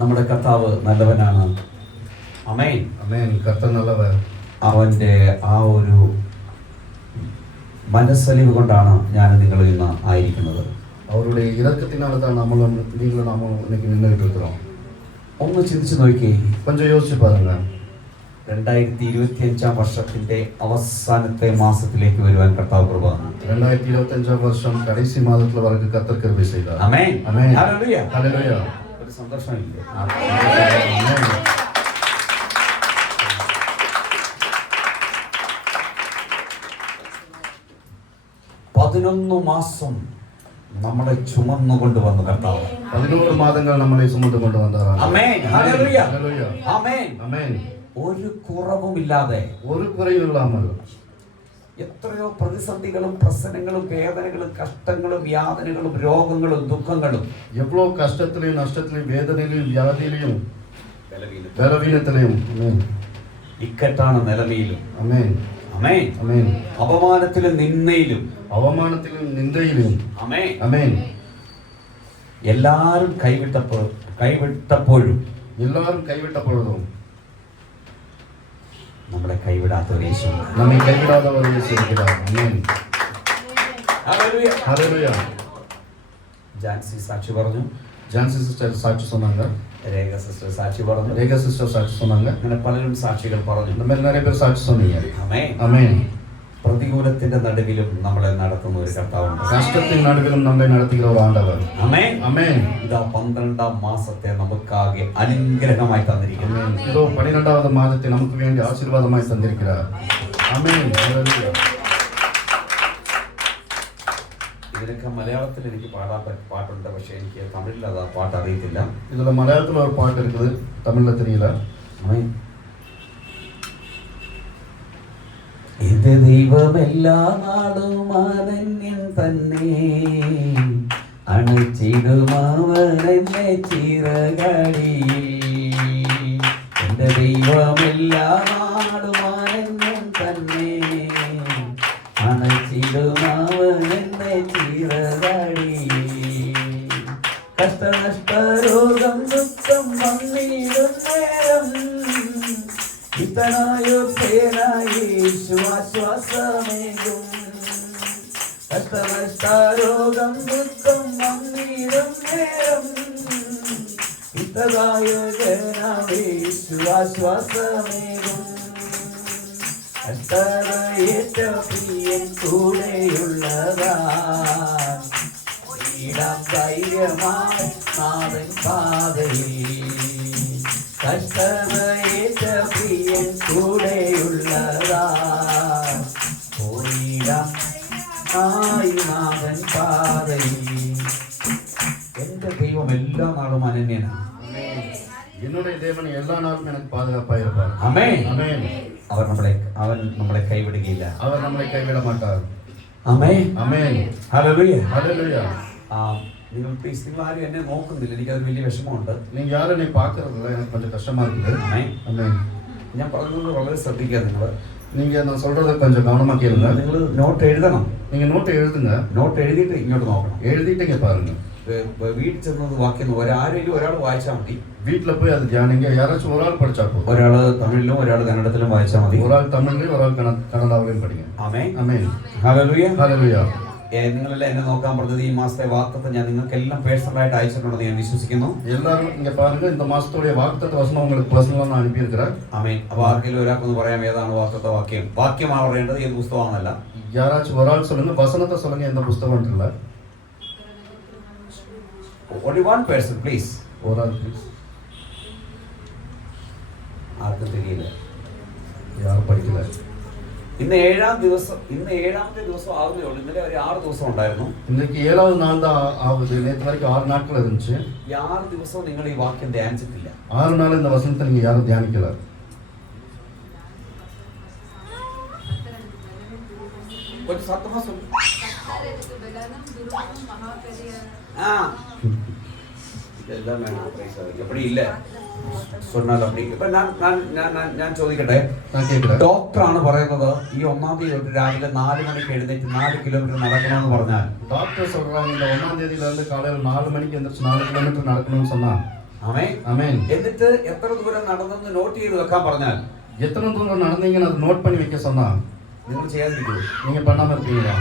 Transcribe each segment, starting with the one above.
നമ്മുടെ കർത്താവ് നല്ലവനാണ്. ആമേൻ. ആമേൻ. കർത്താവ് നല്ലവൻ. അവൻ്റെ ആ ഒരു മനസ്സലിവ് കൊണ്ടാണ് ഞാൻ നിങ്ങളിൽ ഇന്ന് ആയിരിക്കുന്നത്. അവരുടെ ഇറക്കത്തിനാലാണ് നീங்களும் நாமும் இன்னைக்கு நின்றுட்டு இருக்கிறோம். ഒന്ന് ചിന്തിച്ചു നോക്കി. கொஞ்சம் யோசிச்சு பாருங்க. 2025 വർഷത്തിന്റെ അവസാനത്തെ മാസത്തിലേക്ക് വരുവാൻ കർത്താവ് കൃപ തന്നു. 2025 വർഷം കടൈസി മാസത്തിൽ വరకు കർത്തർ കൃപ ചെയ്താர். ആമേൻ. ആമേൻ. ഹല്ലേലൂയ. ഹല്ലേലൂയ. ഒരു സന്തോഷമില്ലേ? ആമേൻ. 11 മാസം നമ്മളെ ചുമന്നുകൊണ്ട് വന്നു കർത്താവ്. 11 മാസങ്ങൾ നമ്മളെ ചുമന്നു കൊണ്ട് വന്നതാണ്. ആമേൻ. ഹല്ലേലൂയ. ഹല്ലേലൂയ. ആമേൻ. ആമേൻ. ഒരു കുറവുമില്ലാതെ, ഒരു കുറവില്ലാமல் എത്രയോ പ്രതിസന്ധികളും പ്രശ്നങ്ങളും വേദനകളും കഷ്ടങ്ങളും യാതനകളും രോഗങ്ങളും ദുഃഖങ്ങളും, എவ்வளவு കഷ്ടത്തിലെയും നഷ്ടത്തിലെയും വേദനയിലെയും വ്യാധിയിലെയും ബലവീനത്തിലെയും ഇക്കട്ടാണ് നിലമയിലും, ആമേൻ ആമേൻ, ആമേൻ, അപമാനത്തിലും നിന്ദയിലും, ആമേൻ, ആമേൻ, എല്ലാവരും കൈവിട്ടപ്പോഴും നമ്മളെ കൈവിടാത്ത ഒരു യേശു, നമ്മെ കൈവിടാത്ത ഒരു യേശു ഇരിക്കുകയാണ്. ആമേൻ. ഹല്ലേലൂയ. ഹല്ലേലൂയ. ജാൻസി സാക്ഷി പറഞ്ഞു, ജാൻസി സിസ്റ്റർ സാക്ഷി சொன்னாங்க, രേഖ സിസ്റ്റർ സാക്ഷി പറഞ്ഞു, രേഖ സിസ്റ്റർ സാക്ഷി சொன்னாங்க, അങ്ങനെ പലരും സാക്ഷികൾ പറഞ്ഞു. നമ്മൾ நிறைய പേർ സാക്ഷി சொன்னீங்க. ആമേൻ. ആമേൻ. പ്രതികൂലത്തിന്റെ നടുവിലും നമ്മളെ നടത്തുന്ന ഒരു കർത്താവുണ്ട്. കഷ്ടത്തിൻ നടുവിലും നമ്മളെ നടത്തുന്ന ഒരു ആണ്ടവൻ. ആമേൻ. ആമേൻ. ഇതാ 12ാം മാസത്തെ നമുക്കാകെ അനുഗ്രഹമായി തന്നിരിക്കുന്നു. ഇതോ 12ാമത്തെ മാസത്തെ നമുക്ക് വേണ്ടി ആശീർവാദമായി തന്നിരിക്കുകയാണ്. ആമേൻ. ഹല്ലേലൂയ. ഇതിനൊക്കെ മലയാളത്തിൽ എനിക്ക് പാടാൻ പാട്ടുണ്ട്, പക്ഷെ എനിക്ക് തമിഴിൽ അത് ആ പാട്ട് അറിയത്തില്ല. ഇതിൽ മലയാളത്തിൽ ഒരു പാട്ട് இருக்குது, തമിഴിൽ தெரியல. ആമേൻ. എന്റെ ദൈവം എല്ലാ നാളും അനന്യൻ തന്നെ, അണച്ചിടും അവൻ എന്നെ ചിറകടിയിൽ. എന്റെ ദൈവം എല്ലാ നാളും അനന്യൻ തന്നെ, അണച്ചിടും അവൻ എന്നെ ചിറകടിയിൽ. കഷ്ടനഷ്ട രോഗം ദുഃഖം വന്നിടും നേരം, ഇത്തനായോ സേനായേശു ആശ്വാസമേകും. കഷ്ടനഷ്ടാരോഗം ദുഃഖം വന്നിടും നേരം, ഇത്തനായോ സേനായേശു ആശ്വാസമേകും. കഷ്ടതയേറ്റ പ്രിയൻ കൂടെയുള്ളതാ, ഇടാം ധൈര്യമായി നാഥൻ പാതയിൽ. കഷ്ടതയേറ്റ പ്രിയൻ കൂടെയുള്ളതാ, പോയിടാം നാഥൻ പാതയിൽ. എന്റെ ദൈവം എല്ലാ നാളും അനന്യനാണ്. என்னுடைய தேவன் எல்லா நாளும் எனக்கு பாதுகாப்பாக இருப்பார். ആമേൻ. ஆமென். അവൻ നമ്മളെ കൈവിടുകയില്ല. அவர் நம்மளை கைவிட மாட்டார். ആമേൻ. ஆமென். ഹല്ലേലൂയ. ஹல்லேலூயா. നിങ്ങൾ ആരും എന്നെ നോക്കുന്നില്ല, എനിക്കത് വലിയ വിഷമമുണ്ട്. நீங்க யாரும் என்னை பார்க்கறதில்ல, எனக்கு கொஞ்சம் கஷ்டமா இருக்குது. ആമേൻ. ஆமென். ഞാൻ പറയുന്നത് വളരെ ശ്രദ്ധിക്കുക. நீங்க நான் சொல்றத கொஞ்சம் கவனமா கேளுங்க. നിങ്ങൾ നോട്ട് എഴുതണം. நீங்க நோட் எழுதுங்க. നോട്ട് എഴുതിയിട്ട് ഇങ്ങോട്ട് നോക്കണം. எழுதிட்டீங்க பாருங்க. വീട്ടിൽ ചെന്നത് വാക്യം ആരെങ്കിലും ഒരാൾ വായിച്ചാൽ മതി. வீட்ல போய் அது தியானிங்க. யாராச்சும் ஒரு ஆள் படிச்சா போதும். ഒരാള് തമിഴിലും ഒരാൾ കന്നഡത്തിലും വായിച്ചാൽ മതി. ஒரு ஆள் தமிழ்லயும் ஒரு ஆள் கன்னடாவிலும் படிங்க. ആമേൻ. ஆமென். ഹല്ലേലൂയ. ഹല്ലേലൂയ. നിങ്ങളെല്ലാം എന്നെ നോക്കാൻ പറഞ്ഞത് ഈ മാസത്തെ വാഗ്ദത്തം ഞാൻ നിങ്ങൾക്ക് എല്ലാം പേഴ്സണലായിട്ട് അയച്ചിട്ടുണ്ടെന്ന് ഞാൻ വിശ്വസിക്കുന്നു. எல்லாரும் இங்க பாருங்க, இந்த மாசத்தோட வாக்குத்தத்த வசனம் உங்களுக்கு பர்சனலா நான் அனுப்பி இருக்கிறேன். ആമേൻ. അപ്പോൾ ആർക്കെങ്കിലും ഒരാൾക്കൊന്ന് പറയാം ഏതാണ് വാഗ്ദത്ത വാക്യം? വാക്യമാണ് പറയേണ്ടത്, ഏത് പുസ്തകമാണല്ല. யாராச்சும் ஒரு ஆள் சொல்லுங்க, வசனத்தை சொல்லுங்க, எந்த புத்தகம் இல்ல. only one person please. ஒரு ஆள் ப்ளீஸ். ആർക്കും തെരിയില്ല, யாரும் படிக்கல. ഇന്ന് ഏഴാമത്തെ ദിവസം ആകുന്നേ ഉള്ളൂ. ഇന്നലെ ഒരു 6 ദിവസം ഉണ്ടായിരുന്നു. இன்னைக்கு 7வது நாள் தான் ஆகுது. நேற்று வரைக்கும் 6 நாட்கள் இருந்துச்சு. ഈ 6 ദിവസവും നിങ്ങൾ ഈ വാക്യം ധ്യാനിച്ചിട്ടില്ല. 6 நாள் இந்த வசனத்தை நீங்க யாரும் தியானிக்கல. ഒരു സത്വമാസം ഇതെല്ലാം വേണം. എപ്പടി ഇല്ല சொன்னால் அப்படி. ഇപ്പൊ ഞാൻ ചോദിക്കട്ടെ, ഡോക്ടറാണ് പറയുന്നത് ഈ 1-ാം തീയതി രാവിലെ 4 മണിക്ക് എഴുന്നേറ്റ് 4 കിലോമീറ്റർ നടക്കണമെന്ന് പറഞ്ഞാൽ, டாக்டர் சொல்றாங்க இந்த 1ஆம் தேதியில இருந்து காலையில 4 மணிக்கு எந்திரச்சு 4 கிலோமீட்டர் நடக்கணும்னு சொன்னா, ആമേൻ. ஆமென். എന്നിട്ട് എത്ര ദൂരം നടന്നെന്ന് നോട്ട് ചെയ്ത് വെക്കാൻ പറഞ്ഞാൽ எத்தனை தூரம் நடந்தீங்கன்னு அதை நோட் பண்ணி வைக்க சொன்னா നിങ്ങൾ ചെയ്യാതിരിക്കുമോ? நீங்க பண்ணாம இருப்பீங்களா?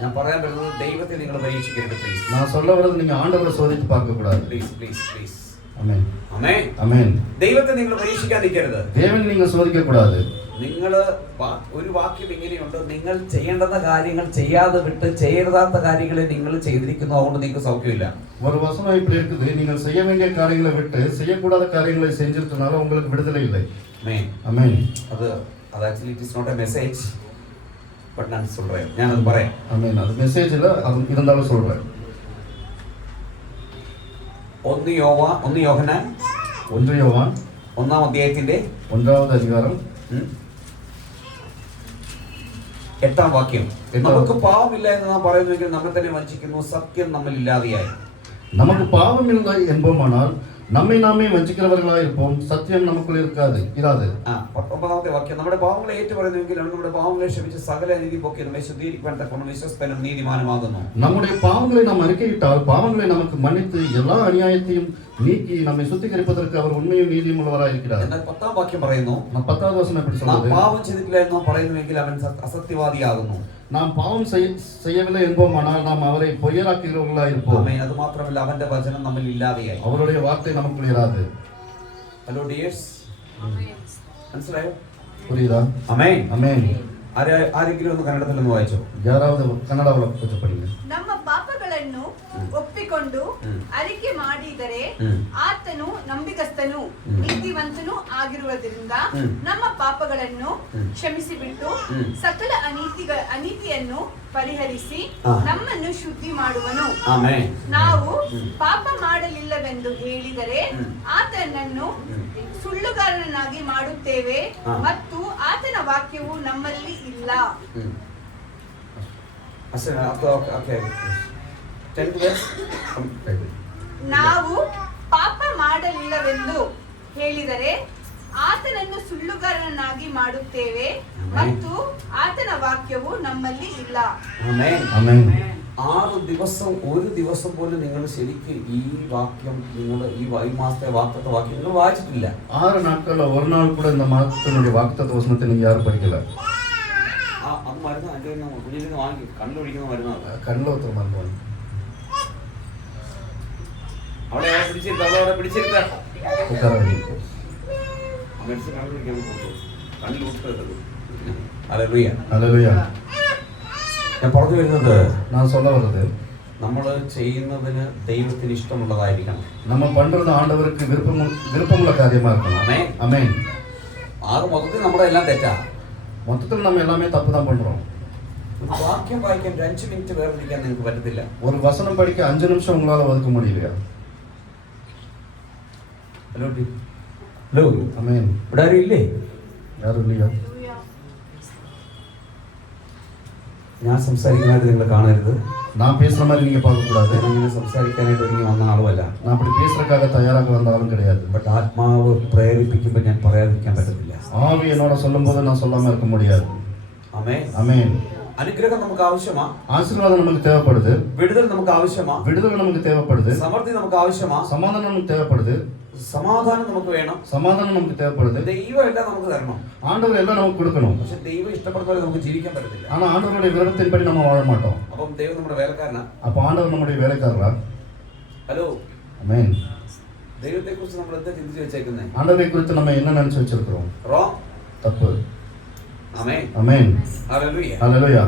ഞാൻ പറയാൻ വരുന്നത് ദൈവത്തെ നിങ്ങൾ പരീക്ഷിക്കരുത്. പ്ലീസ്, நான் சொல்ல வர்றது நீங்க ஆண்டவரை சோதித்து பார்க்க கூடாது. Please please please. ஆமென். ആമേൻ. ஆமென். ദൈവത്തെ നിങ്ങൾ പരീക്ഷിക്കാൻ നിൽക്കരുത്. தேவனை நீங்க சோதிக்க கூடாது. നിങ്ങൾ ഒരു വാക്യം ഇങ്ങനെയുണ്ട്, നിങ്ങൾ ചെയ്യേണ്ടുന്ന കാര്യങ്ങൾ ചെയ്യാതെ വിട്ട് ചെയ്യരുതാത്ത കാര്യങ്ങളെ നിങ്ങൾ ചെയ്തിരിക്കുന്നു, അതുകൊണ്ട് നിങ്ങൾക്ക് സൗഖ്യമില്ല. ஒரு வசனம் இப்படி இருக்குது, நீங்கள் செய்ய வேண்டிய காரியங்களை விட்டு செய்யக்கூடாத காரியங்களை செஞ்சிருக்கனால உங்களுக்கு விடுதலை இல்லை. ആമേൻ. ஆமென். അത് actually it is not a message, but ഞാൻ சொல்றேன், ഞാനത് പറയാം. ஆமென். அது மெசேஜ் இல்ல, அது இருந்தாலும் சொல்றேன். 1 യോഹന്നാൻ 1 യോവാൻ 1-ാം അധ്യായത്തിന്റെ 1-ാമത് அதிகாரம் 8-ാം വാക്യം. നമുക്ക് പാപമില്ല എന്ന് നാം പറയുന്നുവെങ്കിൽ നമ്മെ തന്നെ വഞ്ചിക്കുന്നു, സത്യം നമ്മിൽ ഇല്ലാതെയായി. நமக்கு பாவம் இல்லை என்போமானால் നമ്മെ നാമേ വഞ്ചിക്കുന്നവர்களായി இருப்போம், സത്യം നമുക്കുള്ളിൽ ഇരാതെ. 19-ാമത്തെ വാക്യം. നമ്മുടെ പാവങ്ങളെ ഏറ്റുപറയുന്നുവെങ്കിൽ നമ്മുടെ പാവങ്ങളെ ക്ഷമിച്ച് സകല നീതി പോക്കി നമ്മെ ശുദ്ധീകരിക്കുവാൻ തക്കവണ്ണം വിശ്വസ്തനും നീതിമാനുമാകുന്നു. நம்முடைய பாவங்களை நாம் அறிக்கையிட்டால் பாவங்களை நமக்கு மன்னித்து எல்லா அநியாயத்தையும் நீக்கி நம்மை சுத்திகரிப்பதற்கு அவர் உண்மையும் நீதியும் உள்ளவராய் இருக்கிறார். എന്നാൽ 10-ാം വാക്യം പറയുന്നു, 10வது വചനം எப்படி നാം சொல்றது? പാവം ചെയ്തിട്ടില്ല എന്ന് പറയുന്നുവെങ്കിൽ അവൻ അസത്യവാദിയാകുന്നു. நாம் பாவம் செய்யவில்லை என்போமானால் நாம் அவரை பொய்யராக்குகிறவர்களாய் இருப்போம். ആമേൻ. അത് മാത്രമല്ല, അവന്റെ വചനം നമ്മിൽ ഇല്ലാതെയായി. அவருடைய வார்த்தை நமக்குள் இராது. ഹലോ ഡിയേഴ്സ്, മനസ്സിലായോ? புரியுதா? ആമേൻ. ஆமென். ആരെങ്കിലും ഒന്ന് കന്നഡത്തിൽ ഒന്ന് വായിച്ചോ? யாராவது கன்னடாவில் கொஞ்சம் படிங்க. ನಮ್ಮ ಪಾಪಗಳನ್ನು ಒಪ್ಪಿಕೊಂಡು ಅರಿಕೆ ಮಾಡಿದರೆ ಆತನು ನಂಬಿಗಸ್ತನು ನೀತಿವಂತನೂ ಆಗಿರುವುದರಿಂದ ನಮ್ಮ ಪಾಪಗಳನ್ನು ಕ್ಷಮಿಸಿಬಿಟ್ಟು ಸಕಲ ಅನೀತಿಯನ್ನು ಪರಿಹರಿಸಿ ನಮ್ಮನ್ನು ಶುದ್ಧಿ ಮಾಡುವನು. ನಾವು ಪಾಪ ಮಾಡಲಿಲ್ಲವೆಂದು ಹೇಳಿದರೆ ಆತನನ್ನು ಸುಳ್ಳುಗಾರನಾಗಿ ಮಾಡುತ್ತೇವೆ ಮತ್ತು ಆತನ ವಾಕ್ಯವು ನಮ್ಮಲ್ಲಿ ಇಲ್ಲ. ನಾವು ಪಾಪ ಮಾಡಲಿಲ್ಲವೆಂದು ಹೇಳಿದರೆ ಆತನನ್ನು ಸುಳ್ಳುಗಾರನಾಗಿ ಮಾಡುತ್ತೇವೆ ಮತ್ತು ಆತನ ವಾಕ್ಯವು ನಮ್ಮಲ್ಲಿ ಇಲ್ಲ. ആമേൻ. 6 ദിവസം, ഒരു ദിവസം പോലും നിങ്ങൾ ശരിക്കും ഈ വാക്യം, നിങ്ങൾ ഈ മാസത്തെ വാക്തത്വ വാക്യം നിങ്ങൾ വായിച്ചിട്ടില്ല. 6 നാட்கள்ல ஒரு நாள் கூட இந்த மாதத்தினுடைய வாக்குத்தத்த வசனத்தை நீங்க யாரும் படிக்கல. അത് മരുന്ന് അതിൻ്റെ കുഞ്ഞിൽ നിന്ന് വാങ്ങി കണ്ണൊഴിക്കുന്ന മരുന്നാണ്. കണ്ണിൽ ഒത്തിരി മരുന്ന് വാങ്ങി അവിടെ പിടിച്ചിരുത്ത പിടിച്ചിരുത്ത മെഡിസിൻ കണ്ണൊഴിക്കാൻ കണ്ണിൽ ഊട്ടത്. ഹല്ലേലൂയ. ഹല്ലേലൂയ. ഞാൻ പറഞ്ഞു വരുന്നത്, நான் சொல்ல வர்றது, നമ്മൾ ചെയ്യുന്നതിന് ദൈവത്തിന് ഇഷ്ടമുള്ളതായിരിക്കണം. நம்ம பண்றது ஆண்டவருக்கு விருப்பமுள்ள காரியமா இருக்கணும். ആമേൻ. ஆமென். ആകെ മൊത്തത്തിൽ നമ്മുടെ എല്ലാം തെറ്റാ. மொத்தத்தில் நம்ம எல்லாமே தப்பு தான் பண்றோம். ഒരു വാക്യം വായിക്കാൻ 5 മിനിറ്റ് വേർതിരിക്കാൻ നിങ്ങൾക്ക് പറ്റത്തില്ല. ஒரு வசனம் படிக்க 5 நிமிஷம் உங்களால ஒதுக்க முடியலையா? Hello hello. ஆமென். ഇവിടെ ആരും ഇല്ലേ? யாரும் இல்லையா? ഞാൻ സംസാരിക്കാനായിട്ട് നിങ്ങൾ കാണരുത്. நான் பேசுற மாதிரி நீங்க பார்க்க கூடாது. ഞാൻ അങ്ങനെ സംസാരിക്കാനായിട്ട് ഒരുങ്ങി വന്ന ആളുമല്ല. நான் அப்படி பேசுறதுக்காக தயாராக வந்தாலும் கிடையாது. ബട്ട് ആത്മാവ് പ്രേരിപ്പിക്കുമ്പോൾ ഞാൻ പറയാതിരിക്കാൻ പറ്റത്തില്ല. ஆவி என்னோட சொல்லும்போது நான் சொல்லாம இருக்க முடியாது. ആമേൻ. ஆமென். അനുഗ്രഹം നമുക്ക് ആവശ്യമാ. ஆசீர்வாதம் நமக்கு தேவைப்படுது. വിടുതൽ നമുക്ക് ആവശ്യമാ. விடுதலை நமக்கு தேவைப்படுது. സമൃദ്ധി നമുക്ക് ആവശ്യമാ. சமாதானம் நமக்கு தேவைப்படுது. സമാധാനം നമുക്ക് വേണം. சமாதானம் நமக்கு தேவைப்படுது. ദൈവം എല്ലാം നമുക്ക് തരണം. ஆண்டவர் எல்லாம் நமக்கு கொடுக்கணும். പക്ഷെ ദൈവം ഇഷ്ടപ്പെടുന്നവരെ നമുക്ക് ജീവിക്കാൻ പറ്റത്തില്ല. ஆனா ஆண்டவருடைய விருப்பத்தின்படி நம்ம வாழ மாட்டோம். അപ്പം ദൈവം നമ്മുടെ വേലക്കാരനാ. அப்ப ആண்டவர் நம்முடைய வேலைக்காரரா? ഹലോ. ஆமென். ദൈവത്തെ കുറിച്ച് നമ്മൾ എന്താ ചിന്തിച്ചു വെച്ചേക്കുന്നത്? ஆண்டவரை குறித்து நம்ம என்ன நினைச்சு வச்சிருக்கிறோம்? റോങ്. தப்பு. ആമേൻ. ஆமென். ഹല്ലേലൂയ. ஹல்லேலூயா.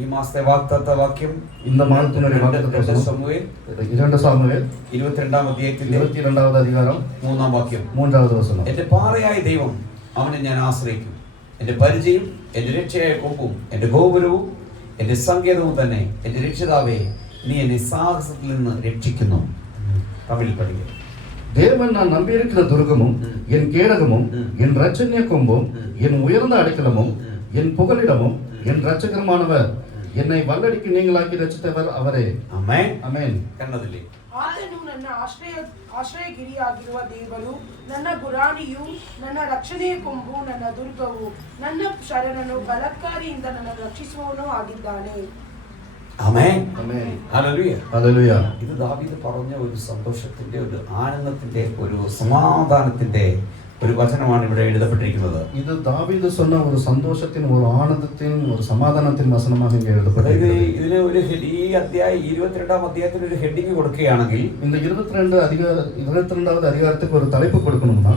ഈ മാസത്തെ വാഗ്ദത്ത വാക്യം இந்த மாதத்தினுடைய வாக்குத்தத்த வசனம் സമൂവേൽ 2 സാമുവേൽ 22-ാം അധ്യായത്തിന്റെ 22வது அதிகாரம் 3-ാം വാക്യം. 3வது വചനം. എന്റെ പാറയായ ദൈവം, അവനെ ഞാൻ ആശ്രയിക്കും. എന്റെ പരിചയം, എന്റെ രക്ഷയായ കൊമ്പും, എന്റെ ഗോപുരവും, എന്റെ സങ്കേതവും തന്നെ. എന്റെ രക്ഷിതാവേ, നീ എന്നെ സാഹസത്തിൽ നിന്ന് രക്ഷിക്കുന്നു. തമിഴിൽ പഠിക്കുക. தேவன் நான் நம்பியிருக்கிற துர்கமும் என் கேடகமும் என் இரட்சணிய கொம்பும் என் உயர்ந்த அடைக்கலமும் என் புகலிடமும் என் இரட்சகருமானவர், என்னை வல்லடிக்கு நீங்களாக்கி ரட்சித்தவர் ಅವರೇ. ಆಮೆನ್. ಆಮೆನ್. ಕನ್ನಡದಲ್ಲಿ ಆತನು ನನ್ನ ಆಶ್ರಯಗಿರಿಯಾಗಿರುವ ದೇವರು, ನನ್ನ ಗುರಾಣಿಯು, ನನ್ನ ರಕ್ಷಣೆಯ ಕೊಂಬು, ನನ್ನ ದುರ್ಗವು, ನನ್ನ ಶರಣನು, ಬಲತ್ಕಾರಿಯಿಂದ ನನ್ನ ರಕ್ಷಿಸುವವನು ಆಗಿದ್ದಾನೆ. ആമേൻ. ആമേൻ. ഹല്ലേലൂയ. ഹല്ലേലൂയ. ഇത് ദാവീദ് പറഞ്ഞ ഒരു സന്തോഷത്തിന്റെ, ഒരു ആനന്ദത്തിന്റെ, ഒരു സമാധാനത്തിന്റെ ഒരു വചനമാണ് ഇവിടെ എഴുതപ്പെട്ടിരിക്കുന്നത്. இது தாவீது சொன்ன ஒரு சந்தோஷத்தின், ஒரு ஆனந்தத்தின், ஒரு சமாதானத்தின் வசனமாக இங்கே അതായത് எழுதப்பட்டிருக்கிறது. ഇതിന് ഒരു ഈ അധ്യായം 22-ാം അധ്യായത്തിന് ഒരു ഹെഡിങ് കൊടുക്കുകയാണെങ്കിൽ இந்த 22வது அதிகாரத்துக்கு ஒரு தலைப்பு கொடுக்கணும்னா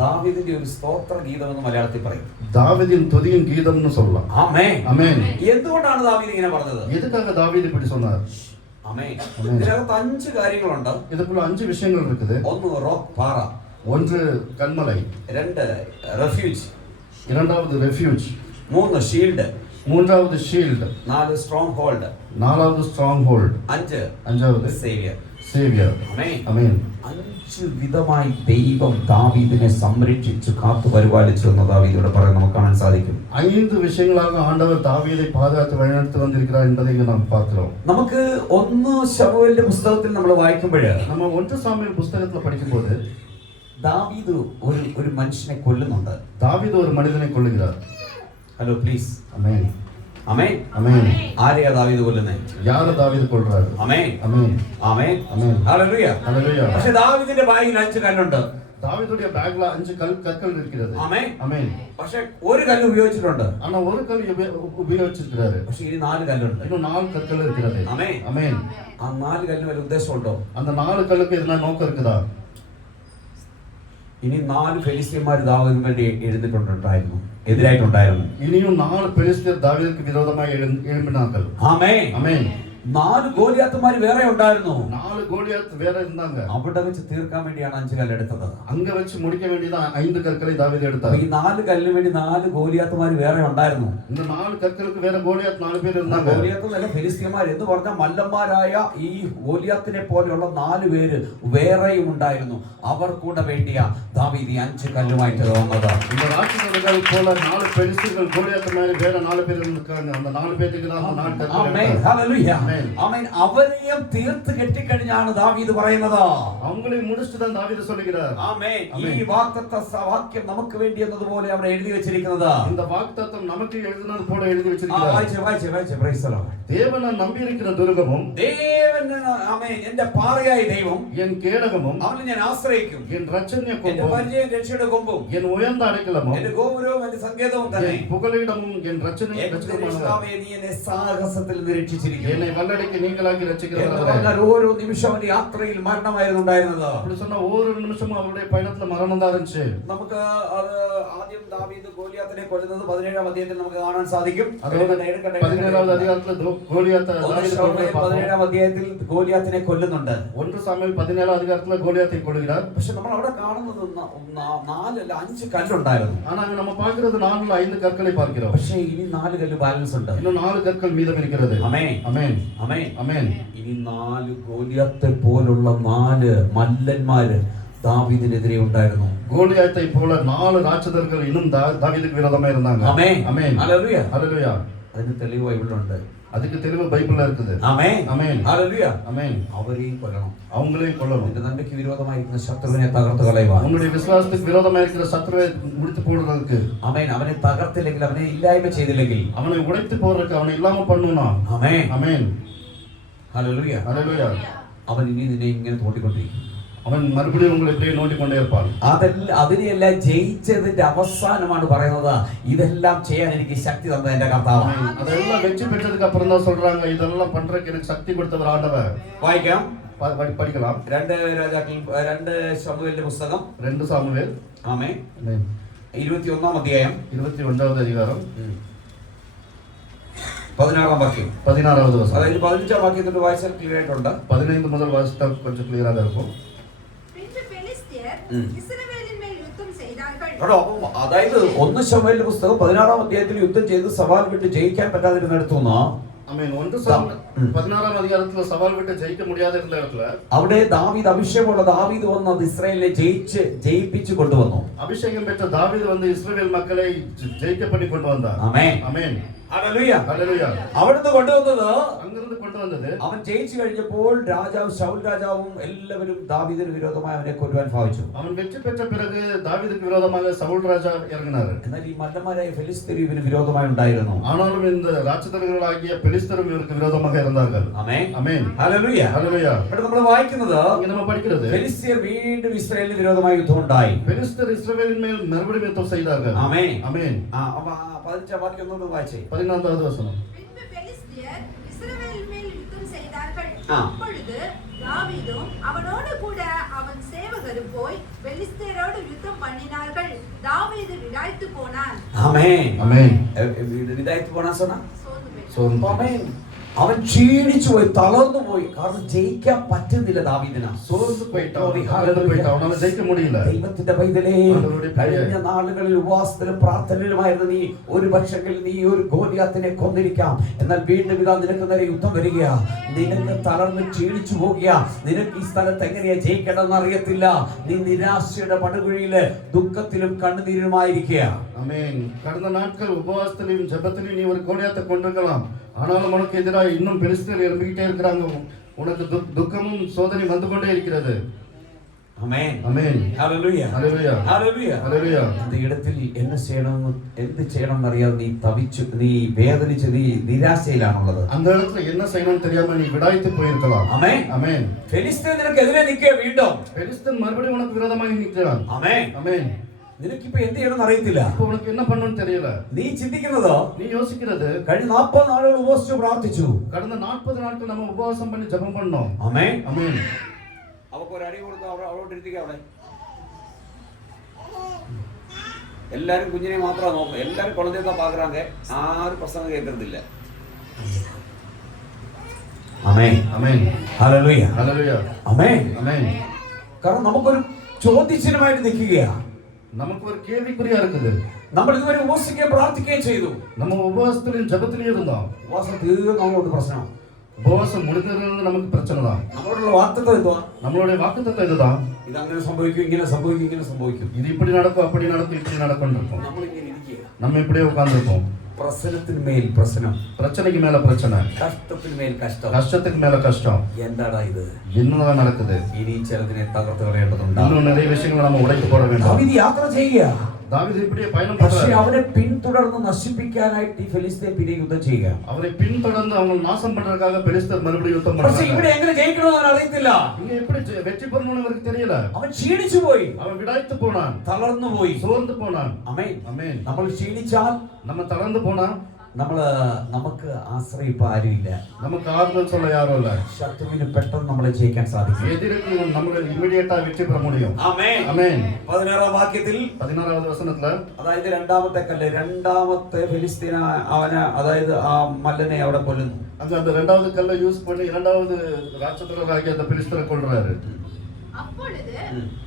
ദാവീദിന്റെ ഒരു സ്തോത്ര ഗീതം എന്ന് മലയാളത്തിൽ പറയും. தாவீதின் துதியின் கீதம்னு சொல்லலாம். ആമേൻ. ஆமென். എന്തുകൊണ്ടാണ് ദാവീദ് ഇങ്ങനെ പറഞ്ഞത്? எதுக்காக தாவீது இப்படி சொன்னார்? ആമേൻ. ഇതിനകത്ത് 5 കാര്യങ്ങളുണ്ട്. இதுக்குள்ள 5 விஷயங்கள் இருக்குது. ഒന്ന് റോക്ക്, പാറ. ஒன்று கண்மலை, 2 റെഫ്യൂജ്, இரண்டாவது ரெஃப்யூஜ், 3 ഷീൽഡ്, மூன்றாவது ஷீல்ட், 4 സ്ട്രോങ് ഹോൾഡ്, நாலாவது ஸ்ட்ராங் ஹோல்ட், 5 அஞ்சாவது സേവിയർ. சேவியர். ആമേൻ. ஆமென். 5 വിധമായി ദൈവം ദാവീദിനെ സംരക്ഷിച്ചു കാത്തു പരിപാലിച്ചു എന്ന് ദാവീദോട് പറയാൻ നമുക്ക് കാണാൻ സാധിക്കും. 5 விஷயங்களாக ஆண்டவர் தாவீதை பாதுகாத்து வழிநடத்தி வந்திருக்கிறார் என்பதை இங்கு நாம் பார்க்கிறோம். നമുക്ക് 1 ശമൂവേലിന്റെ പുസ്തകത്തിൽ നമ്മൾ വായിക്കുമ്പോൾ நம்ம 1 சாமுவேல் புஸ்தகத்துல படிக்கும்போது ദാവീദ് ഒരു മനുഷ്യനെ കൊല്ലുന്നുണ്ട്. தாவீது ஒரு மனிதனை கொல்லுகிறார். Hello please. ஆமென். ആമേൻ. ஆமென். ആരെയാ ദാവീദ് കൊല്ലുന്നത്? யாரை தாவீது கொல்றாரு? ആമേൻ. ஆமென். ആമേൻ. ஆமென். ഹല്ലേലൂയ. ஹல்லேலூயா. പക്ഷേ ദാവീദിന്റെ ബാഗിൽ 5 കല്ലുണ്ട്. தாவீதுடைய பேக்ல 5 கற்கள் இருக்கிறது. ആമേൻ. ஆமென். പക്ഷേ ഒരു കല്ല് ഉപയോഗിച്ചിട്ടുണ്ട്. ஆனா ஒரு கல் உபயோகிச்சிருக்கிறாரு. പക്ഷേ ഇനി 4 കല്ലുണ്ട്. இன்னும் 4 கற்கள் இருக்கிறது. ആമേൻ. ஆமென். ആ 4 കല്ലിന് വല്ല ഉദ്ദേശമുണ്ടോ? அந்த 4 கல்லுக்கு எதனா நோக்கம் இருக்குதா? ഇനി 4 ഫെലിസ്ത്യന്മാർ ദാവീദിന് വേണ്ടി എഴുന്നിട്ടുണ്ടായിരുന്നു, എതിരായിട്ടുണ്ടായിരുന്നു. இனியும் 4 பெலிஸ்தர் தாவீதுக்கு விரோதமாக எழும்பினார்கள். ആമേൻ. ஆமென். 4 ഗോലിയാത്തുമാർ വേറെ ഉണ്ടായിരുന്നു. 4 கோலியாத் வேற இருந்தாங்க. അവിടെ വെച്ച് തീർക്കാൻ വേണ്ടിയാണ് 5 കല്ല് എടുത്തത്. அங்க வச்சு முடிக்க வேண்டியதான் 5 கற்களை தாவீது അപ്പൊ எடுத்தார். ഈ 4 കല്ലിന് വേണ്ടി 4 ഗോലിയാത്തുമാർ വേറെ ഉണ്ടായിരുന്നു. இந்த 4 கற்களுக்கு வேற கோலியாத் 4 பேர் இருந்தாங்க. ഗോലിയാത്ത് നല്ല ഫെലിസ്ത്യന്മാർ എന്ന് പറഞ്ഞാൽ മല്ലന്മാരായ ഈ ഗോലിയാത്തിനെ പോലെയുള്ള 4 പേര് വേറെയും ഉണ്ടായിരുന്നു. അവർ കൂടെ വേണ്ടിയ ദാവീദ് 5 കല്ലുമായിട്ട് വന്നത്. இந்த ராட்சசர்கள் போல 4 பெலிஸ்தர்கள் கோலியாத் மேல வேற 4 பேர் இருக்காங்க. அந்த 4 பேருக்கு தான் 4 கற்கள் ആമേൻ. எடுத்தார். ഹല്ലേലൂയ. ആമേൻ. ആമേൻ. അവരെയും തീർത്ത് കെട്ടിക്കഴിഞ്ഞാണ് ദാവീദ് പറയുന്നത്. அவங்களை முடிச்சிட்டு தான் தாவீது சொல்லுகிறார். ആമേൻ. ഈ ആമേൻ. വാക്യം നമുക്ക് വേണ്ടി എന്നതുപോലെ അവിടെ എഴുതി വെച്ചിരിക്കുന്നത്. இந்த வாக்குத்தத்தம் நமக்கு எழுதினது போல எழுதி ആ, வச்சிருக்கிறார். വായിച്ച് പ്രൈസ് ദി ലോർഡ്. தேவனை நம்பி இருக்கிற துர்கமும், ആമേൻ, എന്റെ പാറയായ ദൈവം, என் കേടകமுം, അവനെ ഞാൻ ആശ്രയിക്കും. என் ரட்சணிய എന്റെ கொம்பும், പരിചയം രക്ഷയുടെ കൊമ്പും, என் உயர்ந்த அடைக்கலமும், എന്റെ ഗോപുരവും എന്റെ സങ്കേതവും തന്നെ. என் புகலிடமும், என் ரட்சணிய എന്റെ ரட்சகமானவர். രക്ഷിതാവേ, നീ എന്നെ സാഹസത്തിൽ നിന്ന് രക്ഷിച്ചിരിക്കുന്നു. என்னை வல்லடைக்கு நீங்களாக்கி എന്ന് ரட்சிக்கிறவரே. പറഞ്ഞാൽ ഓരോ നിമിഷം അവന്റെ യാത്രയിൽ മരണമായിരുന്നു ഉണ്ടായിരുന്നത്. அப்படி சொன்னா ஒவ்வொரு நிமிஷமும் அவருடைய பயணத்துல மரணம் தான் இருந்துச்சு. നമുക്ക് അത് ആദ്യം ദാവീദ് ഗോലിയാത്തിനെ കൊല്ലുന്നത് 17-ാം അധ്യായത്തിൽ നമുക്ക് കാണാൻ സാധിക്കും. அதாவது 17வது அதிகாரத்துல கோலியாத்தை தாவீது கொல்றதை பார்ப்போம். 17-ാം അധ്യായത്തിൽ ഗോലിയാത്തിനെ കൊല്ലുന്നുണ്ട്. 1 சாமுவேல் 17வது அதிகாரத்துல கோலியாத்தை கொல்லுகிறார். പക്ഷെ നമ്മൾ അവിടെ കാണുന്നത് 4 അല്ല 5 കല്ലുണ്ടായിരുന്നു. ஆனா அங்க நம்ம பார்க்கிறது 4ல 5 கற்களை பார்க்கிறோம். പക്ഷേ ഇനി 4 കല്ല് ബാലൻസ് ഉണ്ട്. இன்னும் 4 கற்கள் மீதம் இருக்கிறது. ആമേൻ. ஆமென். ആമേൻ. ஆமென். ഇനി 4 ഗോലിയാത്തെ പോലുള്ള 4 മല്ലന്മാര് ദാവീദിനെതിരെ ഉണ്ടായിരുന്നു. கோலியாத்தை போல 4 ராட்சதர்கள் இன்னும் தாவீதுக்கு விரோதமா இருந்தாங்க. ആമേൻ. ஆமென். ഹല്ലേലൂയ. ஹல்லேலூயா. അതിന് തെളിവ് ബൈബിളിലുണ്ട്. அதுக்கு தெளிவு பைபிள்ல இருக்குது. ആമേൻ. ஆமென். ഹല്ലേലൂയ. ஆமென். അവരെയും കൊല്ലണം. அவங்களையும் கொல்லணும். നിന്റെ നന്മയ്ക്ക് വിരോധമായിരിക്കുന്ന ശത്രുവിനെ തകർത്ത് കളയുവാൻ. உன்னுடைய விசுவாசத்துக்கு விரோதமா இருக்கிற சத்துருவை முடித்து போடுறதுக்கு, ആമേൻ. അവനെ തകർത്തില്ലെങ്കിൽ, അവനെ ഇല്ലായ്മ ചെയ്തില്ലെങ്കിൽ, அவனை உடைத்து போடுறதுக்கு, அவனை இல்லாம பண்ணணும்னா, ആമേൻ. ஆமென். ഹല്ലേലൂയ. ஹல்லேலூயா. അവൻ ഇനി നിന്നെ ഇങ്ങനെ തോട്ടിക്കൊണ്ടിരിക്കും. அவன் மறுபடியும் உங்களை இப்படியே நோண்டிக்கொண்டே இருப்பான். അതിനെല്ലാം ജയിച്ചതിന്റെ അവസാനമാണ് പറയുന്നത്, ഇതെല്ലാം ചെയ്യാൻ എനിക്ക് ശക്തി തന്നത് എന്റെ കർത്താവാണ്. அதெல்லாம் வெற்றி பெற்றதுக்கு அப்புறம் தான் சொல்றாங்க, இதெல்லாம் பண்றதுக்கு எனக்கு சக்தி கொடுத்தவர் ஆண்டவர். വായിക്കാം. படிக்கலாம். 2 ശമൂവേലിന്റെ പുസ്തകം 2 சாமுவேல். ആമേൻ. ஆமென். 21-ാം അധ്യായം 21வது அதிகாரம் 16-ാം വാക്യം. 16வது வசனம். അതായത് 15-ാം വാക്യത്തിൽ വായിച്ചാൽ ക്ലിയർ ആയിട്ടുണ്ട്. 15 முதல் வாசித்தா கொஞ்சம் கிளியராக இருக்கும். பின்பு பெலிஸ்தியர் இஸ்ரவேலின் மேல் யுத்தம் செய்தார்கள். കേട്ടോ, അതായത് 1 ശമൂവേലിന്റെ പുസ്തകം 16-ാം അധ്യായത്തിൽ യുദ്ധം ചെയ്ത് സവാൽ വിട്ട് ജയിക്കാൻ പറ്റാതിരുന്നിടത്തുനിന്ന്, ஆமென். 1 சாமுவேல் 16ஆம் அதிகாரத்துல சவால் விட்டு ஜெயிக்க முடியாத இருந்த இடத்துல അവിടെ ദാവീദ്, അഭിഷേകമുള്ള ദാവീദ് വന്ന് അത് ഇസ്രായേലിനെ ജയിപ്പിച്ചു കൊണ്ടുവന്നു. அபிஷேகம் பெற்ற தாவீது வந்து இஸ்ரவேல் மக்களை ஜெயிக்க பண்ணி கொண்டு வந்தார். ആമേൻ. ஆமென். ഹല്ലേലൂയ. ஹல்லேலூயா. അവിടുന്ന് കൊണ്ടുവന്നത് அங்கிருந்து கொண்டு കടന്നു വന്നത്. അവൻ ജയിച്ചു കഴിഞ്ഞപ്പോൾ രാജാവ് ശൗൽ രാജാവും എല്ലാവരും ദാവീദിന് വിരോധമായി അവനെ കൊല്ലുവാൻ ഭാവിച്ചു. അവൻ വെற்றி பெற்ற பிறகு தாவீதுக்கு விரோதமாக சவுல் ராஜா இறங்கினார். എന്നാൽ ഈ മല്ലന്മാരായ ഫെലിസ്തീർ ഇവന് വിരോധമായി ഉണ്ടായിരുന്നു. ஆனாலும் இந்த ராட்சதர்களாகிய பெலிஸ்தரும் இவருக்கு விரோதமாக இருந்தார்கள். ആമേൻ. ஆமென். ഹല്ലേലൂയ. ஹல்லேலூயா. ഇവിടെ നമ്മൾ വായിക്കുന്നത് இங்க நம்ம படிக்கிறது ഫെലിസ്തീർ വീണ്ടും ഇസ്രായേലിന് വിരോധമായി യുദ്ധം ഉണ്ടായി. பெலிஸ்தர் இஸ்ரவேலின் மேல் மறுபடியும் யுத்தம் செய்தார்கள். ആമേൻ. ஆமென். 15 വാക്യം ഒന്നുകൂടെ വായിച്ചേ. 14வது வசனம். பின்பு பெலிஸ்தியர் இஸ்ரவேலின் மேல் யுத்தம் செய்தார்கள். ஆ. அப்பொழுது தாவீதும் அவனோடு கூட அவன் சேவகரும் போய் பெலிஸ்தியரோடு யுத்தம் பண்ணினார்கள். தாவீது விடாய்த்து போனான். ആമേൻ. ஆமென். വിദായത്ത് പോണാ സോനാ. சோர்ந்து ആമേൻ. അവൻ ക്ഷീണിച്ചു പോയി, തളർന്നു പോയി. കാരണം ജയിക്കാൻ പറ്റുന്നില്ല ദാവീദിന്. சோர்ந்து போயிட்டான், இழந்து போயிட்டான், அவனால ஜெயிக்க முடியல. ദൈവത്തിന്റെ പൈതലേ, കഴിഞ്ഞ നാളുകളിൽ ഉപവാസത്തിലും പ്രാർത്ഥനയിലുമായിരുന്നു നീ. ഒരു പക്ഷെങ്കിൽ നീ ഒരു ഗോലിയാത്തിനെ കൊന്നിരിക്കാം. എന്നാൽ വീണ്ടും ഇതാ നിനക്ക് നേരെ യുദ്ധം വരിക. നിനക്ക് തളർന്ന് ക്ഷീണിച്ചു പോകുക. നിനക്ക് ഈ സ്ഥലത്ത് എങ്ങനെയാ ജയിക്കണമെന്ന് അറിയത്തില്ല. നീ നിരാശയുടെ പടുകുഴിയില് ദുഃഖത്തിലും കണ്ണുനീരുമായിരിക്കുക. ஆமென். கடந்த நாட்கள் உபவாசத்திலும் ஜெபத்திலும் நீ ஒரு கோலியாத்தை கொண்டிருக்கலாம். ஆனாலும் உனக்கு எதிராக இன்னும் பெலிஸ்தர் எழும்பிக்கிட்டே இருக்கிறாங்க. உனக்கு துக்கமும் சோதனை வந்து கொண்டே இருக்கிறது. ആമേൻ. ஆமென். ഹല്ലേലൂയ. ஹல்லேலூயா. ഹല്ലേലൂയ. ஹல்லேலூயா. இந்த இடத்தில் എന്ത് ചെയ്യണമെന്ന് അറിയാതെ നീ തവിച്ചു, നീ വേദനിച്ച്, നീ നിരാശയിലാണുള്ളത്. அந்த இடத்துல என்ன செய்யணும்னு தெரியாம நீ விடாய்த்து போயிருக்கலாம். ആമേൻ. ஆமென். ഫെലിസ്തീർ നിനക്കെതിരെ നിൽക്കുക വീണ്ടും. பெலிஸ்தன் மறுபடியும் உனக்கு விரோதமாக நிற்கிறான். ആമേൻ. ஆமென். നിനക്കിപ്പോ എന്ത് ചെയ്യണമെന്ന് അറിയത്തില്ല. இப்போ உனக்கு என்ன பண்ணணும்னு தெரியல. നീ ചിന്തിക്കുന്നതോ, நீ யோசிக்கிறது, കഴിഞ്ഞ 40 നാളുകൾ ഉപവസിച്ചു പ്രാർത്ഥിച്ചു. கடந்த 40 நாட்கள் நம்ம உபவாசம் பண்ணி ஜெபம் பண்ணோம். ആമേൻ. ஆமென். അവർക്ക് ഒരു അടി കൊടുത്ത് അവളോട് ഇരുത്തിക്കുക. അവിടെ എല്ലാരും കുഞ്ഞിനെ മാത്രമാണ് നോക്കുക. എല്ലാരും കുളഞ്ഞാ പാകുறாங்க. ആരും പ്രസംഗം കേൾക്കുന്നില്ല. ആമേൻ. ஆமென். ഹല്ലേലൂയ. ஹல்லேலூயா. ആമേൻ. ஆமென். കാരണം നമുക്കൊരു ചോദ്യചിഹ്നമായിട്ട് നിൽക്കുകയാണ്. நமக்கு ஒரு கேள்விக்குறியா இருக்குது. നമ്മൾ ഇതുവരെ ഉപവസിക്കുകയും പ്രാർത്ഥിക്കുകയും ചെയ്തു. நம்ம உபவாசத்திலும் ஜெபத்திலும் இருந்தோம். ഉപവാസം തീർന്നു പ്രശ്നം. உபவாசம் முடிந்தது நமக்கு பிரச்சனை தான். നമ്മളോടുള്ള വാഗ്ദത്തം എന്തുവാ? நம்மளுடைய வாக்குத்தத்தம் இதுதான். ഇത് അങ്ങനെ സംഭവിക്കും, ഇങ്ങനെ സംഭവിക്കും, ഇങ്ങനെ സംഭവിക്കും. இது இப்படி நடக்கும், அப்படி நடக்கும், இப்படி நடக்கும் இருக்கும். നമ്മളിങ്ങനെ ഇരിക്കുക. நம்ம இப்படியே உட்கார்ந்துருப்போம். പ്രശ്നത്തിന് മേൽ പ്രശ്നം, பிரச்சனைக்கு மேல பிரச்சனை, കഷ്ടത്തിന് മേൽ കഷ്ടം. கஷ்டத்துக்கு மேல கஷ்டம். എന്താടാ ഇത്? என்னதான் நடக்குது? ഇനി ചിലതിനെ തകർത്ത് കളയേണ്ടതുണ്ട്. இன்னும் நிறைய விஷயங்களை நம்ம உடைத்து போட வேண்டும். ദാവീദ് യാത്ര ചെയ്യുക. தாவீது இப்படியே பயணம் പക്ഷേ பண்றாரு. അവനെ പിന്തുടർന്ന് നശിപ്പിക്കാനായിട്ട് ഈ ഫെലിസ്തീൻ പിന്നെ യുദ്ധം ചെയ്യുക. அவரை பின்தொடர்ந்து அவங்க நாசம் பண்றதுக்காக பெலிஸ்தர் மறுபடியும் யுத்தம் പക്ഷേ பண்றாங்க. ഇവിടെ എങ്ങനെ ജയിക്കണമെന്ന് അവൻ അറിയത്തില്ല. இங்க எப்படி வெற்றி பெறணும்னு அவருக்கு தெரியல. അവൻ ക്ഷീണിച്ചു പോയി, அவன் விடாய்த்து போனான், തളർന്നു പോയി. சோர்ந்து போனான். ആമേൻ. ஆமென். നമ്മൾ ക്ഷീണിച്ചാൽ நம்ம தளர்ந்து போனா നമുക്ക് ആശ്രയിപ്പ് ആരുമില്ല. நமக்கு ஆறுதல் சொல்ல யாரும் இல்ல. ശത്രുവിന് പെട്ടെന്ന് നമ്മളെ ജയിക്കാൻ സാധിക്കും. எதிரிக்கு நம்மள இமிடியேட்டா வெற்றி பெற முடியும். ആമേൻ. ஆமென். 16 വാക്യത്തിൽ, 16வது வசனத்துல, അതായത് രണ്ടാമത്തെ ഫെലിസ്തീന അവനെ, അതായത് ആ മല്ലനെ അവിടെ കൊല്ലുന്നു. அந்த இரண்டாவது கல்லை யூஸ் பண்ணி இரண்டாவது ராட்சதராகிய அந்த பெலிஸ்தரை கொல்றாரு. அப்பொழுது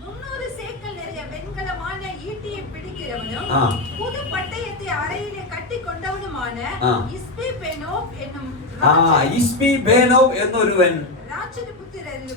300 சேக்கல் நிறைய வெண்கலமான ஈட்டியை பிடிக்கிறவனும் ஆ. புது பட்டயத்தை அறையிலே கட்டி கொண்டவனுமான ஆ. இஸ்பிபெனோப் என்னும் ഇസ്ബിബേനോവ് എന്നൊരുവൻ, ராட்சதபுத்திரரில்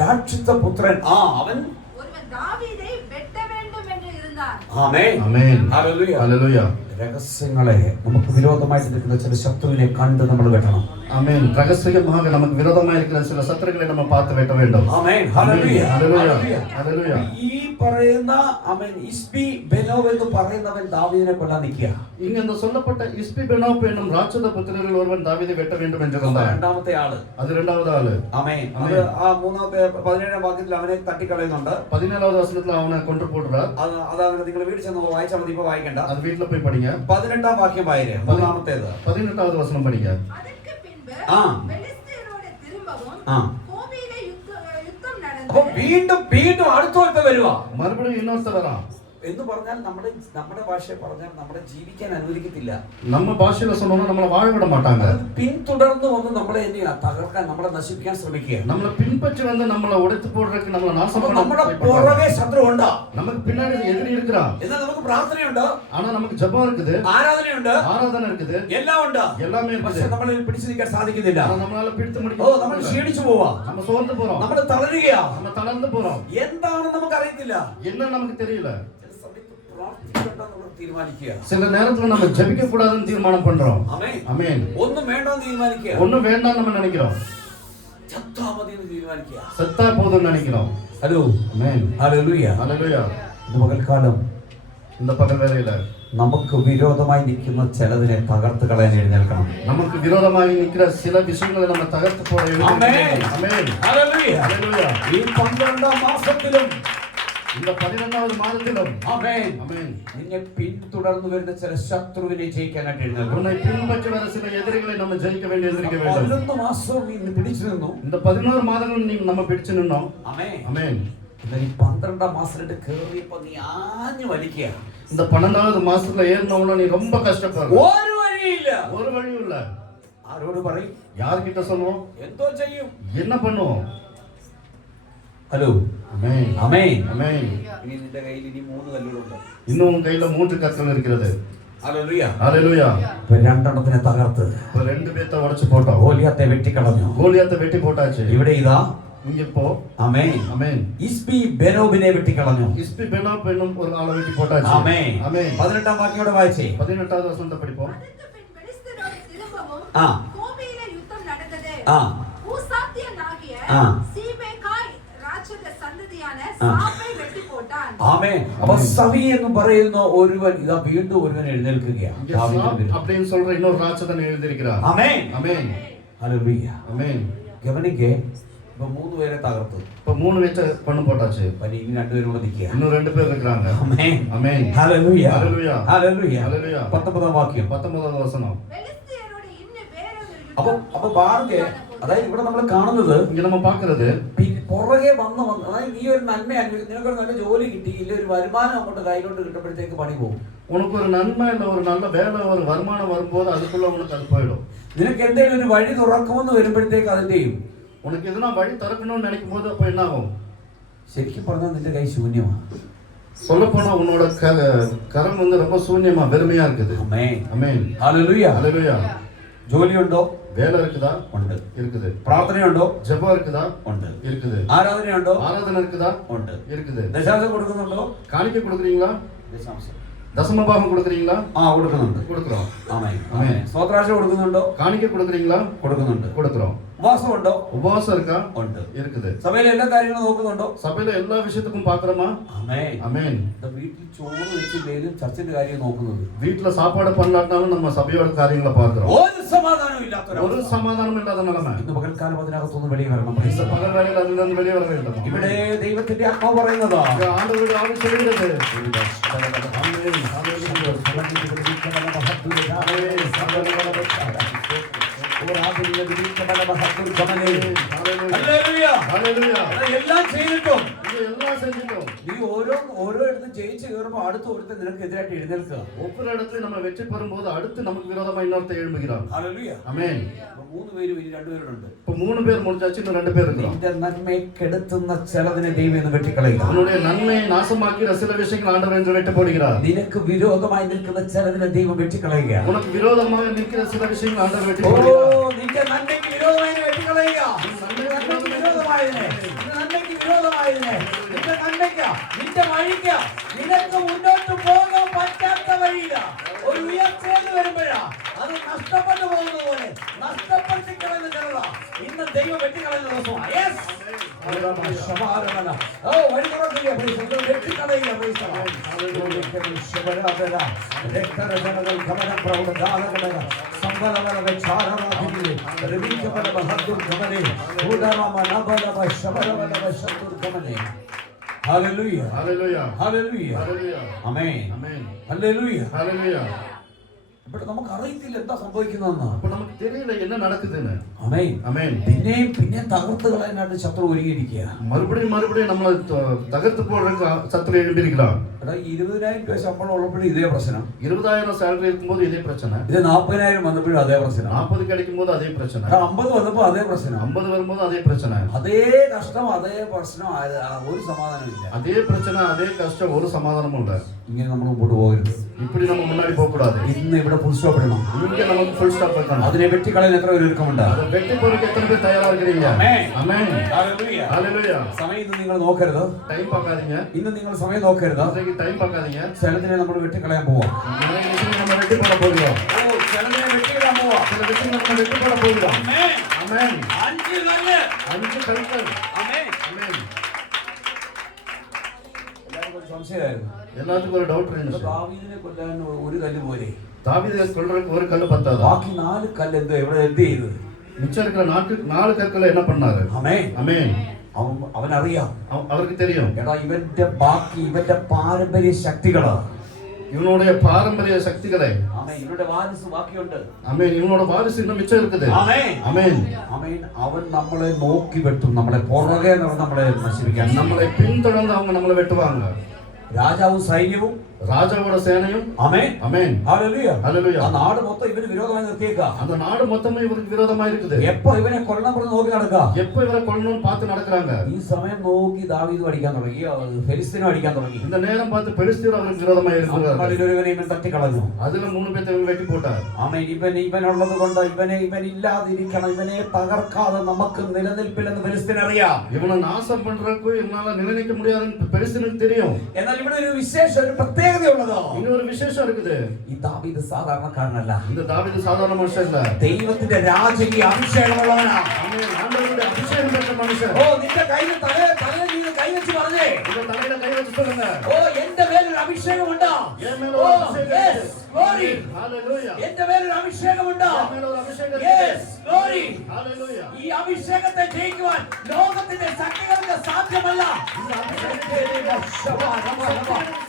രാക്ഷസപുത്രൻ, അവൻ ஒருவன் தாவீதை வெட்ட வேண்டும் என்று இருந்தான். ആമേൻ. ஆமென். ഹല്ലേലൂയ. ஹல்லேலூயா. രഹസ്യങ്ങളെ, നമുക്ക് വിരോധമായിട്ട് നിൽക്കുന്ന ചില ശത്രുവിനെ കണ്ട് നമ്മൾ വെട്ടണം. ஆமென். ரகசியமாக நமக்கு விரோதமா இருக்கிற சில சத்துருக்களை நம்ம பார்த்து வெட்ட வேண்டும். ആമേൻ. ഹല്ലേലൂയ. ஹல்லேலூயா. ഹല്ലേലൂയ. ஹல்லேலூயா. ഈ പറയുന്ന അവൻ ഇസ്ബിബേനോവ് എന്ന് പറയുന്നവൻ ദാവീദിനെ കൊല്ലാൻ നിൽക്കുക. இங்க இந்த சொல்லப்பட்ட இஸ்பிபெனோப் என்னும் ராட்சத புத்திரரில் ஒருவன் தாவீதை வெட்ட வேண்டும் என்றிருந்தான். രണ്ടാമത്തെ ആള്. அது இரண்டாவது ஆளு. ആമേൻ. അത് ആ മൂന്നാമത്തെ 17 വാക്യത്തിൽ അവനെ തട്ടിക്കളയുന്നുണ്ട്. 17வது வசனத்துல அவனை கொன்று போடுறார். അതാണ് നിങ്ങൾ വീട്ടിൽ ചെന്ന് വായിച്ചാൽ മതി, ഇപ്പൊ വായിക്കണ്ട. அது வீட்டுல போய் படிங்க. 18 വാക്യം വായന, മൂന്നാമത്തേത്. 18வது வசனம் படிங்க. அதற்கு பின்பு ஆ. பெலிஸ்தரோடு திரும்பவும் ആ. கோபியிலே யுத்தம் അപ്പൊ நடந்தது. വീണ്ടും അടുത്ത വരുവാ மறுபடியும் இன்னொருத்தர் வரான். എന്ന് പറഞ്ഞാൽ നമ്മുടെ ഭാഷയെ പറഞ്ഞാൽ നമ്മളെ ജീവിക്കാൻ അനുവദിക്കത്തില്ല. நம்ம பாஷையில சொன்னோம்னா நம்மள வாழ விட மாட்டாங்க. പിന്തുടർന്ന് വന്ന് നമ്മളെ എന്തിനാ തകർക്കാൻ, നമ്മളെ നശിപ്പിക്കാൻ ശ്രമിക്കുക. நம்மள பின்பற்றி வந்து நம்மள உடைத்து போடுறதுக்கு நம்மள நாசம் பண்ண നമ്മുടെ പുറകെ ശത്രു ഉണ്ടോ? நமக்கு பின்னாடி எதிரி இருக்கிறான். എന്നാൽ നമുക്ക് പ്രാർത്ഥനയുണ്ടോ? ஆனா நமக்கு ஜெபம் இருக்குது, ആരാധനയുണ്ട്, ஆராதனை இருக்குது, എല്ലാം ഉണ്ട്. எல்லாமே പക്ഷെ இருக்குது. നമ്മളിൽ പിടിച്ചു നിൽക്കാൻ സാധിക്കുന്നില്ല. ஆனா நம்மளால பிடித்து முடிக்க നമ്മൾ முடியல. ക്ഷീണിച്ചു പോവാ, நம்ம சோர்ந்து போறோம், നമ്മൾ തളരുകയാ. நம்ம தளர்ந்து போறோம். എന്താണെന്ന് നമുക്ക് അറിയത്തില്ല. என்ன நமக்கு தெரியல. ചില സമയത്ത് പ്രാർത്ഥിക്കണ്ടെന്ന് തീരുമാനിക്കുക. சில நேரத்துல நம்ம ஜெபிக்க கூடாதுன்னு தீர்மானம் பண்றோம். ആമേൻ. ஆமென். ഒന്നും വേണ്ടെന്ന് തീരുമാനിക്കുക. ஒண்ணும் வேண்டாம் நம்ம நினைக்கிறோம். ചത്താ മതി എന്ന് തീരുമാനിക്കുക. செத்தா போதும்னு நினைக்கிறோம். ഹലോ. ஆமென். ഹല്ലേലൂയ. ஹalleluya. ഇത് പകൽക്കാലം இந்த பகல் வேளையில നമുക്ക് വിരോധമായി നിൽക്കുന്ന ചിലതിനെ തകർത്ത് കളയാൻ എഴുന്നേൽക്കണം. நமக்கு விரோதமாகி நிக்கிற சில விஷயங்களை நம்ம தகர்த்து போட ആമേൻ. ஆமென். ഹല്ലേലൂയ. ஹalleluya. ഈ 12ാം മാസത്തിലും இந்த 12வது மாதத்திலும் ആമേൻ ஆமென். നിന്നെ പിന്തുടർന്നു വരുന്ന ചില ശത്രുവിനെ ജയിക്കാനായിട്ട് എഴുന്നേൽക്കണം. உன்னை பின்பற்றி வர சில எதிரிகளை நம்ம ஜெயிக்க எதிர்க்க வேண்டும். 11 മാസവും നീ പിടിച്ചു നിന്നു. இந்த 11 மாதங்கள் நம்ம பிடிச்சு நின்னோம். ആമേൻ. ஆமென். എന്നാൽ ഈ 12ാം മാസത്തിലിട്ട് കേറിയപ്പോ നീ ആഞ്ഞു വലിക്കുക. இந்த 12வது மாசத்துல ஏறினவன நீ ரொம்ப கஷ்டப்படுற. ഒരു വഴിയില്ല. ஒரு வழியும் இல்ல. ആരോട് പറയും? யார்கிட்ட சொல்லுவோம்? എന്തോ ചെയ്യും? என்ன பண்ணுவோம்? ഹലോ. ஆமென். ആമേൻ. ஆமென். ഇനി നിന്റെ കയ്യിൽ ഇനി 3 കല്ലുകളുണ്ട്. இன்னும் உன் கையில 3 கற்கள் இருக்கிறது. ഹല്ലേലൂയ. ஹalleluya. ഇപ്പൊ 2 തകർത്ത് இப்ப 2 பேத்த உடைச்சு போட்டோம். ഗോലിയാത്തെ വെട്ടിക്കളഞ്ഞു. கோலியாத்தை வெட்டி போட்டாச்சு. ഇവിടെ ഇതാ இங்க இப்போ ആമേൻ ஆமென். ഇസ്ബി ബെനോബിനെ വെട്ടിക്കളഞ്ഞു. இஸ்பி பெனோப் என்னும் ஒரு ஆளை வெட்டி போட்டாச்சு. ആമേൻ. ஆமென். 18ാം വാക്യോടെ വായിച്ചേ. 18வது வசனத்தை படிப்போம். அதற்கு பின் பெலிஸ்தரோடு திரும்பவும் ஆ. கோபியிலே யுத்தம் நடந்தது. ആ ஊசாத்தியனாகிய ஆ. சீபேக்காய் ராட்சத சந்ததியான ஆ. சாப்பை வெட்டி போட்டான். ആമേൻ. അപ്പൊ സവി എന്ന് പറയുന്ന ഒരുവൻ ഇതാ വീണ്ടും ഒരുവൻ എഴുന്നേൽക്കുകയാണ്. இங்க சாப் அப்படின்னு சொல்ற இன்னொரு ராட்சதன் எழுந்திருக்கிறார். ആമേൻ. ஆமென். ഹല്ലേലൂയ. ஆமென். ഗവനിക്ക് ഇപ്പൊ 3 പേരെ തകർത്തു. இப்ப 3 വെച്ച് കൊന്നു പോട്ടാச்சு. പനി ഇനി 2 പേരും കൂടെ നിൽക്കുക. இன்னுം 2 பேர் இருக்காங்க. ആമേൻ. ஆமென். ഹല്ലേലൂയ. ഹല്ലേലൂയ. ഹല്ലേലൂയ. ഹല്ലേലൂയ. 19ാം വാക്യം. 19வது വசനം. பெலிஸ்தியரோடு இன்னும் வேறொரு അപ്പൊ யுத்தம் അപ്പൊ ബാർഗെ അതായത് ഇവിടെ നമ്മൾ കാണുന്നത് இங்க நம்ம பார்க்கிறது പുറകെ വന്ന് അതായത് നീ ഒരു നന്മ നിനക്കൊരു നല്ല ജോലി കിട്ടി ഇല്ല ഒരു വരുമാനം അങ്ങോട്ട് കയ്യിലോട്ട് കിട്ടുമ്പോഴത്തേക്ക് പണി പോകും. உனக்கு ஒரு நன்மை இல்ல ஒரு நல்ல வேலை ஒரு வருமானம் வரும்போது அதுக்குள்ள உனக்கு அது போயிடும். നിനക്ക് എന്തെങ്കിലും ഒരു വഴി തുറക്കുമെന്ന് വരുമ്പോഴത്തേക്ക് അതിന്റെയും உனக்கு எதுனா வழி திறக்கணும்னு நினைக்கும் போது அப்ப என்ன ஆகும்? ശരിക്കും പറഞ്ഞാൽ നിന്റെ കൈ ശൂന്യമാണ്. சொல்ல போனா உன்னோட கரம் வந்து ரொம்ப சூன்யமா வெறுமையா இருக்குது. ആമേൻ. ஆமென். ഹല്ലേലൂയ. ஹalleluya. ജോലിയുണ്ടോ? வேலை இருக்குதா? ഉണ്ട്. இருக்குது. പ്രാർത്ഥനയുണ്ടോ? ஜெபம் இருக்குதா? ഉണ്ട്. இருக்குது. ആരാധനയുണ്ടോ? ஆராதனை இருக்குதா? ഉണ്ട്. இருக்குது. ദശാംശം കൊടുക്കുന്നുണ്ടോ? காணிக்கை கொடுக்குறீங்களா? ദശാംശം தசம பாகம் கொடுக்குறீங்களா? കൊടുക്കുന്നുണ്ട്. கொடுக்குறோம். ആമേൻ. ആമേൻ. സ്തോത്രാശ കൊടുക്കുന്നുണ്ടോ? காணிக்கை கொடுக்குறீங்களா? കൊടുക്കുന്നുണ്ട്. கொடுக்குறோம். ഉപവാസമുണ്ടോ? உபவாசம் இருக்கா? ഉണ്ട്. இருக்குது. സഭയിലെ എല്ലാ കാര്യങ്ങളും നോക്കുന്നുണ്ടോ? சபையில எல்லா விஷயத்துக்கும் பாக்குறோமா? ആമേൻ. ஆமென். ഇതാ വീട്ടിൽ ചോറ് വെച്ചില്ലേലും ചർച്ചിന്റെ കാര്യം നോക്കുന്നത്. வீட்டுல சாப்பாடு பண்ணலாட்டாலும் நம்ம சபையோட காரியங்களை பார்க்கிறோம். ഒരു സമാധാനവും ഇല്ലാത്ത ஒரு சமாதானம் இல்லாத நிலைமை. ഇന്ന് പകൽക്കാലം അതിനകത്തുനിന്ന് വെളിയിൽ വരണം. இந்த பகல் வேளையில் அதுல இருந்து வெளியே வர வேண்டும். ഇവിടെ ദൈവത്തിന്റെ ആത്മാവ് പറയുന്നതാ. இங்க ஆண்டவருடைய ஆவி சொல்கிறது. ഹല്ലേലൂയ. എല്ലാം ചെയ്തിട്ടും இது எல்லாம் செஞ்சிட்டோம். നീ ഓരോ ഇടത്തും ജയിച്ചു കയറുമ്പോ അടുത്ത ഒരുത്തൻ നിനക്ക് എതിരായിട്ട് എഴുന്നേൽക്കുക. ஒவ்வொரு இடத்துல நம்ம வெற்றி பெறும்போது அடுத்து நமக்கு விரோதமா இன்னொருத்தர் எழும்புகிறான். ഹല്ലേലൂയ. ஆமென். 3 പേരും ഇനി 2 പേരുണ്ട്. இப்ப 3 பேர் முடிஞ்சாச்சு, இன்னும் 2 பேர் இருக்கிறோம். നിന്റെ നന്മയെ കെടുത്തുന്ന ചിലതിനെ ദൈവം എന്ന് വെട്ടിക്കളയുക. உன்னுடைய நன்மையை நாசமாக்கிற சில விஷயங்கள் ஆண்டவர் என்று வெட்ட போடுகிறார். നിനക്ക് വിരോധമായി നിൽക്കുന്ന ചിലതിനെ ദൈവം വെട്ടിക്കളയുക. உனக்கு விரோதமாக நிற்கிற சில விஷயங்கள் ஆண்டவர் வெட்டி ഓ போடுகிறார். നിന്റെ നന്മയ്ക്ക് വിരോധമായി വെട്ടിക്കളയുക. നിന്റെ നന്മയ്ക്ക് വിരോധമായതിനെ, നിന്റെ നന്മയ്ക്ക് വിരോധമായതിനെ, നിന്റെ നന്മയ്ക്ക്, നിന്റെ വഴിക്ക് നിനക്ക് മുന്നോട്ട് പോകാൻ പറ്റാത്ത വഴിയില്ല. ഒരു ഉയർച്ചയെന്ന് വരുമ്പോഴാ അത് നഷ്ടപ്പെട്ടു പോകുന്ന പോലെ നഷ്ടപ്പെടുത്തി കളയുന്ന ചിലതാ ഇന്ന് ദൈവം വെട്ടിക്കളയുന്ന ദിവസമാണ്. Yes. ഓ വഴി തുറക്കില്ല, വെട്ടിക്കളയില്ല. Hallelujah. Hallelujah. Hallelujah. Hallelujah. Amen. Amen. Hallelujah. Hallelujah. ഇവിടെ നമുക്ക് അറിയത്തില്ല എന്താ സംഭവിക്കുന്നതെന്ന്. அப்ப நமக்கு தெரியல என்ன நடக்குதுன்னு. ആമേൻ. ஆமென். പിന്നെ തകർത്ത് കളയാനായിട്ട് ശത്രു ഒരുങ്ങിയിരിക്കുക. மறுபடியும் നമ്മളെ തകർത്ത് போடுறதுக்கு சத்துரு எழும்பியிருக்கிறான். എടാ 20,000 രൂപ ശമ്പളം ഉള്ളപ്പോഴും ഇതേ പ്രശ്നം. 20,000 സാലറി இருக்கும்போது இதே பிரச்சனை. ഇത് 40,000 വന്നപ്പോഴും അതേ പ്രശ്നം. 40 கிடைக்கும்போது அதே பிரச்சனை. എടാ 50 വന്നപ്പോ അതേ പ്രശ്നം. 50 வரும்போது அதே பிரச்சனை. അതേ കഷ്ടം അതേ പ്രശ്നം ഒരു സമാധാനം ഇല്ല. அதே பிரச்சனை அதே கஷ்டம் ஒரு சமாதானமும் இல்ல. ഇങ്ങനെ നമ്മൾ മുമ്പോട്ട് പോകരുത്. இப்படி நம்ம முன்னாடி போக கூடாது. ഇന്ന് ഇവിടെ ഫുൾ സ്റ്റോപ്പ് ഇടണം. இங்க நமக்கு ஃபுல் ஸ்டாப் வைக்கணும். അതിനെ വെട്ടിക്കളയാൻ എത്ര പേര് ഒരുക്കമുണ്ട്? அதை வெட்டி போறதுக்கு எத்தனை பேர் தயாரா இருக்கீங்க? ആമേൻ. ஆமென். ഹല്ലേലൂയ. ஹalleluya. സമയം ഇന്ന് നിങ്ങൾ നോക്കരുത്. டைம் பார்க்காதீங்க. ഇന്ന് നിങ്ങൾ സമയം നോക്കരുത്. இன்றைக்கு இன்னைக்கு டைம் பார்க்காதீங்க. ചിലതിനെ നമ്മൾ വെട്ടിക്കളയാൻ പോവാം. நிறைய விஷயம் நம்ம வெட்டி போட போகிறோம். ചിലതിനെ വെട്ടിയിടാൻ പോവാം. சில விஷயங்கள் நம்ம வெட்டி போட போகிறோம். ആമേൻ. ஆமென். 5 കല്ല്. 5 கற்கள். ആമേൻ. ஆமென். എല്ലാവർക്കും ഒരു സംശയമായിരുന്നു. எல்லாத்துக்கும் ஒரு டவுட் இருந்துச்சு. ദാവീദിനെ കൊല്ലാൻ ഒരു കല്ല് പോലെ, தாவீதை கொல்றதுக்கு ஒரு கல்லு பத்தாதா? ബാക്കി 4 കല്ല് എന്ത് ചെയ്തു? மிச்சம் இருக்கிற 4 கற்களை என்ன பண்ணாரு? ആമേൻ. ஆமென். അവനറിയാം, அவருக்கு தெரியும். എടാ ഇവന്റെ പാരമ്പര്യ ശക്തികള്, இவனுடைய பாரம்பரிய சக்திகளை, ആമേൻ, ഇവരുടെ വാരിസ് ബാക്കിയുണ്ട്. ஆமென், இவனோட வாரிசு இன்னும் மிச்சம் இருக்குது. ആമേൻ. ஆமென். ആമേൻ. അവൻ നമ്മളെ നോക്കി വെട്ടും, നമ്മളെ പുറകെ നടന്ന് നമ്മളെ നശിപ്പിക്കാൻ. நம்மளை பின்தொடர்ந்து அவங்க நம்மளை வெட்டுவாங்க. രാജാവും സൈന്യവും, ராஜாவோட சேனையும். ആമേൻ. ஆமென். ഹല്ലേലൂയ. ஹல்லேலூயா. ആ നാട് മൊത്തം ഇവന് വിരോധമായി നിർത്തിയേക്കാ. அந்த நாடு மொத்தமே இவருக்கு விரோதமா இருக்குது. എപ്പോ ഇവനെ കൊല്ലണം പറഞ്ഞ് നോക്കി നടക്കുക. எப்ப இவரை கொல்லணும்னு பார்த்து நடக்கறாங்க. ഈ സമയം നോക്കി ദാവീദ് അടിക്കാൻ തുടങ്ങി, ഫെലിസ്തീനും അടിക്കാൻ തുടങ്ങി. இந்த நேரம் பார்த்து பெலிஸ்தீர் அவருக்கு விரோதமா இருக்கிறாங்க. അതിലൊരുവനെ ഇവൻ തട്ടിക്കളഞ്ഞു. அதுல 3 பேரை இவன் வெட்டி போட்டார். ആമേൻ. ഇവനുള്ളത് കൊണ്ട് ഇവൻ ഇല്ലാതിരിക്കണം, ഇവനെ തകർക്കാതെ നമുക്ക് നിലനിൽപ്പില്ലെന്ന് ഫെലിസ്തീൻ അറിയാം. இவனை நாசம் பண்றதுக்கு இவனால நிலைநிற்க முடியாதுன்னு பெலிஸ்தீனுக்கு தெரியும். എന്നാൽ ഇവിടെ ഒരു വിശേഷം, ഒരു പ്രത്യേകതയുള്ളതോ, இன்னொரு விசேஷம் இருக்குது. ഈ ദാവീദ് സാധാരണക്കാരനല്ല. இந்த தாவீது சாதாரண மனுஷன் இல்ல. ദൈവത്തിന്റെ രാജകീയ അഭിഷേകമുള്ളവനാ. ஆமென். ஆண்டவருடைய அபிஷேகம் பெற்ற மனுஷன். ഓ, നിന്റെ കയ്യിൽ തലയിൽ നീ കൈ വെച്ച് പറഞ്ഞേ, இந்த தலையில കൈ വെച്ച് சொல்லுங்க. ഓ, എന്റെ മേലൊരു അഭിഷേകമുണ്ടോ? என் மேல ഓ, ஒரு அபிஷேகம் yes, இருக்குது. glory. ஹalleluya. എന്റെ മേലൊരു അഭിഷേകമുണ്ടോ? என் மேல ஒரு അഭിഷേകം Yes, இருக்குது. glory. ஹalleluya. ഈ അഭിഷേകത്തെ ജയിക്കുവാൻ ലോകത്തിന്റെ ശക്തികൾക്ക് സാധ്യമല്ല. இந்த அபிஷேகத்தை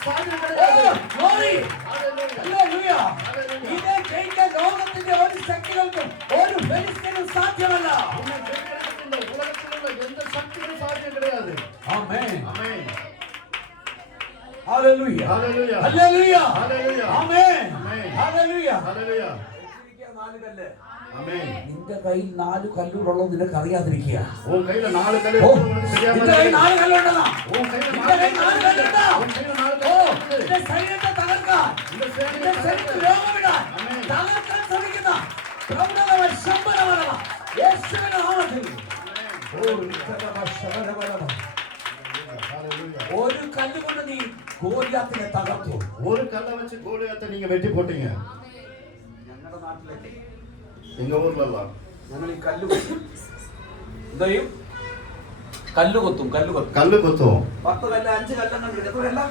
சாதிக்க ഓ, கிடையாது. glory. ஹalleluya. Hallelujah. ഇതേ ജയിക്കാൻ ലോകത്തിന്റെ ഒരു ശക്തികൾക്കും ഒരു ഫെലിസ്തീനും സാധ്യമല്ല. உன்னை ஜெயிக்கிறதுக்கு இந்த உலகத்தில் உள்ள எந்த சக்தியும் சாத்தியம் கிடையாது. ആമേൻ. ஆமென். ഹല്ലേലൂയ. ஹalleluya. ഹല്ലേലൂയ. ഹല്ലേലൂയ. ആമേൻ. ആമേൻ. ഹല്ലേലൂയ. ஹalleluya. 4 കല്ല്. ஆமென். നിന്റെ കയ്യിൽ 4 കല്ലുള്ളൂ, നിനക്ക് അറിയാതിരിക്കുക. உன் கையில 4 കല്ല് ഓ, இருக்குது, உனக்கு தெரியாம നിന്റെ കയ്യിൽ இருக்கு. 4 കല്ലുണ്ടെന്നാ. உன் கையில നിന്റെ കയ്യിൽ 4 കല്ലുണ്ടോ? உன் கையில 4 ഓ, കല്ല് இருக்குது. നിന്റെ ശരീരത്തെ തകർക്കാൻ, இந்த നിന്റെ சேனையை ശരീരത്തിൽ தகர்க்க. രോഗമിടാൻ ആമേൻ. തകർക്കാൻ ശ്രമിക്കുന്ന പ്രൗഢമായ ശമ്പരമരമ യേശുവിന്റെ നാമത്തിൽ. ഓ, ശമ്പരമരമ. ஹalleluya. ഒരു കല്ല് കൊണ്ട് നീ ഗോലിയാത്തിനെ തകർത്തു. ஒரு கல்லை வச்சு கோலியாத்தை நீங்க வெட்டி போட்டீங்க. ഞങ്ങളുടെ നാട്ടിലേക്ക് எங்க ஊர்ல எல்லாம் ഞങ്ങൾ ഈ കല്ല് കൊത്തും. എന്ത് ചെയ്യും? കല്ല് കൊത്തും. கல்லு குத்துவோம். 10 കല്ല് 5 കല്ലെണ്ണം എടുക്കത്തല്ല.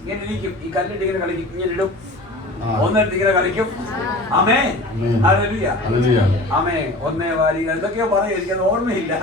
ഇങ്ങനെ ഇരിക്കും, ഈ കല്ലിട്ട് ഇങ്ങനെ കളിക്കും, ഇങ്ങനെ ഇടും, ഒന്നിട്ട് ഇങ്ങനെ കളിക്കും. ആമേൻ. ആമേൻ. ഹല്ലേലൂയ. ഹല്ലേലൂയ. ആമേൻ. ഒന്നേ വാരി എന്തൊക്കെയോ പറയും, എനിക്കത് ഓർമ്മയില്ല.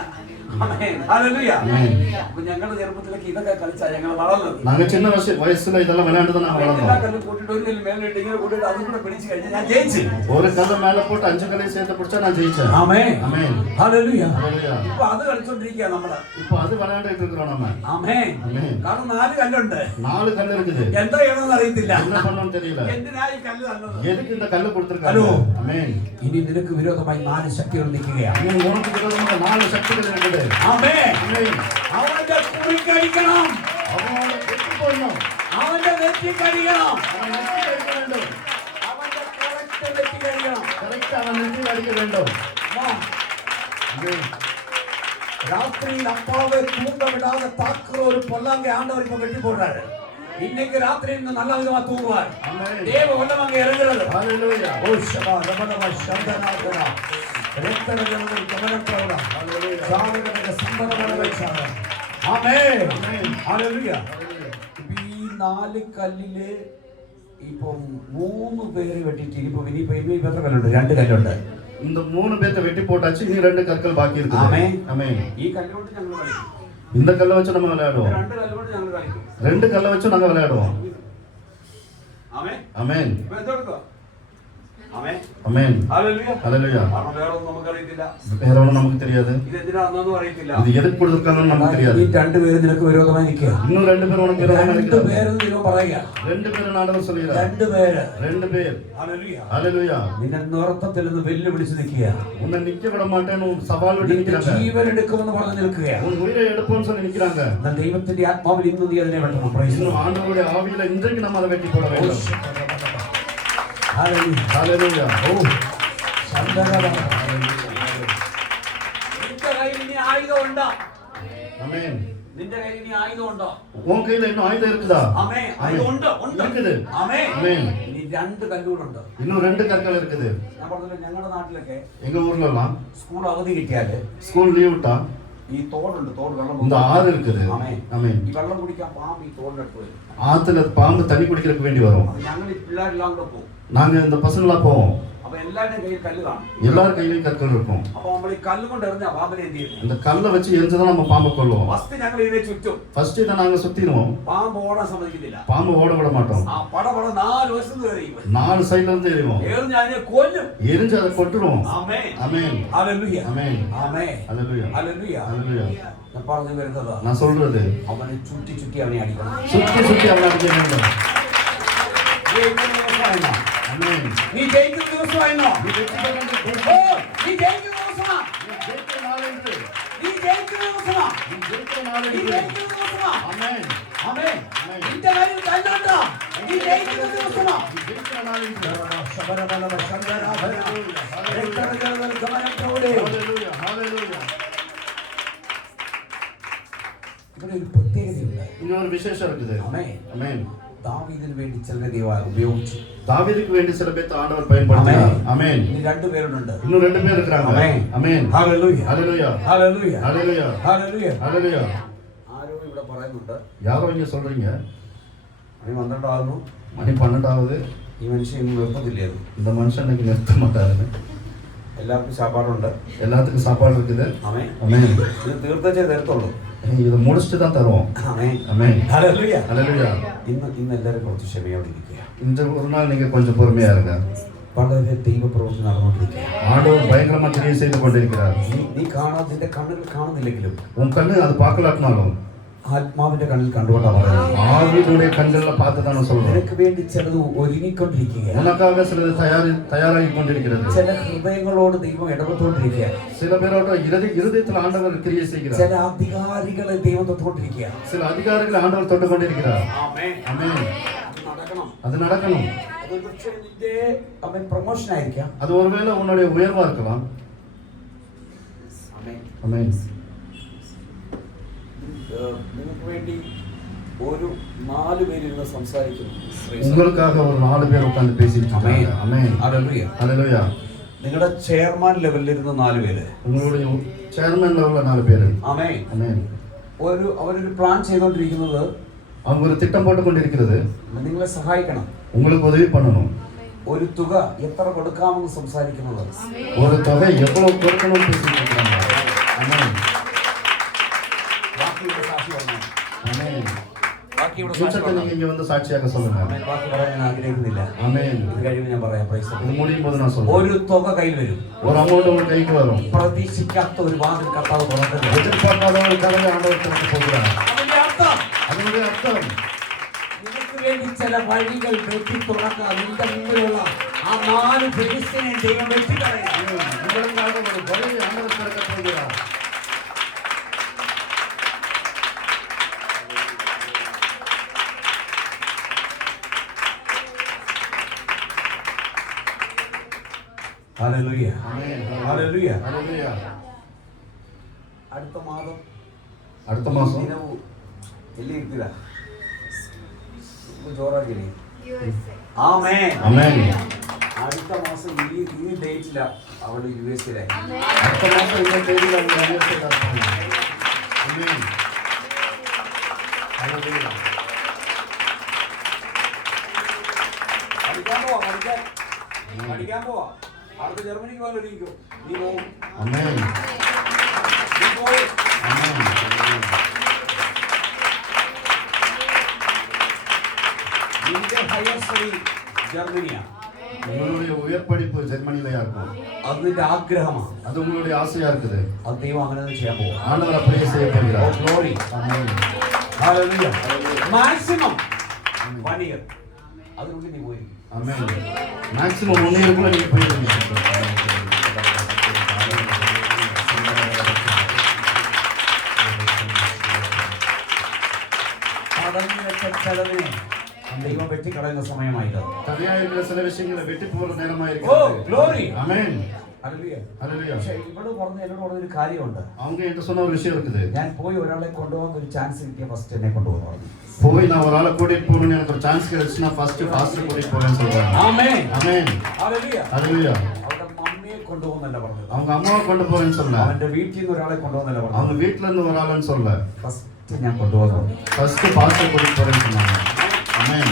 ആമേൻ. ഹല്ലേലൂയ. ആമേൻ. അപ്പൊ ഞങ്ങളുടെ ചെറുപ്പത്തിലേക്ക് ഇതൊക്കെ കളിച്ചാ ഞങ്ങൾ വളർന്നത്. நாங்க சின்ன வயசுல இதெல்லாம் விளையாண்டு தான் நாங்க എല്ലാ வளர்ந்தோம். കല്ലും കൂട്ടിട്ട് ഒരു കല്ല് മേലിട്ട് ഇങ്ങനെ കൂട്ടിട്ട് അതും കൂടെ പിടിച്ചു കഴിഞ്ഞാൽ ഞാൻ ജയിച്ചു. ஒரு கல்லை மேல போட்டு 5 கல்லையும் சேர்த்து பிடிச்சா நான் ஜெயிச்சேன். ആമേൻ. ஆமென். ഹല്ലേലൂയ. ஹalleluya. ഇപ്പൊ അത് കളിച്ചോണ്ടിരിക്കുക നമ്മള്. இப்போ அது விளையாண்டுட்டு இருக்கிறோம் நம்ம. ആമേൻ. ആമേൻ. കാരണം 4 കല്ലുണ്ട്. 4 கல்லு இருக்குது. എന്താ ചെയ്യണമെന്ന് അറിയത്തില്ല. என்ன பண்ணணும்னு தெரியல. എന്തിനാ ഈ കല്ല് തന്നത്? எதுக்கு இந்த கல்லு கொடுத்திருக்காங்க? ഹലോ. ஆமென். ഇനി നിനക്ക് വിരോധമായി 4 ശക്തികൾ നിൽക്കുകയാണ്. நீ உனக்கு விரோதமாக 4 சக்திகள் இருக்குது. ആമേൻ. ஆமென். അവന്റെ കുറിക്കടിക്കണം, அவனோட வெற்றி போடணும். അവന്റെ നെറ്റിക്കടിക്കണം, அவன் நெற்றி அடிக்க வேண்டும். അവന്റെ കറക്റ്റ് നെറ്റിക്കടിക്കണം. கரெக்ட் அவன் நெற்றி அடிக்க வேண்டும். വാ. ஆமென். രാത്രിയിൽ അപ്പാവെ തൂങ്ക വിടാതെ താക്കുற ഒരു പൊല്ലാങ്ക ஆண்டவர் இப்ப வெட்டி போடுறாரு. இன்னைக்கு ராத்திரி நல்ல விதமா தூங்குவார். ஆமென். தேவ வல்லம் அங்க இறங்குறது. ஹalleluya. ஓ ஷபா ரபனவ ஷந்தனாகரா ரெத்தரகன கமனப்ரவரா. ஹalleluya. சாவகன சம்பரவன വെച്ചാണ്. ആമേൻ. ഹല്ലേലൂയ. ഈ 4 കല്ലില് ഇപ്പം 3 പേര് വെട്ടിട്ട് ഇനിയിപ്പോ എത്ര കല്ലുണ്ട്? 2 കല്ലുണ്ട്. இந்த 3 பேத்தை வெட்டி போட்டாச்சு. இனி 2 கற்கள் பாக்கி இருக்குது. ആമേൻ. ஆமென். ഈ കല്ലുകൊണ്ട് ഞങ്ങൾ കളിക്കും. இந்த கல்லை வச்சு நம்ம விளையாடுவோம். 2 കല്ലുകൊണ്ട് ഞങ്ങൾ കളിക്കും. 2 கல்லை வச்சு நாங்க விளையாடுவோம். ആമേൻ. ஆமென். ഇപ്പൊ എന്തെടുക്കുക? ആമേൻ. ஆமென். ഹല്ലേലൂയ. ஹalleluya. കാരണം വേറെ ഒന്നും നമുക്കറിയത്തില്ല. வேற ஒண்ணும் நமக்கு தெரியாது. ഇത് എന്തിനാണെന്നൊന്നും അറിയത്തില്ല. இது எதுக்கு கொடுத்திருக்காங்கன்னு நமக்கு தெரியாது. ഈ 2 പേര് നിനക്ക് വിരോധമായി നിൽക്കുക. இன்னும் 2 பேர் உனக்கு விரோதமா 2 இருக்கிறாங்க. പേര് ദൈവം പറയുക. 2 பேர் ஆண்டவர் சொல்கிறார். 2 പേര്. 2 பேர். ഹല്ലേലൂയ. ஹalleluya. നിന്നെ നിർത്തത്തിൽ നിന്ന് വെല്ലുവിളിച്ച് നിൽക്കുക. உன்னை நிக்க விட மாட்டேன்னு சவால் விட்டு നിന്റെ நிக்கிறாங்க. ജീവൻ എടുക്കുമെന്ന് പറഞ്ഞ് നിൽക്കുകയാണ്. உன் உயிரை எடுப்போம்னு சொல்லி நிக்கிறாங்க. എന്നാൽ ദൈവത്തിന്റെ ആത്മാവിൽ ഇന്ന് നീ അതിനെ വെട്ടണം. പ്രൈസ് ദി இன்னும் ലോർഡ്. ஆண்டவருடைய ஆவியில இன்றைக்கு நம்ம அதை வெட்டி போட வேண்டும். ഹല്ലേലൂയ. ஹalleluya. ഓ നിന്റെ കയ്യിൽ ഇനി ആയുധം ഉണ്ടോ? ஆமென். നിന്റെ കയ്യിൽ ഇനി ആയുധമുണ്ടോ? உன் கையில இன்னும் ஆயுதம் இருக்குதா? ആമേൻ. ആയുധം ഉണ്ട്, ഉണ്ട്. இருக்குது. ആമേൻ. ஆமென். ഇനി 2 കല്ലുകളുണ്ട്. இன்னும் 2 கற்கள் இருக்குது. ഞാൻ പറഞ്ഞല്ലോ ഞങ്ങളുടെ നാട്ടിലൊക്കെ எங்க ஊர்ல எல்லாம் സ്കൂൾ അവധി കിട്ടിയാല് ஸ்கூல் லீவ் விட்டா ഈ തോടുണ്ട്, തോട് വെള്ളം இந்த പോകും. ஆறு இருக்குது. ആമേൻ. ஆமென். ഈ വെള്ളം കുടിക്കാൻ പാമ്പ് ഈ തോടിനടുത്ത് വരും. ஆத்துல பாம்பு தண்ணி குடிக்கிறதுக்கு வேண்டி வரும். അപ്പൊ ഞങ്ങൾ ഈ പിള്ളേരെല്ലാം കൂടെ പോകും. நாங்க இந்த பசங்களா போவோம். അപ്പൊ എല്ലാവരുടെയും കയ്യിൽ കല്ല് കാണും. எல்லார் கையிலயும் கற்கள் இருக்கும். അപ്പൊ നമ്മൾ ഈ കല്ല് കൊണ്ട് എറിഞ്ഞ പാമ്പിനെ എന്ത് ചെയ്യും? இந்த கல்லை வச்சு எரிஞ்சுதான் நம்ம பாம்பை கொள்வோம். ഫസ്റ്റ് ഞങ്ങൾ ഇതിനെ ചുറ്റും. ஃபர்ஸ்ட் இதை நாங்க சுத்திடுவோம். പാമ്പ് ഓടാൻ സമ്മതിക്കുന്നില്ല. பாம்பு ஓட விட மாட்டோம். ആ പടപട 4 വശത്ത് എറിയും. 4 സൈഡിல இருந்து எறிவோம். എറിഞ്ഞ് അതിനെ കൊല്ലും. எரிஞ்சு அதை கொட்டுருவோம். ആമേൻ. ஆமென். ഹല്ലേലൂയ. ஆமென். ആമേൻ. ஹalleluya. ഹല്ലേലൂയ. ஹalleluya. ഞാൻ പറഞ്ഞു വരുന്നത് நான் சொல்றது അവനെ ചുറ്റി ചുറ്റി അവനെ അടിക്കണം. சுத்தி சுத்தி அவனை அடிக்க வேண்டும். ജയിക്കുന്ന ദിവസമായിരുന്നോ? ஆமென். നീ ജയിക്കുന്ന ദിവസമായിരുന്നോ? நீ வெற்றி பெற வேண்டும். ഓ, നീ ജയിക്കുന്ന ദിവസമാ. நீ ஜெயிக்கிற நாள் என்று. നീ ജയിക്കുന്ന ദിവസമാ. நீ ஜெயிக்கிற நாள் നീ என்று. ജയിക്കുന്ന ദിവസമാ. ஆமென். ആമേൻ. ആമേൻ. നിന്റെ കയ്യിൽ കല്ലുണ്ടോ? നീ ജയിക്കുന്ന ദിവസമാ. நீ ஜெயிக்கிற நாள் என்று. ശബരബലവ ശങ്കരാഭരണ. രക്തരജലവൽ ഗമനത്തോടെ. ஹalleluya. ஹalleluya. ഇവിടെ ഒരു പ്രത്യേകതയുണ്ട്. இன்னொரு விசேஷம் இருக்குது. ആമേൻ. ஆமென். ദാവീദിന് വേണ്ടി ചിലരെ ദൈവം ഉപയോഗിച്ചു. தாவீதுக்கு வேண்டி சில பேர் ஆண்டவர் பயன்படுத்தினார். ஆமென். ഇനി 2 പേരുണ്ട്. இன்னும் 2 பேர் இருக்காங்க. ആമേൻ. ஆமென். ഹല്ലേലൂയ. ஹalleluya. ഹല്ലേലൂയ. ஹalleluya. ഹല്ലേലൂയ. ஹalleluya. ആരോ ഇവിടെ പറയുന്നുണ്ട്. யாரோ இங்க சொல்றீங்க മണി 12 ആകുന്നു. மணி 12 ഈ മനുഷ്യൻ ഇന്ന് നിർത്തത്തില്ലായിരുന്നു. இந்த மனுஷன் இன்னைக்கு நிறுத்த மாட்டாருன்னு. എല്ലാവർക്കും ശാപ്പാടുണ്ട്. எல்லாத்துக்கும் சாப்பாடு இருக்குது. ആമേൻ. ஆமென். ഇത് തീർത്തച്ചേ തരത്തുള്ളൂ. இதை முடிச்சுட்டு தான் தருவோம். ആമേൻ. ஆமென். ഹല്ലേലൂയ. ஹalleluya. ഇന്ന് എല്ലാവരും കുറച്ച് ക്ഷമയോടെ ഇരിക്കുക. இந்த ஒரு நாள் நீங்க கொஞ்சம் பொறுமையா இருங்க. വളരെ ദൈവപ്രവൃത്തി നടന്നുകൊണ്ടിരിക്കുക. ஆண்டவர் பயங்கரமா கிரியை செய்து கொண்டிருக்கிறார். നീ കാണാതിന്റെ കണ്ണുകൾ കാണുന്നില്ലെങ്കിലും உன் கண்ணு அது பார்க்கலாட்டினாலும் ആത്മാവിന്റെ കണ്ണിൽ കണ്ടുകൊണ്ടാ പറയുന്നത്. ஆவியினுடைய கண்கள்ல பார்த்து தான் சொல்றேன். നിനക്ക് വേണ്ടി ചിലത് ഒരുങ്ങിക്കൊണ്ടിരിക്കുക. உனக்காக சிலது தயாராகி கொண்டிருக்கிறது. ചില ഹൃദയങ്ങളോട് ദൈവം ഇടപെട്ടുകൊണ്ടിരിക്കുക. சில பேரோட இருதயத்தில் ஆண்டவர் கிரியை செய்கிறார். ചില അധികാരികളെ ദൈവം തൊട്ടുകൊണ്ടിരിക്കുക. சில அதிகாரிகளை ஆண்டவர் தொட்டு கொண்டிருக்கிறார். ആമേൻ. ஆமென். നടക്കണം. அது நடக்கணும். അത് പക്ഷേ നിന്റെ അവൻ പ്രൊമോഷൻ ആയിരിക്കാം. அது ஒருவேளை உன்னுடைய உயர்வா இருக்கலாம். ആമേൻ. ஆமென். നിങ്ങൾക്ക് വേണ്ടി ഒരു 4 പേരിരുന്ന് സംസാരിക്കുന്നു. உங்களுக்காக ஒரு 4 பேர் உட்கார்ந்து பேசிட்டு இருக்காங்க. ஆமென். ഹല്ലേലൂയ. ஹalleluya. നിങ്ങളുടെ ചെയർമാൻ ലെവലിലിരുന്ന് 4 പേര്. உங்களுடைய சேர்மன் லெவல்ல 4 பேர். ആമേൻ. ஆமென். അവരൊരു പ്ലാൻ ചെയ്തുകൊണ്ടിരിക്കുന്നത് அவங்க ஒரு திட்டம் போட்டு கொண்டிருக்கிறது. നിങ്ങളെ സഹായിക്കണം. உங்களுக்கு உதவி பண்ணணும். ഒരു തുക എത്ര കൊടുക്കാമെന്ന് സംസാരിക്കുന്നത്. ஒரு தொகை எவ்வளவு கொடுக்கணும்னு பேசிட்டு இருக்காங்க. ஆமென். ബാക്കിയുടെ സാക്ഷി പറഞ്ഞു. ஆமென். ബാക്കിയുടെ സാക്ഷി சுற்றத்தை പറഞ്ഞു. நீங்க இங்க வந்து സാക്ഷിயாக சொல்லுங்க. ആമേൻ. ബാക്കി പറയാൻ ഞാൻ ആഗ്രഹിക്കുന്നില്ല. ஆமென். ഇത് കഴിയുമ്പോൾ ഞാൻ പറയാം. പ്രൈസ് ദി இது ലോർഡ്. முடியும் போது நான் சொல்றேன். ഒരു തുക കയ്യിൽ വരും. ஒரு அமௌண்ட் உங்க கைக்கு வரும். പ്രതീക്ഷിക്കാത്ത ഒരു വാതിൽ കർത്താവ് തുറക്കുന്നു. எதிர்பார்க்காத ஒரு கதவை ஆண்டவர் திறந்து போகிறார். അതിന്റെ അർത്ഥം அதனுடைய அர்த்தம் നിനക്ക് വേണ്ടി ചില വഴികൾ വെട്ടി തുറക്കാൻ നിന്റെ മുമ്പിലുള്ള ആ 4 ഫെലിസ്തീനെ ദൈവം വെട്ടിക്കളയും. உங்களுக்காக ஒரு வழியை ஆண்டவர் திறக்க போகிறார். ഹല്ലേലൂയ. ஆமென். ഹല്ലേലൂയ. ஹalleluya. അടുത്ത മാസം அடுத்த மாசம் ദിനവും എല്ലാം ഇരിക്കില്ല. ജോറാക്കില്ലേ? ആമേൻ. ஆமென். അടുത്ത മാസം ഈ ഡേറ്റിലാ അവള് യുഎസിലെ. அடுத்த மாசம் இந்த தேதியில அவங்க அமெரிக்கால இருப்பாங்க. ஆமென். ஹalleluya. പഠിക്കാൻ പോവാ. അടുത്ത ജർമ്മനിക്ക് പോകാൻ ഒരുങ്ങിക്കോ. നീ പോവും. ஆமென். നീ പോവും. ஆமென். നിന്റെ ഹയർ സ്റ്റഡി ജർമ്മനിയാ. உங்களுடைய உயர் படிப்பு ஜெர்மனிலயா இருக்கும். അത് നിന്റെ ആഗ്രഹമാണ്. அது உங்களுடைய ஆசையா இருக்குது. അത് ദൈവം അങ്ങനെ തന്നെ ചെയ്യാൻ പോവാ. ஆண்டவர் அப்படியே செய்ய போகிறார். ഗ്ലോറി. ஆமென். ഹല്ലേലൂയ. മാക്സിമം 1 ഇയർ അതിനുള്ളിൽ നീ പോയി. ஆமென். மேக்ஸிமம் 1 இயர்க்குள்ள நீங்க போயிடுவீங்க. തടഞ്ഞു വെച്ച ചെലവിനെ ദൈവം വെട്ടിക്കളയുന്ന സമയമായത്. தனியா இருக்கிற சில விஷயங்களை வெட்டி போற நேரமா ஓ, glory. இருக்கிறது. ஆமென். ഹല്ലേലൂയ. ഹല്ലേലൂയ. പക്ഷേ എന്നോട് പറഞ്ഞൊരു കാര്യമുണ്ട്. அவங்க என்கிட்ட சொன்ன ஒரு விஷயம் இருக்குது. ഞാൻ പോയി ഒരാളെ കൊണ്ടുപോകാൻ ഒരു ചാൻസ് കിട്ടിയ ഫസ്റ്റ് എന്നെ കൊണ്ടുപോകുന്നു. போய் நான் ஒரு ஆளை கூட்டிட்டு போகணும்னு எனக்கு ஒரு சான்ஸ் கிடைச்சுன்னா ஃபர்ஸ்ட் பாஸ்டர் கூட்டிட்டு போறேன்னு சொல்றாங்க. ആമേൻ. ஆமென். ഹല്ലേലൂയ. ஹalleluya. അവരുടെ മമ്മിയെ കൊണ്ടുപോകുന്നല്ല പറഞ്ഞത്. அவங்க അമ്മാவை கொண்டு போறேன்னு சொன்னா. അവന്റെ വീട്ടിൽ നിന്ന് ഒരാളെ കൊണ്ടുപോകുന്നല്ല പറഞ്ഞത്. அவங்க வீட்ல இருந்து ஒரு ஆளுன்னு சொல்ல. ഫസ്റ്റ് ഞാൻ കൊണ്ടുപോകുന്നു. ஃபர்ஸ்ட் பாஸ்டர் கூட்டிட்டு போறேன்னு சொன்னாங்க. ஆமென்.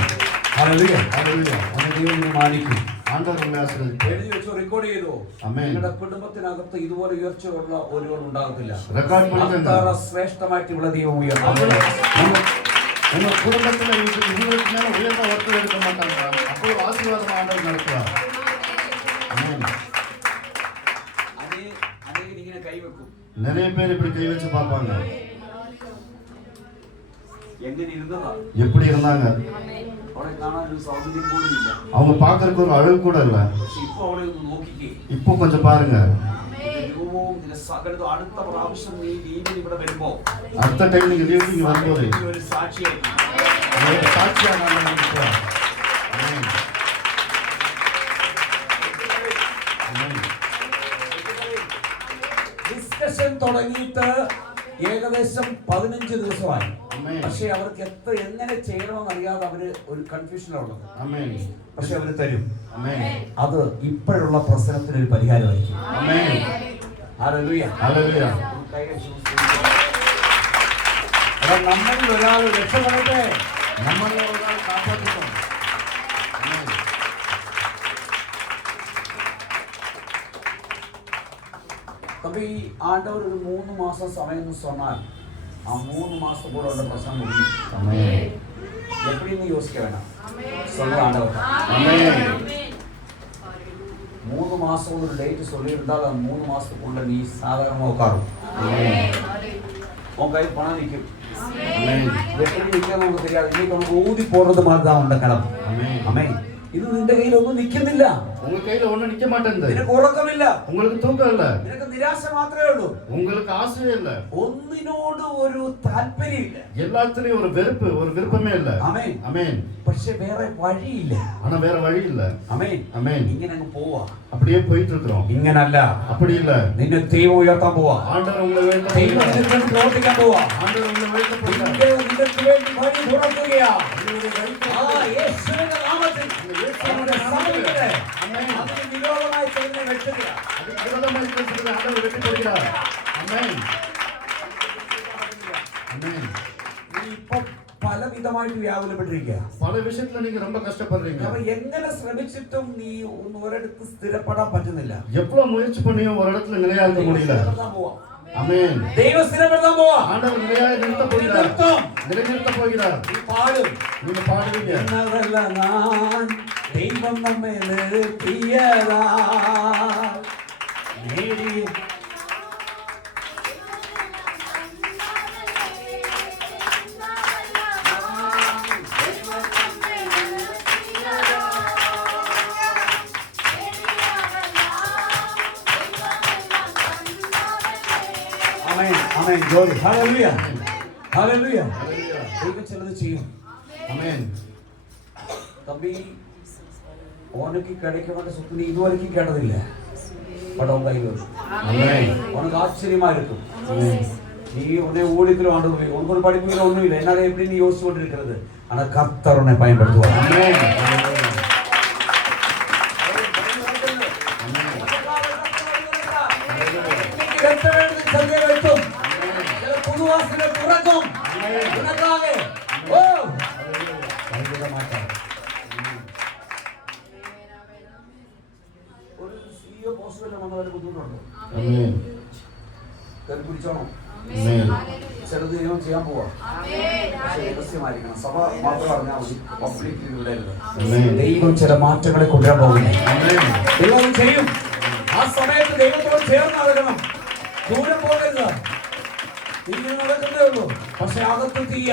ഹല്ലേലൂയ. ஹalleluya. അവന്റെ ദൈവം മാനിക്കും. ஆண்டவர் உங்களை ஆசீர்வதிப்பார். എഴുതി വെച്ചോ, റെക്കോർഡ് ചെയ്തോ. ആമേൻ. നിങ്ങളുടെ കുടുംബത്തിനകത്ത് ഇതുപോലെ ഉയർച്ചയുള്ള ഒരുവൻ ഉണ്ടാകത്തില്ല. ரெக்கார்ட் பண்ணிக்கங்க. അത്ര ശ്രേഷ്ഠമായിട്ട് ഇവിടെ ദൈവം ഉയർത്തും. உங்க குடும்பத்துல உங்களுக்கு மேல உயர்ந்த ஒருத்தர் இருக்க மாட்டாங்க. அப்போ ஒரு ஆசீர்வாதம் ஆண்டவர் நடத்துவார். ஆமென். അതേ ഇങ്ങനെ കൈവെക്കും. நிறைய பேர் இப்படி கை வச்சு பார்ப்பாங்க. എങ്ങനെ ഇരുന്നതാ, எப்படி இருந்தாங்க, അവളെ കാണാൻ ഒരു സൗന്ദര്യം പോലും ഇല്ല. அவங்க பார்க்கறதுக்கு ஒரு அழகு கூட இல்ல. പക്ഷെ ഇപ്പൊ അവളെ ഒന്ന് നോക്കിക്കേ. இப்போ கொஞ்சம் பாருங்க. ദൈവവും നിന്റെ സകലതും അടുത്ത പ്രാവശ്യം നീ ലീവിൽ ഇവിടെ വരുമ്പോ அடுத்த டைம் நீங்க லீவுக்கு இங்க வரும்போது ഒരു സാക്ഷിയായിരിക്കും. ஒரு சாட்சியா நான் நினைக்கிறேன். ஆமென். ஆமென். ഡിസ്കഷൻ തുടങ്ങിയിട്ട് ഏകദേശം 15 ദിവസമായി. ആമേൻ. പക്ഷെ അവർക്ക് എങ്ങനെ ചെയ്യണമെന്ന് അറിയാതെ അവര് ഒരു കൺഫ്യൂഷനുള്ളത്. ஆமென். പക്ഷെ അവര് തരും. ஆமென். അത് ഇപ്പോഴുള്ള പ്രശ്നത്തിന് ഒരു പരിഹാരമായിരിക്കും. ஆமென். ഹല്ലേലൂയ. ஹalleluya. നമ്മളിൽ ഒരാൾ രക്ഷപ്പെടട്ടെ. நம்மள ஒரு நாள் காப்பாத்திட்டோம். ஆமென். അപ്പൊ ഈ ആണ്ടവർ ഒരു 3 മാസം സമയം എന്ന് சொன்னால் ആ 3 മാസം கூட ഉള്ള പ്രശ്നം முடியும். ஆமென். எப்படின்னு யோசிக்க வேண்டாம். சொல்ல ஆண்டவர். ஆமென். 3 மாசம் ஒரு டேட் சொல்லியிருந்தால் அந்த 3 மாசத்துக்குள்ள நீ சாதாரணமாக உட்காரும். உன் கையில் பணம் நிற்கும். எப்படி நிற்கிறது நமக்கு தெரியாது. இன்னைக்கு நமக்கு ஊதி போடுறது மாதிரி தான் உண்ட கிளம்பு. ஆமென். ഇത് നിന്റെ കയ്യിൽ ഒന്നും നിൽക്കുന്നില്ല. உங்க கையில ஒண்ணும் நிக்க மாட்டேங்குது. നിനക്ക് ഉറക്കമില്ല. உங்களுக்கு தூக்கம் இல்ல. നിനക്ക് നിരാശ മാത്രമേ ഉള്ളൂ. உங்களுக்கு ആശയം இல்ல. ഒന്നിനോട് ഒരു താല്പര്യമില്ല. எல்லாத்துலயும் ஒரு வெறுப்பு, ஒரு விருப்பமே இல்ல. ആമേൻ. ஆமென். പക്ഷെ വേറെ വഴിയില്ല. ஆனா வேற வழி இல்ல. ആമേൻ. ஆமென். ഇങ്ങനെ അങ്ങ് പോവാ. அப்படியே போயிட்டு இருக்கிறோம். ഇങ്ങനല്ല. அப்படி இல்ல. നിന്നെ ദൈവം ഉയർത്താൻ പോവാ. ஆண்டவர் உங்களை உயர்த்த ദൈവം போகிறார். നിനക്ക് വേണ്ടി പ്രവർത്തിക്കാൻ പോവാ. ஆண்டவர் உங்களை உயர்த்த போகிறார். നിനക്ക് വേണ്ടി വഴി തുറക്കുകയാ. യേശുവിന്റെ നാമത്തിൽ അവനെ സമീപിക്കട്ടെ. അതിന് വിരോധമായി ചെയ്യുന്ന വെട്ടുകയാ. அதுக்கு விரோதமாய் பேசுகிறதை ஆண்டவர் வெட்டி போடுகிறார். ஆமென். ஆமென். നീ ഇപ്പൊ പല വിധമായിട്ട് വ്യാകുലപ്പെട്ടിരിക്കുക. பல விஷயத்துல நீங்க ரொம்ப கஷ்டப்படுறீங்க. അപ്പൊ എങ്ങനെ ശ്രമിച്ചിട്ടും നീ ഒരിടത്ത് സ്ഥിരപ്പെടാൻ പറ്റുന്നില്ല. எவ்வளவு முயற்சி பண்ணியும் ஒரு இடத்துல நிலையா இருக்க முடியல. ஆமென். ദൈവം സ്ഥിരപ്പെടുത്താൻ പോവാ. ஆண்டவர் நிலையாக நிறுத்த போகிறார். நிலைநிறுத்த போகிறார். നീ പാടും. நீங்க பாடுவீங்க. എന്നതല്ല ഞാൻ ദൈവം നമ്മെ നിർത്തിയതാ നേടി. ആമേൻ. ആമേൻ. ഗ്ലോറി. ഹല്ലേലൂയ. ഹല്ലേലൂയ. ദൈവം ചിലത് ചെയ്യും. ஆமென். തമ്പി உனக்கு கிடைக்கவேண்ட சொத்து நீ இதுவரைக்கும் கேட்டதில்ல. பட் உன் கையில் வரும். ஆமென். உனக்கு ஆச்சரியமா இருக்கும். நீ உன்னை ஊழியத்தில் ஆண்டு போய் உனக்கு ஒரு படிப்புல ஒன்றும் இல்லை. என்னால எப்படி நீ யோசிச்சு கொண்டு இருக்கிறது. ஆனா கர்த்தர் உன்னை பயன்படுத்துவார். ஆமென். புதுவாசனை துறக்கும் உனக்காக. ஓ கைவிட மாட்டார். ഒരു സിഇഒ പോസ്റ്റിൽ വന്നവരെ ബുദ്ധിമുട്ടുണ്ട്. ആമെൻ. കയറി പിടിച്ചോണം. ആമെൻ. ചിലത് ദൈവം ചെയ്യാൻ പോവാ. പക്ഷെ രഹസ്യമായിരിക്കണം. സഭ മാത്രം അറിഞ്ഞാൽ മതി. പബ്ലിക്കിൽ വിടരുത്. ദൈവം ചില മാറ്റങ്ങളെ കൊണ്ടുവരാൻ പോകുന്നു. ദൈവം ചെയ്യും. ആ സമയത്ത് ദൈവത്തോട് ചേർന്ന് നടക്കണം. ദൂരം പോകരുത്. ഇങ്ങനെ നടക്കുന്നേ ഉള്ളൂ. പക്ഷെ അകത്ത് തീയ.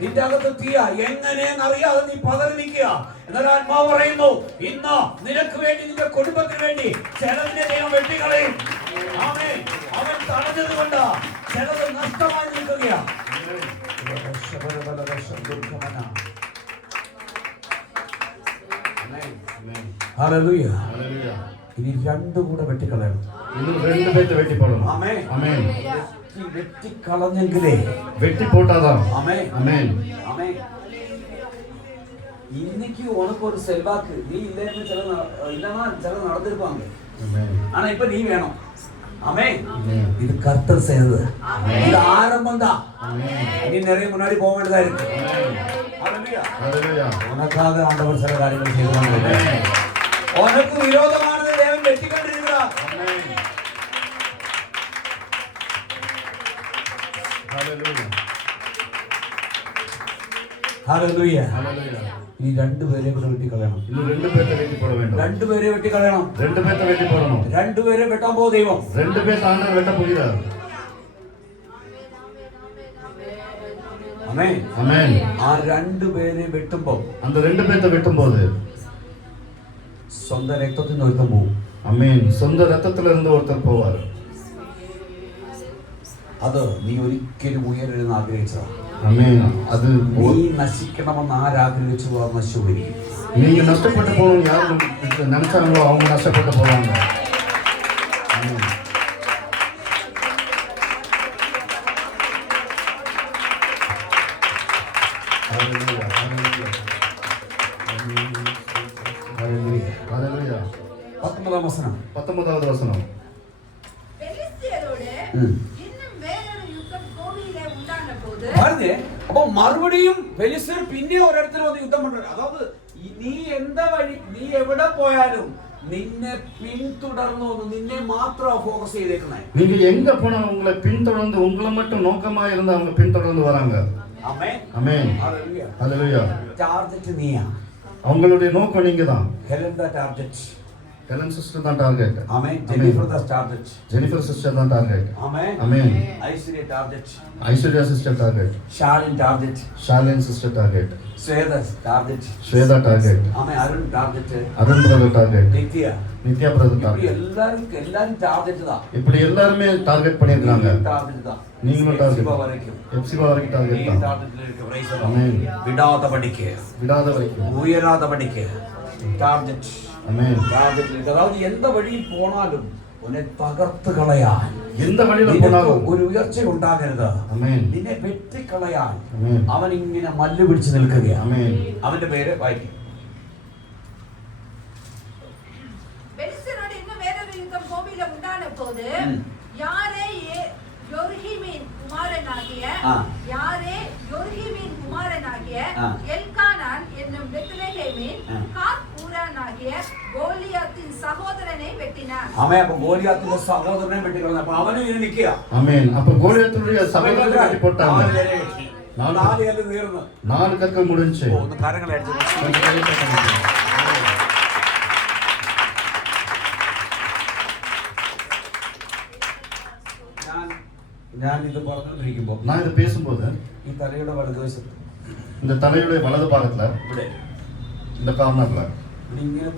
നിന്റെ അകത്ത് തീയ. എങ്ങനെയെന്ന് അറിയാതെ നീ പതറി നിൽക്കുക. എന്നാൽ ആത്മാവ് പറയുന്നു, ഇന്ന് നിനക്ക് വേണ്ടി, നിന്റെ കുടുംബത്തിന് വേണ്ടി ചിലതിനെ ദൈവം വെട്ടിക്കളയും. ആമേൻ. അവൻ തടഞ്ഞത് കൊണ്ട് ചിലത് നഷ്ടമായി നിൽക്കുകയാ. ഹല്ലേലൂയ. ഹല്ലേലൂയ. ഇനി രണ്ടും കൂടെ വെട്ടിക്കളയണം. இன்னும் 2 பேத்தை வெட்டி போடணும். ആമേൻ. ஆமென். വെട്ടിക്കളഞ്ഞെങ്കിലേ வெட்டி போட்டாதான். ആമേൻ. ஆமென். ആമേൻ. இன்னைக்கு உனக்கு ஒரு செல்வாக்கு நீ இல்லைன்னு இல்லைன்னா சில நடந்திருப்பாங்க. ஆமென். ஆனா இப்ப நீ வேணும். ஆமென். ஆமென். இது கர்த்தர் செய்தது. இது ஆரம்பம் தான். ஆமென். நீ நிறைய முன்னாடி போக வேண்டியதா இருக்கு. ஹalleluya. ஹalleluya. உனக்காக ஆண்டவர் சில காரியங்கள் செய்வாங்க. உனக்கு விரோதமானதை தேவன் வெட்டி கொண்டிருக்கிறார். ஆமென். ஹalleluya. ഹല്ലേലൂയ. ஹalleluya. ഈ രണ്ടുപേരെയും കൂടെ വെട്ടിക്കളയണം. இன்னுം 2 பேத்தை வெட்டி போட வேண்டும். രണ്ടുപേരെ വെട്ടിക്കളയണം. 2 பேத்தை வெட்டி போடணும். രണ്ടുപേരെ വെട്ടാൻ പോ ദൈവം. 2 பேத்தை ஆண்டவர் வெட்ட போகிறார். ആമേൻ. ஆமென். ആ രണ്ടുപേരെ വെട്ടുമ്പോൾ அந்த 2 பேத்தை வெட்டும்போது സ്വന്തം രക്തത്തിൽ നിന്ന് ഒരുത്തം പോകും. ஆமென். சொந்த ரத்தத்துல இருந்து ஒருத்தர் போவார். അത് നീ ഒരിക്കലും ഉയരരുതെന്ന് ആഗ്രഹിച്ചതാ. ஆமென். அது നീ നശിക്കണമെന്ന് ആരാഗ്രഹിച്ചു നശിക്കും. நீங்க நஷ்டப்பட்டு போகணும் யாரும் நினைச்சாங்களோ அவங்க நஷ்டப்பட்டு போவாங்க. ஆமென். ஹalleluya. ஹalleluya. ஹalleluya. ஹalleluya. 19 വസനം. 19வது வசனம். பெலிஸ்தியரோடு ம். இன்னும் வேறொரு யுத்தம் கோவிலே உண்டான போது பாருங்க, அப்போ மறுபடியும் பெலிஸ்தர் പിന്നെ ഒരിടത്തിൽ വന്ന് യുദ്ധം പண்றாங்க. அதாவது നീ എന്താ വഴി നീ എവിടെ പോയാലും നിന്നെ പിന്തുടർന്നു നിന്നെ മാത്രം ഫോക്കസ് ചെയ്തേക്കുന്നേ. நீங்க எங்க போனாலும் உங்களை பின்தொடர்ந்து உங்களை மட்டும் நோக்கமா இருந்து அவங்க பின்தொடர்ந்து வராங்க. ആമേൻ. ஆமென். ഹല്ലേലൂയ. ஹalleluya. ടാർഗറ്റ് നീയാ. அவங்களுடைய நோக்கம் நீங்க தான். Helen the target. Helen sister தான் டார்கெட். ആമേൻ. Jennifer the target. Jennifer sister தான் டார்கெட். ആമേൻ. ஆமென். Aishwarya target. Aishwarya sister target. Shalin target. Shalin sister target. Shweta target. Shweta target. ആമേൻ. Arun target. Arun brother target. Nithya. Nithya brother இப்படி டார்கெட். எல்லாரும் டார்கெட் தான். இப்படி எல்லாருமே டார்கெட் பண்ணிருக்காங்க. டார்கெட் தான். நீங்களும் டார்கெட். எப்சிபா வரைக்கும். எப்சிபா வரைக்கும் டார்கெட் தான். டார்கெட்ல இருக்க பிரைஸ் ஆமென். விடாத படிக்க. விடாத வரைக்கும். உயராத படிக்க. டார்கெட். ஆமென். டார்கெட்ல இருக்க. அதாவது எந்த வழியில் போனாலும் உன்னை தகர்த்து കളയാൻ எந்த வழியில போனாலும் ഒരു ഉയർച്ച ഉണ്ടാകരുത്. ஆமென். നിന്നെ വെട്ടിക്കളയാൻ ஆமென். അവൻ ഇങ്ങനെ മല്ല് പിടിച്ച് നിൽക്കുകയാണ്. ஆமென். അവന്റെ പേര് വായിക്കും. பெலிஸ்தியரோடு இன்னும் வேறொரு யுத்தம் கோவிலே உண்டான போது யாரே யோர்ஹீமின் குமாரனாகிய எல்கானான் என்னும் பெத்லெஹேமின் காத் ஊரானாகிய கோலியாத்தின் சகோதரனை வெட்டினான். അവൻ അപ്പോൾ ഗോലിയാത്തിന്റെ സഹോദരനെ വെട്ടിക്കളഞ്ഞു. അപ്പോൾ അവനും ഇങ്ങനെ നിൽക്കുക. ஆமென். அப்ப கோலியாத்துடைய சகோதரனை வெட்டி போட்டாங்க. 4 കല്ല് തീർന്നു. 4 கற்கள் முடிஞ்சு. ഒന്ന് കരങ്ങളെ അടിച്ചു. ഞാൻ ഇത് പറഞ്ഞുകൊണ്ടിരിക്കുമ്പോൾ நான் இதை பேசும்போது ഈ തലയുടെ വലതുവശത്ത് இந்த தலையுடைய வலது பாகத்துல ഇവിടെ இந்த கார்னர்ல ഇവിടെ ഇങ്ങനെ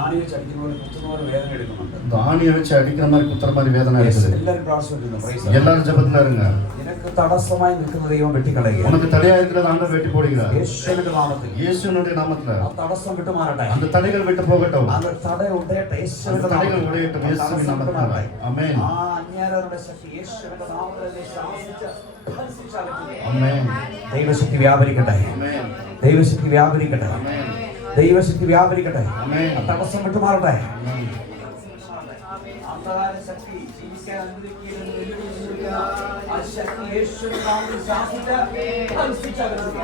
ആണി വെച്ച് അടിക്കുന്ന പോലെ കുത്തുന്ന പോലെ വേദന എടുക്കുന്നുണ്ട്. இந்த ஆணியை வச்சு அடிக்கிற மாதிரி குத்துற மாதிரி வேதனை இருக்குது. എല്ലാവരും പ്രാർത്ഥിക്കുന്നു. எல்லாரும் ஜெபத்துல இருங்க. നിനക്ക് തടസ്സമായി നിൽക്കുന്ന ദൈവം വെട്ടിക്കളയുക. உனக்கு தடையா இருக்கிறது ஆண்டவர் வெட்டி போடுகிறார். യേശുവിന്റെ നാമത്തിൽ இயேசுவினுடைய நாமத்துல ആ തടസ്സം വിട്ടു മാറട്ടെ. அந்த தடைகள் விட்டு போகட்டும். அந்த തട ഉടയട്ടെ. அந்த യേശുവിന്റെ தடைகள் നാമത്തിൽ உடையட்டும். இயேசுவின் நாமத்தினால. ஆமென். ആ അന്യായരുടെ ശക്തി യേശുവിന്റെ നാമത്തിൽ ശാസിച്ച് ഭർഷിച്ചകറ്റുക. ஆமென். ദൈവശക്തി വ്യാപരിക്കട്ടെ. ஆமென். ദൈവശക്തി വ്യാപരിക്കട്ടെ. ஆமென். ദൈവശക്തി വ്യാപരിക്കട്ടെ. ആമേൻ. ആ തടസ്സം വിട്ടു മാറട്ടെ. ஆமென். അന്ധകാര ശക്തി ജീവിക്കാൻ അനുവദിക്കുകയില്ലെന്ന് വെല്ലുവിളിച്ചിരിക്കുന്ന ആ ശക്തി യേശുവിന്റെ നാമത്തിൽ ശാസിച്ച് ഭർഷിച്ചകറ്റുക.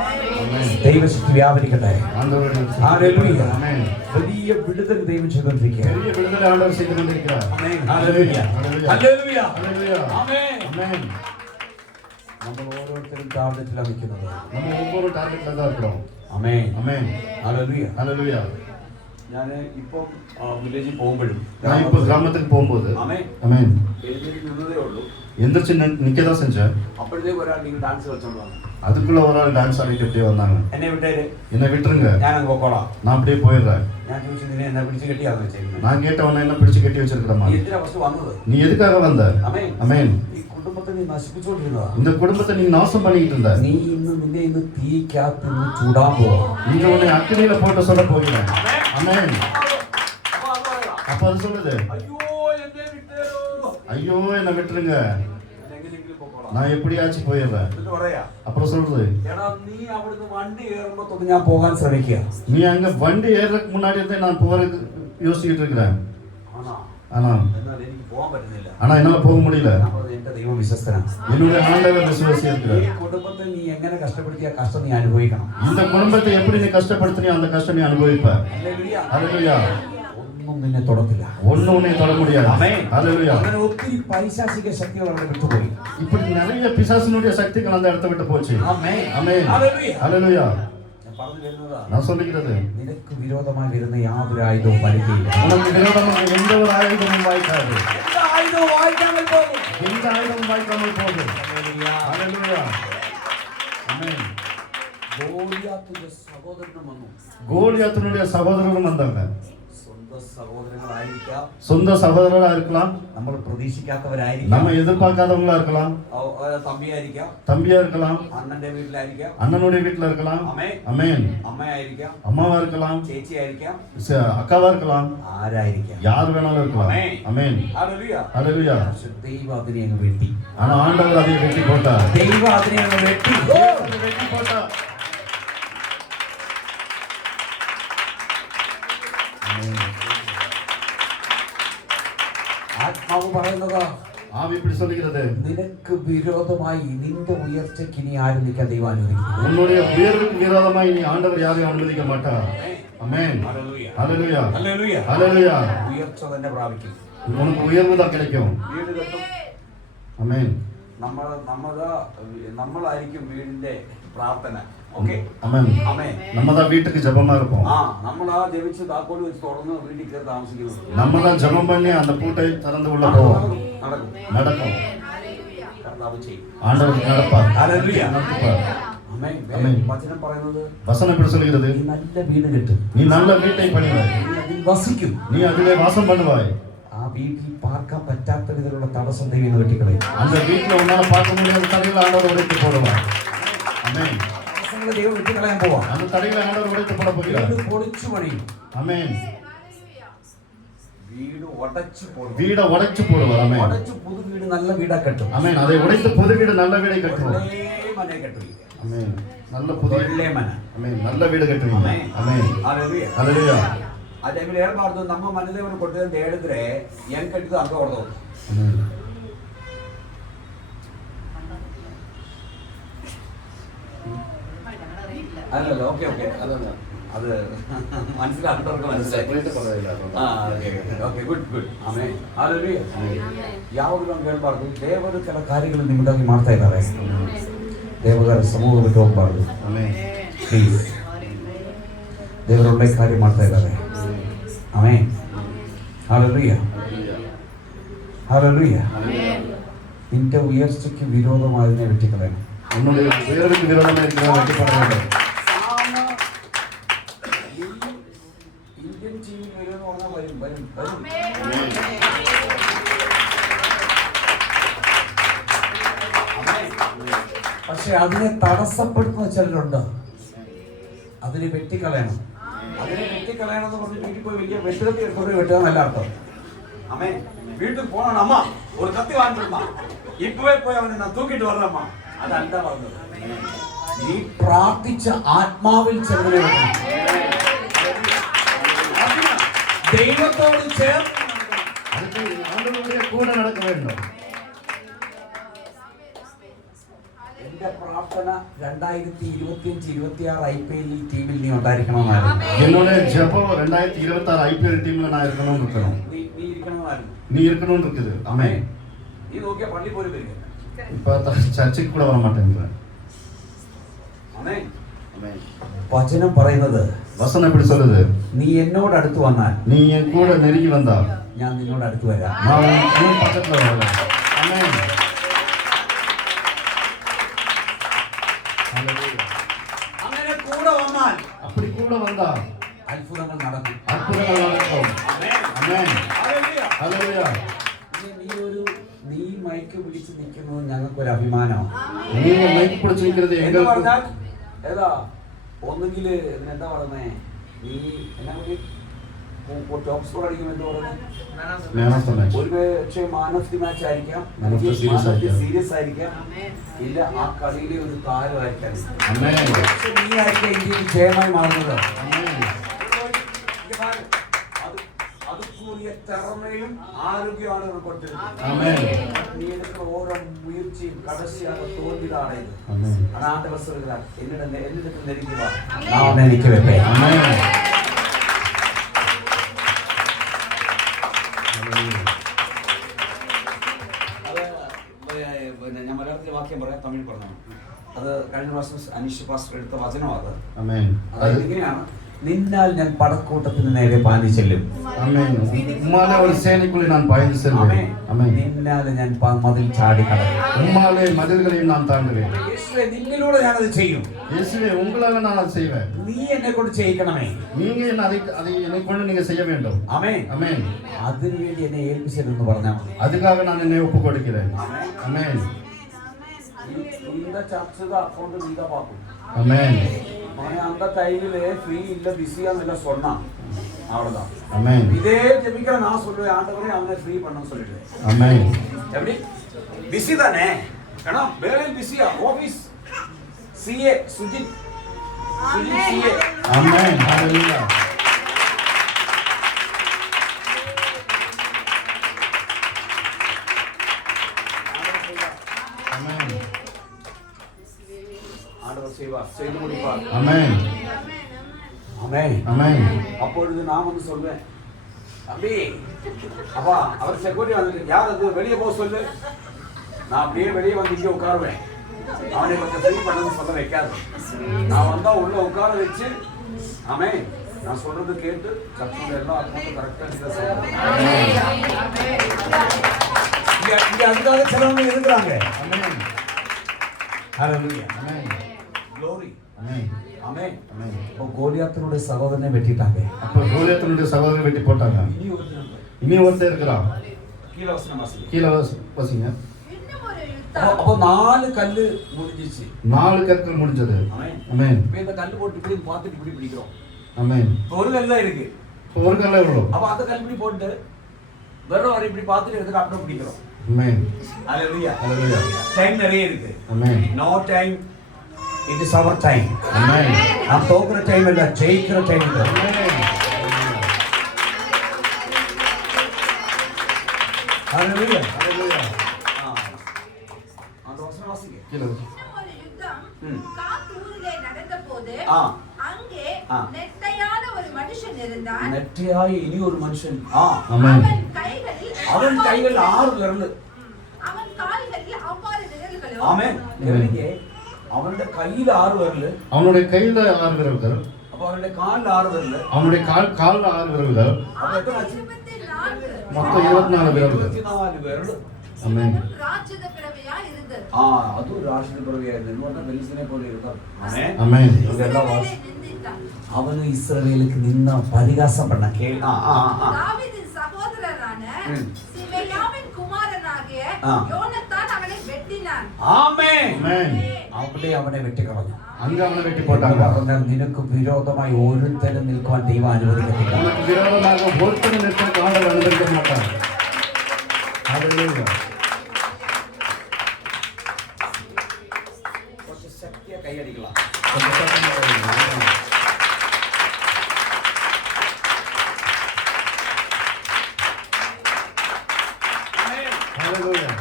ദൈവശക്തി വ്യാപരിക്കട്ടെ. ஆண்டவருடைய ഹല്ലേലൂയ. ஆமென். വലിയ വിടുതൽ ദൈവം ചെയ്തുകൊണ്ടിരിക്കുക. பெரிய விடுதலை ஆண்டவர் செய்து கொண்டிருக்கிறார். ആമേൻ. ഹല്ലേലൂയ. ഹല്ലേലൂയ. ഹല്ലേലൂയ. ஹalleluya. ആമേൻ. ஆமென். നമ്മൾ ഓരോരുത്തരും ടാർഗറ്റിലാണ് നിൽക്കുന്നത്. நம்ம ஒவ்வொரு டார்கெட்ல தான் இருக்கிறோம். ആമേൻ. ஆமென். ഹല്ലേലൂയ. ஹalleluya. ഞാൻ ഇപ്പം വില്ലേജിൽ പോകുമ്പോഴും நான் இப்போ கிராமத்துக்கு போகும்போது ആമേൻ ஆமென். എഴുന്നേറ്റ് നിന്നതേ ഉള്ളൂ. எந்திரிச்சு நிக்க தான் செஞ்சேன். അപ്പോഴത്തേക്ക് ഒരാൾ നിങ്ങൾ ഡാൻസ് കളിച്ചോണ്ട് വന്നു. அதுக்குள்ள ஒரு ஆள் டான்ஸ் ஆடிட்டு அப்படியே வந்தாங்க. എന്നെ വിട്ടേര്, என்னை விட்டுருங்க, ഞാൻ അങ്ങ് പൊക്കോളാം. நான் அப்படியே போயிடுறேன். ഞാൻ ചോദിച്ചു നിന്നെ എന്നെ പിടിച്ച് കെട്ടിയാന്ന് വെച്ചേക്കുന്നത്. நான் கேட்டவன என்ன பிடிச்சு கட்டி வச்சிருக்கடமா? നീ എന്തിനാ ഫസ്റ്റ് വന്നത്? நீ எதுக்காக வந்த? ആമേൻ. ஆமென். ഈ കുടുംബത്തെ നീ നശിപ്പിച്ചുകൊണ്ടിരുന്നതാ. இந்த குடும்பத்தை நீ நாசம் பண்ணிட்டு இருந்த. നീ നിന്നെ ഇന്ന് തീക്കകത്ത് നിന്ന് ചൂടാൻ പോവാ. நீங்க உன்னை அக்கினியில போட்டு சொல்ல போகிறேன். ஆமென். அப்ப அது சொல்லுது, ஐயோ என்னை விட்டேரோ, ஐயோ என்னை விட்டுருங்க, എങ്ങനെയെങ്കിലും പോകണം. நான் எப்படியாச்சும் போயிடுறேன். എന്നിട്ട് പറയാ, அப்புறம் சொல்றது, എടാ നീ അവിടുന്ന് വണ്ടി കയറുമ്പോ തൊട്ട് ഞാൻ പോകാൻ ശ്രമിക്കുക. நீ அங்க வண்டி ஏறதுக்கு முன்னாடி இருந்தே நான் போறதுக்கு யோசிச்சுட்டு இருக்கிறேன். ஆனா എന്നാൽ എനിക്ക് പോകാൻ പറ്റുന്നില്ല. ஆனா என்னால போக முடியல. ഞാൻ പറഞ്ഞു, എന്റെ ദൈവം വിശ്വസ്തനാണ്. என்னுடைய ஆண்டவர் விசுவாசியா இருக்கிறார். ഈ കുടുംബത്തെ നീ എങ്ങനെ കഷ്ടപ്പെടുത്തിയ കഷ്ടം നീ അനുഭവിക്കണം. இந்த குடும்பத்தை எப்படி நீ கஷ்டப்படுத்தினியோ அந்த கஷ்டம் நீ அனுபவிப்ப. ഹല്ലേലൂയ. ஹalleluya. ഒന്നും നിന്നെ തൊടത്തില്ല. ஒண்ணும் உன்னை தொட முடியாது. ആമേൻ. ஹalleluya. അങ്ങനെ ഒത്തിരി പൈശാചിക ശക്തികൾ അവിടെ വിട്ടുപോയി. இப்படி நிறைய பிசாசினுடைய சக்திகள் அந்த இடத்தை விட்டு போச்சு. ആമേൻ. ஆமென். ഹല്ലേലൂയ. ஹalleluya. ഞാൻ പറഞ്ഞു വരുന്നതാ, நான் சொல்லிக்கிறது, നിനക്ക് വിരോധമായി വരുന്ന യാതൊരു ആയുധവും ഫലിക്കില്ല. உனக்கு விரோதமாக எந்த ஒரு ஆயுதமும் வாய்க்காது. എന്ത് ആയുധവും വായിക്കാமல் പോകും. எந்த ஆயுதமும் வாய்க்காமல் போகும். ഹല്ലേലൂയ. ஹalleluya. ஆமென். ഗോലിയാത്തിന്റെ സഹോദരനും വന്നു. கோலியாத்தினுடைய சகோதரரும் வந்தாங்க. സ്വന്തം സഹോദരങ്ങളായിരിക്കാം, சொந்த சகோதரரா இருக்கலாம், നമ്മൾ പ്രതീക്ഷിക്കാത്തവരായിരിക്കാം, நம்ம எதிர்பார்க்காதவங்களா இருக்கலாம், തമ്പിയായിരിക്കാം, தம்பியா இருக்கலாம், അണ്ണന്റെ വീട്ടിലായിരിക്കാം, அண்ணனுடைய வீட்டுல இருக்கலாம், അമ്മേ அமேன், അമ്മയായിരിക്കാം, அம்மாவா இருக்கலாம், ചേച്ചിയായിരിക്കാം, அக்காவா இருக்கலாம், ആരായിരിക്കാം. யார் வேணாலும் இருக்கலாம். அமேன். ഹല്ലേലൂയ. ஹalleluya. പക്ഷെ ദൈവം അതിനെ അങ്ങ് വെട്ടി. ஆனா ஆண்டவர் அதை வெட்டி போட்டார். ദൈവം അതിനെ അങ്ങ് വെട്ടി. அதை வெட்டி போட்டார். ആത്മാവ് പറയുന്നത്, ஆவி இப்படி சொல்லுகிறது, നിനക്ക് വിരോധമായി നിന്റെ ഉയർച്ചയ്ക്ക് ഇനി ആരും നിൽക്കാൻ ദൈവം അനുവദിക്കുന്നു. உன்னுடைய உயர்வுக்கு விரோதமாய் நீ ஆண்டவர் யாரையும் அனுமதிக்க மாட்டார். அமேன். ഹല്ലേലൂയ. ஹalleluya. ഹല്ലേലൂയ. ஹalleluya. ഉയർച്ച തന്നെ പ്രാപിക്കും. உனக்கு உயர்வு தான் கிடைக்கும். വീട് കെട്ടും. அமேன். നമ്മളായിരിക്കും വീടിന്റെ പ്രാർത്ഥന. ഓക്കെ, அமேன். ആമേൻ. நம்ம தான் வீட்டுக்கு ஜெபமா இருப்போம். നമ്മളാ ജപിച്ച് താക്കോല് വെച്ച് തുറന്ന് വീട്ടിൽ കയറി താമസിക്കുന്നത്. நம்ம தான் ஜெபம் பண்ணி அந்த பூட்டை திறந்து உள்ள போவோம். നടക്കും. நடக்கும். കർത്താവ് ചെയ്യും. ஆண்டவர் நடப்பார். ഹല്ലേലൂയ. நடப்பார். ആമേൻ. ആമേൻ. വചനം പറയുന്നത്, வசனம் இப்படி சொல்கிறது, നീ നല്ല വീട് കെട്ടും, நீ நல்ல வீட்டை பண்ணுவாய், നീ അതിൽ വസിക്കും. நீ அதிலே வாசம் பண்ணுவாய். ആ വീട്ടിൽ പാർക്കാൻ പറ്റാത്ത വിധത്തിലുള്ള തടസ്സം ദൈവം ഇന്ന് വെട്ടിക്കളയും. அந்த வீட்டுல உன்னால பார்க்க முடியாத தடைகளை ஆண்டவர் உடைத்து போடுவார். ஆமென். തടസ്സങ്ങൾ ദൈവം വെട്ടിക്കളയാൻ പോവാ. அந்த தடைகளை ஆண்டவர் உடைத்து போட போகிறார். വീട് പൊളിച്ചു പണിയും. ஆமென். വീട് ഉടച്ചു പോടും. வீடை உடைச்சு போடுவார். ஆமென். ഉടച്ചു പുതു വീട് നല്ല വീടാ കെട്ടും. ஆமென். அதை உடைத்து புது வீடு நல்ல வீடை கட்டுவோம். ഒരേ മനയെ കെട്ടും. ஆமென். நல்ல புது ഒരേ മന. ஆமென். நல்ல வீடு கட்டுவீங்க. ஆமென். ഹല്ലേലൂയ. ஹalleluya. ಆ ಟೈಮಲ್ಲಿ ಹೇಳ್ಬಾರ್ದು, ನಮ್ಮ ಮನೆದೇವರು ಕೊಟ್ಟಿದೆ ಅಂತ ಹೇಳಿದ್ರೆ ಹೆಂಗ್ ಕಟ್ಟಿದ್ದು ಹಂಗ ಹೊಡೆದವ್ರು. ஆமென். അല്ലല്ല, ഓക്കെ ഓക്കെ, അതല്ല, അത് മനസ്സിലാക്കുന്നവർക്ക് മനസ്സിലായി. Okay, good good. ಆಮೇಲೆ ಹಲ್ಲೆಲೂಯಾ. ಯಾವಾಗಲೂ ನಾವು ಹೇಳ್ಬಾರ್ದು, ದೇವರು ಕೆಲ ಕಾರ್ಯಗಳು ನಿಮ್ಮದಾಗಿ ಮಾಡ್ತಾ ಇದ್ದಾರೆ, ದೇವರ ಸಮೂಹ ಬಿಟ್ಟು ಹೋಗ್ಬಾರ್ದು. ஆமென். ಪ್ಲೀಸ್, ದೇವರು ಒಳ್ಳೆ ಕಾರ್ಯ ಮಾಡ್ತಾ ಇದ್ದಾರೆ. ಆಮೆನ್. ഹല്ലേലൂയ. ഹല്ലേലൂയ. നിന്റെ ഉയർച്ചയ്ക്ക് വിരോധമായതിനെ വെട്ടിക്കളയണം. உன்னுடைய உயர்வுக்கு விரோதமாக இருக்கிற வெட்டி போட வேண்டும். ഇന്ത്യൻ ടീമിൽ വരുമെന്ന് പറഞ്ഞാൽ വരും വരും വരും. പക്ഷെ അതിനെ തടസ്സപ്പെടുത്തുന്ന ചിലരുണ്ട്. അതിനെ വെട്ടിക്കളയണം. അതിനെ വെട്ടിക്കളയണം എന്ന് പറഞ്ഞ് വീട്ടിൽ പോയി വലിയ വെട്ടുകത്തി എടുത്തോണ്ട് വെട്ടുക എന്നല്ല അർത്ഥം. അമ്മേ, വീട്ടിൽ പോകണം അമ്മ, ഒരു കത്തി വാങ്ങിച്ചിരുന്ന ഇപ്പവേ പോയി അവനെ ഞാൻ തൂക്കിട്ട് വരണമ്മ, അതല്ല പറഞ്ഞത്. നീ പ്രാർത്ഥിച്ച ആത്മാവിൽ ചെറുതിനെ വെക്കണം. ദൈവത്തോട് ചേർന്ന് அதுக்கு ஆண்டவருடைய கூட நடக்க வேண்டும். എന്റെ പ്രാർത്ഥന 2025-26 IPL ടീമിൽ നീ ഉണ്ടായിരിക്കണമെന്നായിരുന്നു. என்னுடைய ஜெபம் 2026 ஐபிஎல் டீம்ல நான் இருக்கணும்னு இருக்கணும். നീ ഇരിക്കണമെന്നായിരുന്നു. நீ இருக்கணும்னு இருக்குது. ஆமென். നീ നോക്കിയാ പള്ളി പോലും വരിക. இப்ப சர்ச்சுக்கு கூட வர மாட்டேங்கிறேன். ആമേൻ. ஆமென். വചനം പറയുന്നത്, வசனம் இப்படி சொல்லுது, നീ എന്നോട് അടുത്ത് വന്നാൽ நீ என் கூட நெருங்கி வந்தா ഞാൻ നിന്നോട് അടുത്ത് വരാം. நான் உன் பக்கத்துல வருவேன். ஆமென். ஹalleluya. അങ്ങനെ കൂടെ വന്നാൽ அப்படி கூட வந்தா അത്ഭുതങ്ങൾ നടക്കും. அற்புதங்கள் நடக்கும். ആമേൻ. ஆமென். ഹല്ലേലൂയ. ஹalleluya. നീ മൈക്ക് പിടിച്ച് നിൽക്കുന്നത് ഞങ്ങൾക്കൊരു അഭിമാനമാണ്. நீங்க மைக் பிடிச்சு நிக்கிறது എന്ന് எங்களுக்கு പറഞ്ഞാൽ ഏതാ, ഒന്നുകിൽ എന്താ പറയുന്നേ, നീ എന്നാ പറയും, ടോപ്പ് സ്കോർ അടിക്കും എന്ന് പറയുന്നത് Man of the match. ഒരു പക്ഷേ മാൻ ഓഫ് ദി മാച്ച് ആയിരിക്കാം, Man of the series ആയിരിക്കാം. സീരിയസ് ആയിരിക്കാം, ഇല്ല ആ കളിയിലെ ഒരു താരമായിരിക്കാം. Amen. പക്ഷേ നീ ആയിരിക്കാം ഇന്ത്യയിൽ ജയമായി മാറുന്നത്. അത് കൂടിയ തിറമയും ആരോഗ്യമാണ് ഇവർ കൊടുത്തിരുന്നത്. Amen. நீ எடுக்கிற ஓரோ முயற்சியும் கடைசியாக தோல்விதான் அடையுது. Amen. ஆனா ஆண்டவர் சொல்கிறார், என்னிடத்தில் நெருங்கி வா, நான் உன்னை நிற்க வைப்பேன். Amen. ഞാൻ മലയാളത്തിൽ വാക്യം പറയാം, തമിഴ് പറഞ്ഞു. അത് കഴിഞ്ഞ പ്രാവശ്യം അനീഷ് പാസ്റ്റർ എടുത്ത വചനമാണ് അത്. Amen. അതായത് ഇങ്ങനെയാണ്, നിന്നാൽ ഞാൻ പടക്കൂട്ടത്തിന് നേരെ പാഞ്ഞു ചെല്ലും. Amen. ഉമ്മാലെ ഒരു സേനയ്ക്കുള്ളിൽ ഞാൻ പാய்ந்து செல்வேன். Amen. നിന്നാൽ ഞാൻ മതിൽ ചാടി കടക്കും. ഉമ്മാലെ മതിലുകളെയും ഞാൻ താണ്ടുவேன். യേശുവേ, നിന്നിലൂടെ ഞാനത് ചെയ്യും. இயேசுவே உங்களால நான் அதை செய்வேன். നീ എന്നെ കൊണ്ട് ചെയ്യിക്കണമേ. நீங்க என்ன அதை என்னை கொண்டு நீங்க செய்ய வேண்டும். ആമേൻ. Amen. അതിനു വേണ്ടി എന്നെ ഏൽപ്പിച്ചതെന്ന് പറഞ്ഞാൽ മതി. அதுக்காக நான் என்னை ஒப்பு கொடுக்கிறேன். Amen. இந்த சர்ச்சு தான் அக்கௌண்ட் நீ தான் பார்க்கும். Amen. அவன் அந்த டைமில் ஃப்ரீ இல்லை, பிஸியாக இல்லை சொன்னான், அவ்வளோதான். Amen. இதே ஜெபிக்கிற நான் சொல்லுவேன், ஆண்டவரே அவனை ஃப்ரீ பண்ண சொல்லிடுவேன். Amen. எப்படி பிஸி தானே, ஏன்னா வேலையில் பிஸியா, office CA Sujith CA. Amen. Hallelujah. Amen. ஆண்டவர் செய்வார், செய்து முடிப்பார். Amen. ஆமென். Amen. அப்பொழுது நான் வந்து சொல்வேன், தம்பி அப்பா அவர் செக்யூரிட்டி வந்துட்டு, யார் அது வெளியே போக சொல்லு. நான் அப்படியே வெளியே வந்து இங்கே உட்காருவேன். அவனை கொஞ்சம் ஃப்ரீ பண்ணணும்னு சொல்ல வைக்காது. நான் வந்தா உள்ள உட்கார வச்சு, ஆமென், நான் சொல்றது கேட்டு சர்ச்சில் எல்லாம் அக்கௌண்ட் கரெக்டாக நீங்கள் செய்யணும். இங்கே அதுக்காக சிலவங்க இருக்கிறாங்க. Amen. ஹல்லேலூயா. Amen. க்ளோரி. Amen. ஆமென். Amen. இப்போ கோலியாத்தினுடைய சகோதரனை வெட்டிட்டாங்க. அப்போ கோலியாத்தினுடைய சகோதரனை வெட்டி போட்டாங்க. இனி ஒருத்தர் இருக்கிறான். கீழே வசனம் வாசிங்க. கீழே வசிங்க. இன்னும் ஒரு யுத்தம். அப்போ 4 கல்லு முடிஞ்சிச்சு. 4 கற்கள் முடிஞ்சது. ஆமென். Amen. இப்போ இந்த கல்லு போட்டு இப்படி பார்த்துட்டு இப்படி பிடிக்கிறோம். Amen. இப்போ ஒரு கல் தான் இருக்கு. ஒரு கல்ல எவ்வளோ? அப்போ அந்த கல் இப்படி போட்டு வெறும் வரை இப்படி பார்த்துட்டு எடுத்துட்டு அப்படியே பிடிக்கிறோம். Amen. ஹல்லேலூயா. Hallelujah. டைம் நிறைய இருக்கு. Amen. No time, it is our time. Amen. நாம் தோக்குற டைம் இல்ல, ஜெயிக்கிற டைம் இது. Amen. ஹல்லேலூயா. Hallelujah. அந்த வசனம் வாசிங்க. கீழே வசி. இன்னும் ஒரு யுத்தம் ம். காத்தூரிலே நடந்தபோது ஆ. அங்கே ஆ. நெட்டையான ஒரு மனுஷன் இருந்தான். நெற்றியாய் இனி ஒரு மனுஷன். Amen. அவன் கைகள் 6 விரல். அவன் கால்களில் 6 விரல்களும். ஆமென். கவனிங்க, அவனுடைய கையில 6 விரல், அவனுடைய கையில 6 விரல்கள், அப்ப அவனுடைய கால்ல 6 விரல், அவனுடைய கால்ல 6 விரல்கள், அப்ப எத்தனை ஆச்சு? 24 மொத்தம் 24 விரல்கள். 24 விரல். Amen. ராட்சத பிறவியா இருந்தது. அது ராஷ்டிர பிறவியா இருந்தது. வெல்சனே போல இருந்தார். ஆமென். Amen. இதெல்லாம் இஸ்ரவேலை நிந்தித்தான். அவனு இஸ்ரவேலுக்கு நின்னா பரிகாசம் பண்ண கேள். தாவீதின் சகோதரரான ம். சிமெயாவின் குமாரனாகிய ஆ. யோனத்தான் அவனை வெட்டினான். ആമേൻ. Amen. അവിടെ അവനെ വെട്ടിക്കളഞ്ഞു. அங்க அவனை வெட்டி போட்டாங்க. പറഞ്ഞാൽ നിനക്ക് വിരോധമായി ഒരുത്തനും നിൽക്കുവാൻ ദൈവം അനുവദിക്കത്തില്ല. உனக்கு விரோதமாக ஒருத்தரும் நிற்க ஆண்டவர் அனுமதிக்க மாட்டார். Hallelujah. കുറച്ച് ശക്തിയാ കൈയടിக்கலாம். Hallelujah.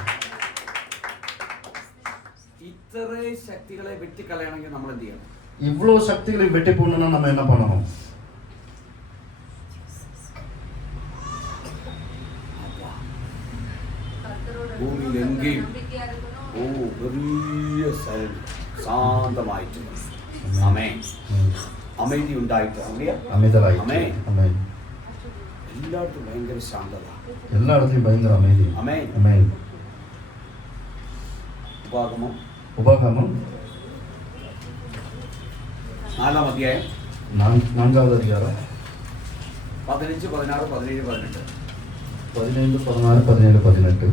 ഇത്രയും ശക്തികളെ വെട്ടിക്കളയണമെങ്കിൽ നമ്മൾ എന്ത് ചെയ്യണം? இவ்வளோ சக்திகளை வெட்டி போடணும்னா நம்ம என்ன பண்ணணும்? ഭൂമിയിൽ എങ്കേയും நம்பிக்கையா இருக்கணும். பெரிய சாந்தமாயிட்டு. ஆமென். அமைதி உண்டாயிட்டு. அப்படியா? அமைதலாய். Amen. Amen. எல்லாத்துக்கும் பயங்கர சாந்ததா. எல்லா இடத்துலயும் பயங்கர அமைதி. Amen. Amen. உபாகமம் உபாகமம் 4ஆம் அத்தியாயம் 4வது அதிகாரம் 15, 16, 17, 18. 15, 16, 17, 18.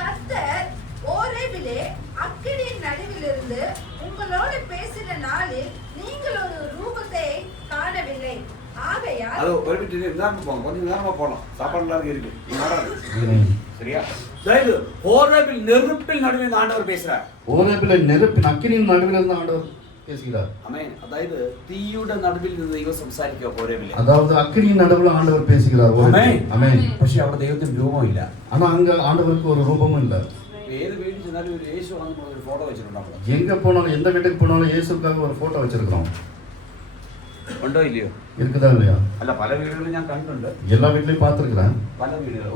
கர்த்தர் ஓரேபிலே அக்கினியின் நடுவிலிருந்து உங்களோடு பேசின நாளில் நீங்கள் ஒரு ரூபத்தை காணவில்லை. ஆகையால் அது ஒரு மினிட் நிதானமா போங்க, கொஞ்சம் நிதானமா போகலாம். சாப்பாடு எல்லாரும் இருக்கு, நீ நடந்து. சரியா? அதாவது ஹோரேபில் நெருப்பில் நடுவே இந்த ஆண்டவர் பேசுறார். ஹோரேபில் நெருப்பின் அக்கினியின் நடுவில் இருந்து ஆண்டவர் பேசுகிறார். ஆமென். அதாவது തീയുടെ നടുവിൽ നിന്ന് ദൈവം സംസാരിക്കുക ഹോരേബിൽ. அதாவது அக்கினியின் நடுவில் ஆண்டவர் பேசுகிறார். ஆமென். ஆமென். പക്ഷേ അവിടെ ദൈവത്തിന് രൂപമില്ല. ஆனா அங்க ஆண்டவருக்கு ஒரு ரூபமும் இல்ல. ഏത് വീട്ടിൽ ചെന്നാലും ഒരു യേശു ആണെന്ന് ഒരു ഫോട്ടോ വെച്ചിട്ടുണ്ട് അവിടെ. எங்க போனாலும் எந்த வீட்டுக்கு போனாலும் இயேசுக்காக ஒரு போட்டோ வச்சிருக்கோம். ഉണ്ടോ ഇല്ലയോ? இருக்குதா இல்லையா? അല്ല, പല വീടുകളിലും ഞാൻ കണ്ടിട്ടുണ്ട്. எல்லா வீட்லயும் பார்த்திருக்கிறேன். പല വീടുകൾ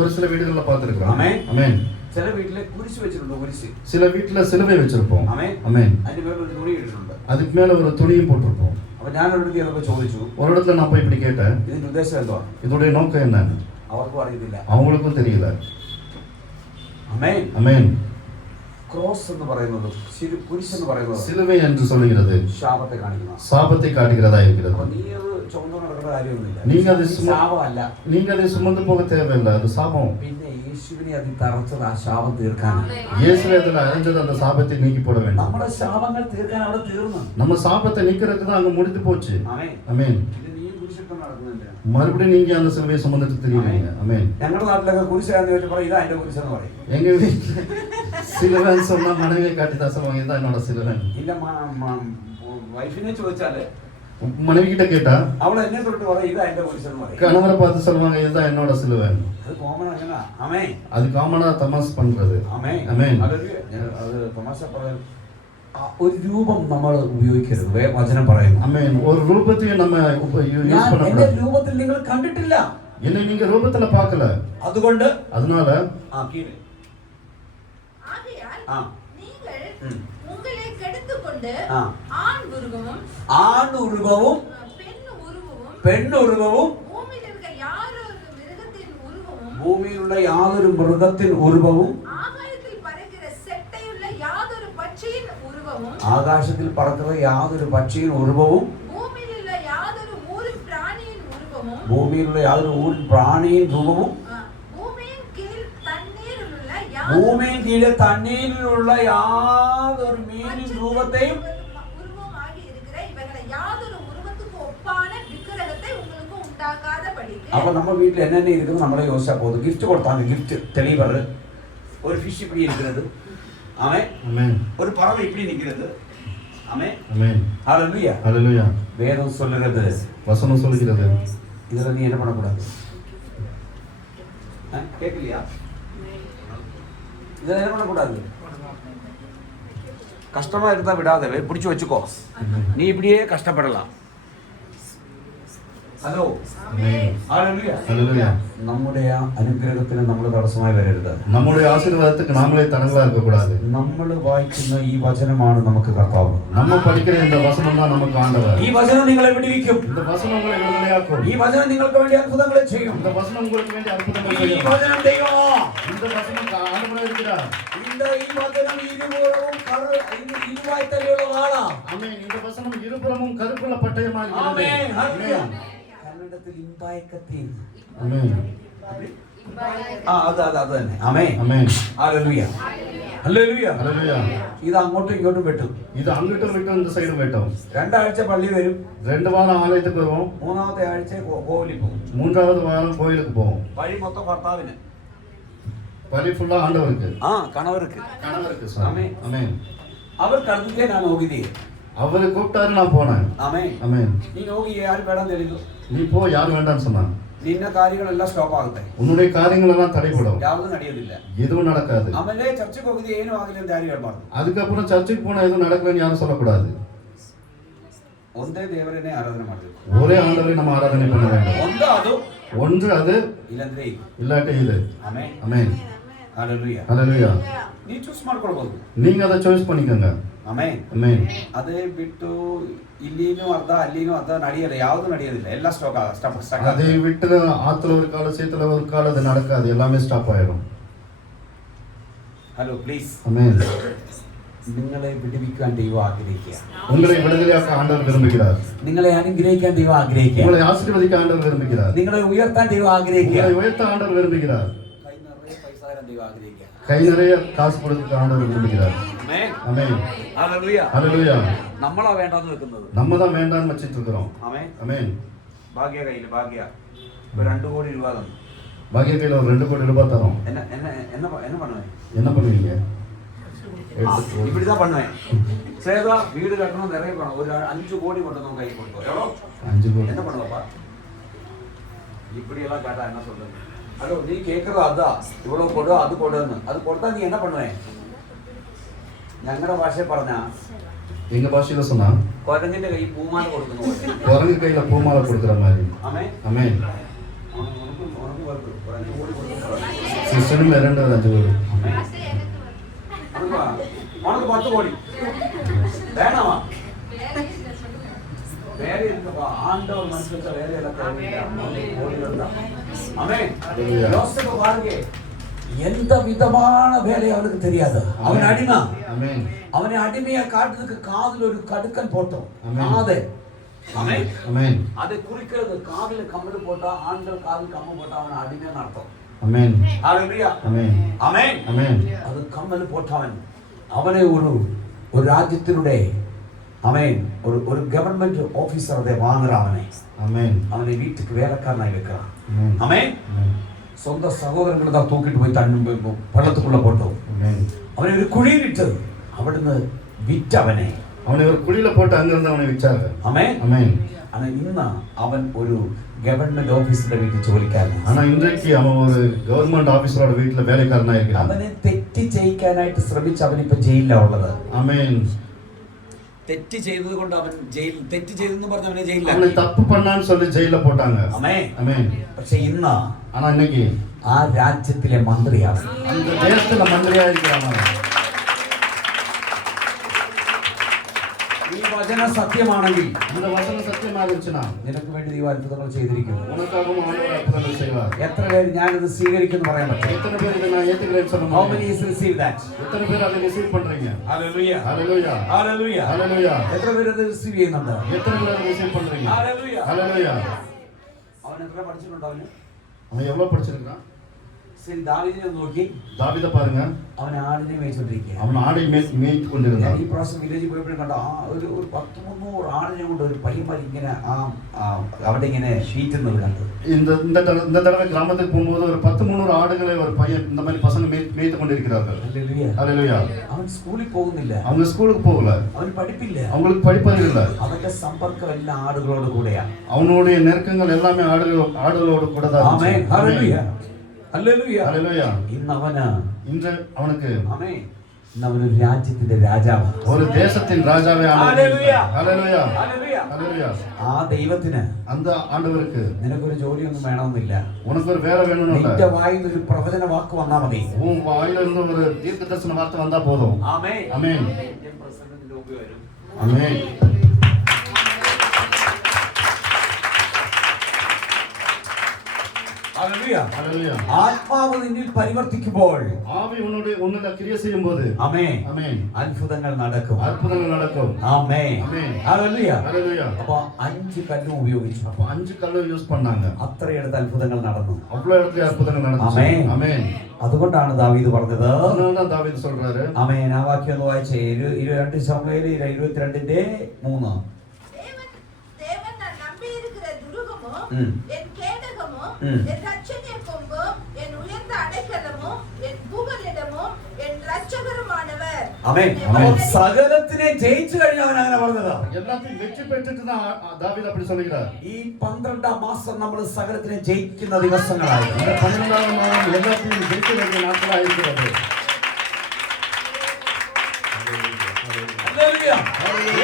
ஒரு சில வீடுகள்ல பார்த்திருக்கிறேன். ஆமென். ஆமென். ചില വീട്ടിലെ കുരിശ് വെച്ചിട്ടുണ്ട്, കുരിശ്. சில வீட்ல சிலுவை வச்சிருப்போம். ആമേൻ. ஆமென். അതിന്റെ മേലെ ഒരു തുണി ഇട്ടിട്ടുണ്ട്. அதுக்கு மேல ஒரு துணியும் போட்டிருப்போம். അപ്പൊ ഞാൻ ഒരു ചിലപ്പോൾ ചോദിച്ചു, ஒரு இடத்துல நான் போய் இப்படி கேட்டேன், ഇതിന്റെ ഉദ്ദേശം എന്തുവാ? இதோடைய நோக்கம் என்ன? അവർക്കും അറിയത്തില്ല. அவங்களுக்கும் தெரியல. ആമേൻ. ஆமென். ക്രോസ് എന്ന് പറയുന്നത്, കുരിശ് എന്ന് പറയുന്നത് சிலுவை என்று சொல்கிறது ശാപത്തെ കാണിക്കുന്നു. சாபத்தை காட்டுகிறதா இருக்கிறது. അപ്പൊ നീ അത് ചുമന്നു നടക്കേണ്ട കാര്യമൊന്നുമില്ല. நீங்க அது ശാപമല്ല. நீங்க அதை சுமந்து போக தேவையில்லை, அது சாபம். പിന്നെ യേശുവിനെ അതിൽ തറച്ചത് ആ ശാപം തീർക്കാനാണ്. இயேசுவை அதில் அரைஞ்சது அந்த சாபத்தை நீக்கி போட வேண்டும். നമ്മുടെ ശാപങ്ങൾ തീർക്കാൻ അവിടെ തീർന്നു. நம்ம சாபத்தை நீக்கிறதுக்கு தான் அங்க முடிந்து போச்சு. ആമേൻ. ஆமென். ഇത് നീ കുരിശിട്ട് നടക്കുന്നുണ്ട്. மறுபடியும் நீங்க அந்த சிலுவையை சுமந்துட்டு தெரியுறீங்க. ஆமென். ഞങ്ങളുടെ നാട്ടിലൊക്കെ കുരിശാന്ന് ചോദിച്ചു പറയും, ഇതാ എന്റെ കുരിശെന്ന് പറയും. எங்க வீட்டுல சிலுவைன்னு சொன்னா மனைவியை காட்டி தான் சொல்லுவாங்க, இதுதான் என்னோட சிலுவை. ഇല്ല, വൈഫിനെ ചോദിച്ചാല് மனைவி கிட்ட கேட்டா അവൾ എന്നെ തൊട്ട് പറയും, ഇതാ എന്റെ കുരിശെന്ന് പറയും. கணவரை பார்த்து சொல்லுவாங்க, இதுதான் என்னோட சிலுவை. അത് കോമൺ അങ്ങനെ. ആമേ. அது காமனா தமாஸ் பண்றது. ആമേ. ஆமென். അത് തമാശ പറയാൻ ഒരു രൂപം നമ്മൾ ഉപയോഗിക്കരുത്. വചനം പറയുന്നു. ஆமென். ஒரு ரூபத்தையும் நம்ம யூஸ் ഞാൻ എന്റെ பண்ணக்கூடாது. രൂപത്തിൽ നിങ്ങൾ കണ്ടിട്ടില്ല, என்னை நீங்க ரூபத்துல பார்க்கல, അതുകൊണ്ട് அதனால കീഴ് ஆகையால் ആ நீங்கள் ம். உங்களை கெடுத்துக்கொண்டு ആ ஆண் உருவமும் ആണുരുവവും பெண் உருவமும் പെണ്ണുരുവവും பூமியில் இருக்க யாரொரு மிருகத்தின் உருவமும் ഭൂമിയിലുള്ള യാതൊരു മൃഗത്തിൻ ഉരുവവും ஆகாயத்தில் பறக்கிற செட்டையுள்ள யாதொரு பட்சியின் உருவமும் ആകാശത്തിൽ പറക്കുന്ന യാതൊരു പക്ഷിயின் ഉരുവവും பூமியில் உள்ள யாதொரு ஊரின் பிராணியின் உருவமும் ഭൂമിയിലുള്ള യാതൊരു ഊരിൻ പ്രാണിயின் രൂപവും பூமியின் கீழ் தண்ணீரில் உள்ள ഭൂമിயின் കീഴെ തണ്ണീരിലുള്ള യാതൊരു മീനിൻ രൂപത്തെയും உருவமாகி இருக்கிற இவர்களை யாதொரு உருவத்துக்கு ஒப்பான விக்கிரகத்தை உங்களுக்கு உண்டாக்காதபடிக்கு. അപ്പൊ நம்ம വീട്ടിൽ എന്നെ ഇരിക്കുന്നത് നമ്മളെ യോசிச்சா போதும். ഗിഫ്റ്റ് കൊടുത്താൽ ഗിഫ്റ്റ് தெளிவர், ஒரு ஃபிஷ் இப்படி இருக்கிறது, ஆமென். ஆமென். ஒரு பறவை இப்படி நிக்கிறது, ஆமென். ஆமென். ஹalleluya. ஹalleluya. வேதம் சொல்லுகிறது, வசனம் சொல்கிறது, இதுல நீ என்ன பண்ணக்கூடாது? கேட்கலையா? இதுல என்ன பண்ணக்கூடாது? கஷ்டமா இருந்தா விடாத, பிடிச்சு வச்சுக்கோ. நீ இப்படியே கஷ்டப்படலாம். ഹലോ. ഹല്ലേലൂയ. ஹalleluya. നമ്മുടെ അനുഗ്രഹത്തിന് നമ്മൾ തടസ്സമായി വരരുത്. நம்முடைய ஆசீர்வாதத்துக்கு நாமளே தடங்களா இருக்க கூடாது. നമ്മൾ വായിക്കുന്ന ഈ വചനമാണ് നമുക്ക് കർത്താവ്. நம்ம படிக்கிற இந்த வசனம் தான் நமக்கு ஆண்டவர். ഈ വചനം നിങ്ങളെ വിടുവിക്കും. இந்த வசனம் உங்களை விடுதலையாக்கும். ഈ വചനം നിങ്ങൾക്ക് വേണ്ടി അത്ഭുതങ്ങളെ ചെയ്യും. இந்த வசனம் உங்களுக்கு வேண்டிய அற்புதங்களை ഈ செய்யும். വചനം ദൈവമോ. இந்த வசனம் ஆண்டவரே இருக்கிறார். ഈ വചനം ഇരുവായി തന്നെയുള്ളതാണ്. ஆமென். இந்த வசனம் இருபுறமும் கருப்புள்ள பட்டயமா இருக்கிறது. ആമേൻ. ஆமென். കന്നഡത്തിൽ ഇമ്പായക്കത്തി. ஆமென். അത് തന്നെ. ആമേൻ. ஆமென். ഹല്ലേലൂയ. ഹല്ലേലൂയ. ஹalleluya. ഇത് അങ്ങോട്ടും ഇങ്ങോട്ടും വെട്ടും. இது அங்கிட்டும் விட்டும் இந்த சைடும் வெட்டும். 2 ആഴ്ച പള്ളി വരും, 2 வாரம் ஆலயத்துக்கு வருவோம், 3ാമത്തെ ആഴ്ച കോവിലിൽ പോകും. 3வது வாரம் கோயிலுக்கு போவோம். വഴി മൊത്തം ഭർത്താവിന്, பலி ஃபுல்லா ஆண்டவருக்கு, കണവർക്ക്. கணவருக்கு சாமி. ஆமென். ஆமென். അവർ കടന്നിട്ടേ ഞാൻ നോക്കിയതേ. அவரு கூப்பிட்டாரு, நான் போனேன். ആമേൻ. ஆமென். നീ നോക്കി ആരും വേണം തെളിഞ്ഞു. நீ போ, யார் வேண்டாம்னு சொன்னாங்க. നിന്ന കാര്യങ്ങളെല്ലാം സ്റ്റോപ്പ് ആകട്ടെ, உன்னுடைய காரியங்கள் எல்லாம் தடைபடும், യാതൊന്നും ನಡೆಯೋದಿಲ್ಲ. எதுவும் நடக்காது. ಆಮೇಲೆ ಚರ್ಚೆಗೆ ಹೋಗಿದ್ದು ಏನು ಆಗಲಿ ಅಂತ ಯಾರು ಹೇಳ್ಬಾರ್ದು. அதுக்கப்புறம் சர்ச்சுக்கு போனா எதுவும் நடக்கலன்னு யாரும் சொல்லக்கூடாது. ಒಂದೇ ದೇವರನ್ನೇ ಆರಾಧನೆ ಮಾಡಬೇಕು. ஒரே ஆண்டவரை நம்ம ஆராதனை பண்ண வேண்டும். ಒಂದು ಅದು, ஒன்று அது, ಇಲ್ಲಂದ್ರೆ ಇದು. இல்லாட்டி இது. ಆಮೆನ್. ஆமென். ಹalleluya. ஹalleluya. ನೀ ಚೂಸ್ ಮಾಡ್ಕೊಳ್ಬಹುದು. நீங்க அதை சாய்ஸ் பண்ணிக்கோங்க. ಆಮೆನ್. ஆமென். ಅದೇ ಬಿಟ್ಟು ಇಲ್ಲಿನೂ ಅರ್ಧ ಅಲ್ಲಿನೂ ಅರ್ಧ ನಡೆಯಲ್ಲ, ಯಾವುದು ನಡೆಯೋದಿಲ್ಲ, ಎಲ್ಲ ಸ್ಟಾಪ್. அதை விட்டு ஆத்துல ஒரு கால சேத்துல ஒரு கால அது நடக்காது, எல்லாமே ஸ்டாப் ஆயிடும். Hello please. ஆமென். നിങ്ങളെ വിടുവിക്കാൻ ദൈവം ആഗ്രഹിക്കുക. உங்களை விடுதலையாக்க ஆண்டவர் விரும்புகிறார். നിങ്ങളെ അനുഗ്രഹിക്കാൻ ദൈവം ആഗ്രഹിക്കുക. உங்களை ஆசீர்வதிக்க ஆண்டவர் விரும்புகிறார். നിങ്ങളെ ഉയർത്താൻ ദൈവം ആഗ്രഹിക്കുക. உங்களை உயர்த்த ஆண்டவர் விரும்புகிறார். കൈ നിറയെ പൈസ തരാൻ ദൈവം ആഗ്രഹിക്കുക. கை நிறைய காசு கொடுக்க ஆண்டவர் விரும்புகிறார். ആമേൻ. ஆமென். ഹല്ലേലൂയ. ஹalleluya. നമ്മളാ വേണ്ടാന്ന് വെക്കുന്നത്. நம்ம தான் வேண்டாம்னு வச்சிட்டு இருக்கிறோம். ആമേൻ. ஆமென். ഭാഗ്യ കയ്യില് ഭാഗ്യ ഇപ്പൊ 2 കോടി രൂപ തന്നു. பாக்கிய கையில் ஒரு 2 கோடி ரூபாய் தரோம். என்ன என்ன என்ன என்ன பண்ணுவேன்? என்ன பண்ணுவீங்க? இப்படிதான் பண்ணுவேன். சேதா வீடு கட்டணும், நிறைய பணம், ஒரு 5 கோடி மட்டும் தான் கை கொடுத்தோம். எவ்வளோ? 5 கோடி. என்ன பண்ணுவப்பா? இப்படி எல்லாம் கேட்டா என்ன சொல்றது? அதோ நீ கேட்கறது அதான், இவ்வளவு கொடு அது கொடுன்னு. அது கொடுத்தா நீ என்ன பண்ணுவேன்? ഞങ്ങളുടെ ഭാഷയെ പറഞ്ഞാ எங்க பாஷையில சொன்னா കുരങ്ങിന്റെ കൈ പൂമാല കൊടുക്കുന്നു. குரங்கு கையில பூமாலை கொடுக்குற மாதிரி. ആമേൻ. ஆமென். ഉണക്ക് വർക്ക് ഒരു 5 കോടി കൊടുക്കുന്നു. சிஸ்டனும் 2 கோடி. உனக்கு 10 கோடி வேணாமா? வேற இருக்குப்பா, ஆண்டவர் மனுஷன் வேற எல்லாம். ஆமென். யோசேப்பு பாருங்க, எந்த விதமான வேலை அவனுக்கு தெரியாது. அவன் அடிமை. ஆமென். அவனை அடிமையா காட்டுறதுக்கு காதுல ஒரு கடுக்கன் போட்டோம். ஆமென். காது. ஆமென். ஆமென். அதை குறிக்கிறது, காதுல கம்மல் போட்டா, ஆண்கள் காதுல கம்மல் போட்டா அவன் அடிமைன்னு அர்த்தம். ஆமென். ஹalleluya. ஆமென். ஆமென். ஆமென். அது கம்மல் போட்டவன் അവനെ ഒരു രാജ്യത്തിലൂടെ അവൻ ഒരു ഗവൺമെന്റ് ഓഫീസർ അതെ വാങ്ങുക. അവനെ വീട്ടിക്ക് വേലക്കാരനായി വെക്കുക. അവൻ സ്വന്തം സഹോദരങ്ങൾ തൂക്കിട്ട് പോയി പള്ളത്തുക്കുള്ള പോട്ടു. അവനെ ഒരു കുഴിയിലിട്ട് അവിടുന്ന് വിറ്റവനെ. അവനെ ഒരു കുഴിയില പോട്ട് അങ്ങിരുന്ന് അവനെ വിറ്റാറ്. ആனா ഇന്ന് അവൻ ഒരു ഗവൺമെന്റ് ഓഫീസിന്റെ വീട്ടിൽ ജോലിക്കാരനാണ്. ஆனா இன்றைக்கு அவன் ஒரு கவர்மெண்ட் ஆபீசரோட வீட்ல வேலைக்காரனா இருக்கான். അവനെ തെറ്റ് ചെയ്യിക്കാനായിട്ട് ശ്രമിച്ച അവൻ ഇപ്പോ ജയിലിലാണ് ഉള്ളത്. ആമേൻ. തെറ്റ് ചെയ്തതുകൊണ്ട് അവൻ തെറ്റ് ചെയ്തെന്ന് പറഞ്ഞ് അവനെ ജയിലിലാക്കി. അവനെ തപ്പ് பண்ணான்னு சொல்லி ജയിലിൽ போட்டாங்க. ആമേൻ. ആമേൻ. പക്ഷേ ഇന്ന് ஆனா இன்னைக்கு ആ രാജ്യത്തിലെ മന്ത്രിയാണ്. அந்த தேசத்துல മന്ത്രിയാ இருக்கிறான். ഈ വചനം സത്യമാണെങ്കിൽ, இந்த வசனம் சத்தியமா இருந்துச்சுனா നിനക്ക് വേണ്ടി ദൈവം അത്ഭുതങ്ങൾ ചെയ്തിരിക്കും. உனக்காகவும் ஆண்டவர் அற்புதங்கள் செய்வார். എത്ര പേര് ഞാനിത് സ്വീകരിക്കുന്നു പറയാൻ പറ്റും? எத்தனை பேர் இதை நான் ஏத்துக்கிறேன்னு சொல்ல How முடியும்? many is receive that? எத்தனை பேர் அதை ரிசீவ் பண்றீங்க? Hallelujah. ஹalleluya. Hallelujah. ஹalleluya. എത്ര പേര് ഇത് റിസീവ് ചെയ്യുന്നുണ്ട്? எத்தனை பேர் அதை ரிசீவ் பண்றீங்க? Hallelujah. ஹalleluya. അവൻ എത്ര പഠിച്ചിട്ടുണ്ടോ? அவன் எவ்வளவு படிச்சிருக்கான்? ശരി, ദാവീദിനെ നോക്കി. தாவீத பாருங்க, അവൻ ആടിനെ മേയിച്ചുകൊണ്ടിരിക്കുക. அவன் ஆடை மேய்த்து கொண்டிருந்தான். ഈ പ്രാവശ്യം വില്ലേജിൽ പോയപ്പോഴും കണ്ടോ, ഒരു 100-300 ആടിനെ കൊണ്ട് ഒരു പയ്യന്മാർ ഇങ്ങനെ അവിടെ ഇങ്ങനെ ഷീറ്റുന്നത് കണ്ടു. இந்த தடவை கிராமத்துக்கு போகும்போது ஒரு 10-300 ஆடுகளை ஒரு பையன் இந்த மாதிரி பசங்க மேய்த்து கொண்டிருக்கிறார்கள். ஹalleluya. അവൻ സ്കൂളിൽ പോകുന്നില്ല, அவங்க ஸ்கூலுக்கு போகல, അവൻ പഠിപ്പില്ല, அவங்களுக்கு படிப்பறிவு. അവന്റെ സമ്പർക്കം എല്ലാ ആടുകളോട് കൂടെയാണ്. அவனுடைய நெருக்கங்கள் எல்லாமே ஆடுகளோடு கூட தான். ആമേൻ. ഹല്ലേലൂയ. ഹല്ലേലൂയ. ഹല്ലേലൂയ. ഇന്ന് அவனுக்கு ആമേൻ, ഇന്ന് അവനൊരു രാജ്യത്തിന്റെ രാജാവാണ്. ஒரு தேசத்தின் ராஜாவே ஆனான். ഹല്ലേലൂയ. ஹalleluya. ഹല്ലേലൂയ. ஹalleluya. ആ ദൈവത്തിന് அந்த ആண்டവருக்கு നിനക്കൊരു ജോലിയൊന്നും വേണമെന്നില്ല. உனக்கு ஒரு வேலை வேணும்னு இல்ல. നിന്റെ വായിൽ ഒരു പ്രവചന വാക്ക് വന്നാൽ മതി. உன் வாயில இருந்து ஒரு தீர்க்கதரிசன வார்த்தை வந்தா போதும். ആമേൻ. ஆமென். ഇന്ത്യൻ പ്രസിഡന്റിന്റെ മുമ്പിൽ വരും. ஆமென். ഹല്ലേലൂയ. ஹalleluya. ആത്മാവ് നിന്നിൽ പരിവർത്തിക്കുമ്പോൾ, ஆவி உன்னுடைய கிரியை ചെയ്യുம்போது, ആമേൻ, ஆமென், അത്ഭുതങ്ങൾ നടക്കും. அற்புதங்கள் நடக்கும். ആമേൻ. ஆமென். ഹല്ലേലൂയ. ஹalleluya. അപ്പൊ 5 കല്ലും ഉപയോഗിച്ചു. அப்ப 5 കല്ല് യൂസ് பண்ணாங்க. അത്രയിടത്ത് അത്ഭുതങ്ങൾ നടന്നു. அவ்வளவு இடத்துல அற்புதங்கள் நடந்துச்சு. ആമേൻ. ஆமென். അതുകൊണ്ടാണ് ദാവീദ് പറഞ്ഞത്. அதனாலதான் தாவீது சொல்றாரு. ആമേൻ. ആ വാക്യം ഒന്ന് വായിച്ചേ. 2 ശമൂവേൽ 22:3. தேவன் நான் நம்பி இருக்கிற துருகமும் என் கேடகமும் என் ரட்சணிய கொம்பும் என் உயர்ந்த அடைக்கலமும் என் புகலிடமும் என் ரட்சகருமானவர். ആമേൻ. അപ്പോൾ സകലത്തിനെ ജയിച്ചു കഴിഞ്ഞവൻ അങ്ങനെ പറഞ്ഞത്. எல்லாத்தையும் வெற்றி பெற்றுட்டு தான் தாவீது அப்படி சொல்லுகிறார். ഈ 12ാം മാസം നമ്മൾ സകലത്തിനെ ജയിക്കുന്ന ദിവസങ്ങളായി. இந்த 12ஆம் மாதம் எல்லாத்தையும் ஜெயிக்க வேண்டிய நாட்களா இருக்கிறது.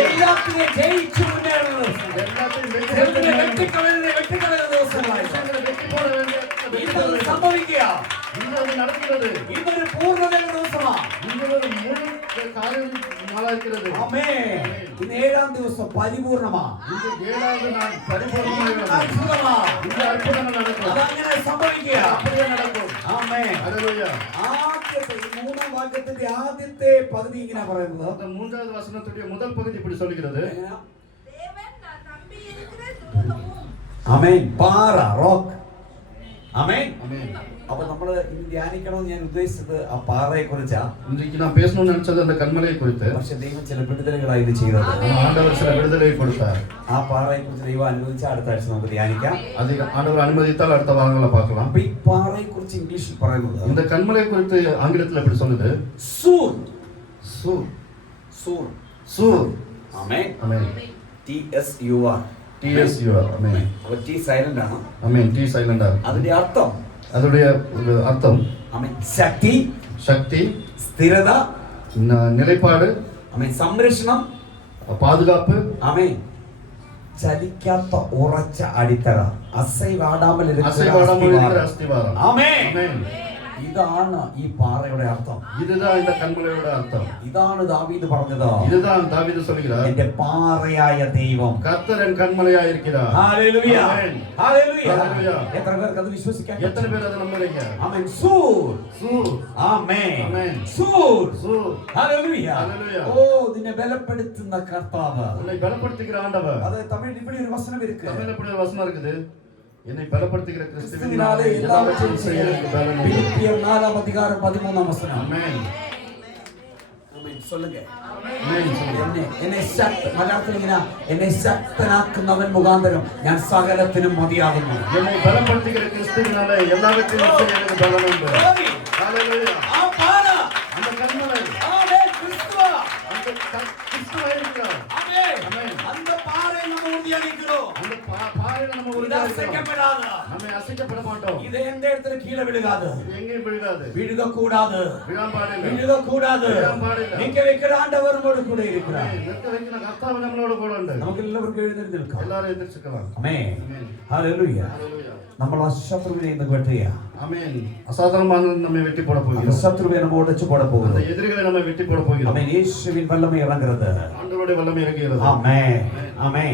എല്ലാത്തിനെ ജയിച്ചു മുന്നേറുന്നത്, எல்லாத்தையும் വെട്ടിക്കളയുന്ന ദിവസങ്ങളായി. ഇന്നത് സംഭവിക്കുക. நடக்கிறது. ഇതൊരു പൂർണ്ണതയുടെ ദിവസമാണ്. இது ஒரு முழு காரியம் நாளா இருக்கிறது. ആമേൻ. ഇന്ന് 7ാം ദിവസം പരിപൂർണമാണ്. இந்த 7வது நாள் பரிபூரணமாக അത്ഭുതമാണ്. இந்த அற்புதங்கள் நடக்கும். അതങ്ങനെ സംഭവിക്കുക. அப்படியே நடக்கும். ആമേൻ. ஹalleluya. ആദ്യത്തെ 3ാം വാക്യത്തിന്റെ ആദ്യത്തെ പകുതി ഇങ്ങനെ പറയുന്നത്. அந்த 3வது வசனத்துடைய முதல் பகுதி இப்படி சொல்கிறது. தேவன் நான் நம்பி இருக்கிற துருகமும். ആമേൻ. പാറ, റോക്ക്. ആമേൻ. ஆமென். അപ്പൊ നമ്മൾ ഇനി ധ്യാനിക്കണമെന്ന് ഞാൻ ഉദ്ദേശിച്ചത് ആ പാറയെ കുറിച്ചാ. இன்றைக்கு நான் பேசணும்னு நினைச்சது அந்த கண்மலையை குறித்து. പക്ഷെ ദൈവം ചില വിടുതലുകളാണ് ഇത് ചെയ്തത്. ஆண்டவர் சில விடுதலையை கொடுத்தார். ആ പാറയെ കുറിച്ച് ദൈവം അനുവദിച്ച അടുത്ത ആഴ്ച നമുക്ക് ധ്യാനിക്കാം. அதை ஆண்டவர் அனுமதித்தால் அடுத்த வாரங்களை பார்க்கலாம். അപ്പൊ ഈ പാറയെ കുറിച്ച് ഇംഗ്ലീഷിൽ പറയുന്നത് இந்த கண்மலையை குறித்து ஆங்கிலத்தில் எப்படி சொல்லுது? സൂർ. சூர். സൂർ. சூர். ആമേൻ. ஆமென். TSUR. TSUR. ஆமென். അപ്പൊ T സൈലന്റ് ആണ്. ஆமென். T சைலண்டா. അതിന്റെ അർത്ഥം அதோடைய அர்த்தம் ആമേൻ ശക്തി, சக்தி, സ്ഥിരത, நிலைப்பாடு, ആമേൻ സംരക്ഷണം, பாதுகாப்பு, ആമേൻ ചലിക്കാത്ത ഉറച്ച അടിത്തറ, അസൈവാടാമൽ அசைவாடாமல் இருக்கிற அஸ்திவாரம். ആമേൻ. ஆமென். ഇതാണ് ഈ പാറയുടെ അർത്ഥം. இதுதான் இந்த கண்மலையோட அர்த்தம். ഇതാണ് ദാവീദ് പറഞ്ഞത്. இதுதான் தாவீது சொல்கிறார். എന്റെ പാറയായ ദൈവം. கர்த்தர் என் கண்மலையாய் இருக்கிறார். ഹല്ലേലൂയ. ആമേൻ. ഹല്ലേലൂയ. ഹല്ലേലൂയ. എത്ര പേർക്ക് അത് വിശ്വസിക്കാൻ எத்தனை பேர் அதை நம்புறீங்க? ആമേൻ. സൂർ. சூர். ആമേൻ. ആമേൻ. സൂർ. சூர். ഹല്ലേലൂയ. ഹല്ലേലൂയ. ഓ നിന്നെ ബലപ്പെടുത്തുന്ന കർത്താവ്. உன்னை பலப்படுத்துகிற ஆண்டவர். അത് തമിഴിൽ இப்படி ഒരു വചനം இருக்கு. தமிழ்ல இப்படி ஒரு வசனம் இருக்குது. என்னை பலப்படுத்துகிற கிறிஸ்துவினாலே ക്രിസ്തുവിനാലെ எல்லாவற்றையும் செய்ய எனக்கு பலன் உண்டு. ഫിലിപ്പിയർ 4:13 വചനം. ஆமென். ആമേൻ. சொல்லுங்க. ஆமென். சொல்லுங்க. എന്നെ മലയാളത്തിൽ ഇങ്ങനെ എന്നെ ശക്തനാക്കുന്നവൻ മുഖാന്തരം ഞാൻ സകലത്തിനും മതിയാകുന്നു. என்னை பலப்படுத்துகிற கிறிஸ்துவினாலே எல்லாவற்றையும் செய்ய எனக்கு பலன் உண்டு. ஹalleluya. ആ പാറ, அந்த கண்மலை ആമേൻ, ക്രിസ്തുവാ. அந்த கிறிஸ்துவாய் இருக்கிறார். ആമേൻ. ஆமென். அந்த பாறை நம்ம உறுதியாகிக்கிறோம். அந்த பாறையில நம்ம இது உறுதியா இருக்கிறோம். அசைக்கப்படாத. நம்ம அசைக்கப்பட மாட்டோம். இது எந்த இடத்துல கீழே விழுகாது. இது எங்கேயும் விழுகாது. விழுக கூடாது. விழாம்பாடில்லை. விழுக கூடாது. விழாம்பாடில்லை. நிக்க வைக்கிற ஆண்டவர் நம்மோடு கூட இருக்கிறார். நிற்க வைக்கிற கர்த்தாവ് நம்மளோட கூட ഉണ്ട്. നമുക്ക് എല്ലാവർക്കും എഴുന്നേറ്റ് നിൽക്കാം. எல்லாரும் எந்திரிச்சுக்கலாம். ആമേൻ. ஆமென். ഹല്ലേലൂയ. ஹalleluya. നമ്മൾ ആ ശത്രുവിനെ ഇന്ന് വെട്ടുക. ஆமென். அசாதாரணமான நம்மை வெட்டி போட அந்த போகிறோம். ശത്രുവിനെ நம்ம உடைச்சு போட அந்த போகிறோம். எதிரிகளை நம்ம வெட்டி போட போகிறோம். ஆமென். இயேசுவின் வல்லமை இறங்குறது. ஆண்டவருடைய வல்லமை இறங்குகிறது. ஆமென். ஆமென்.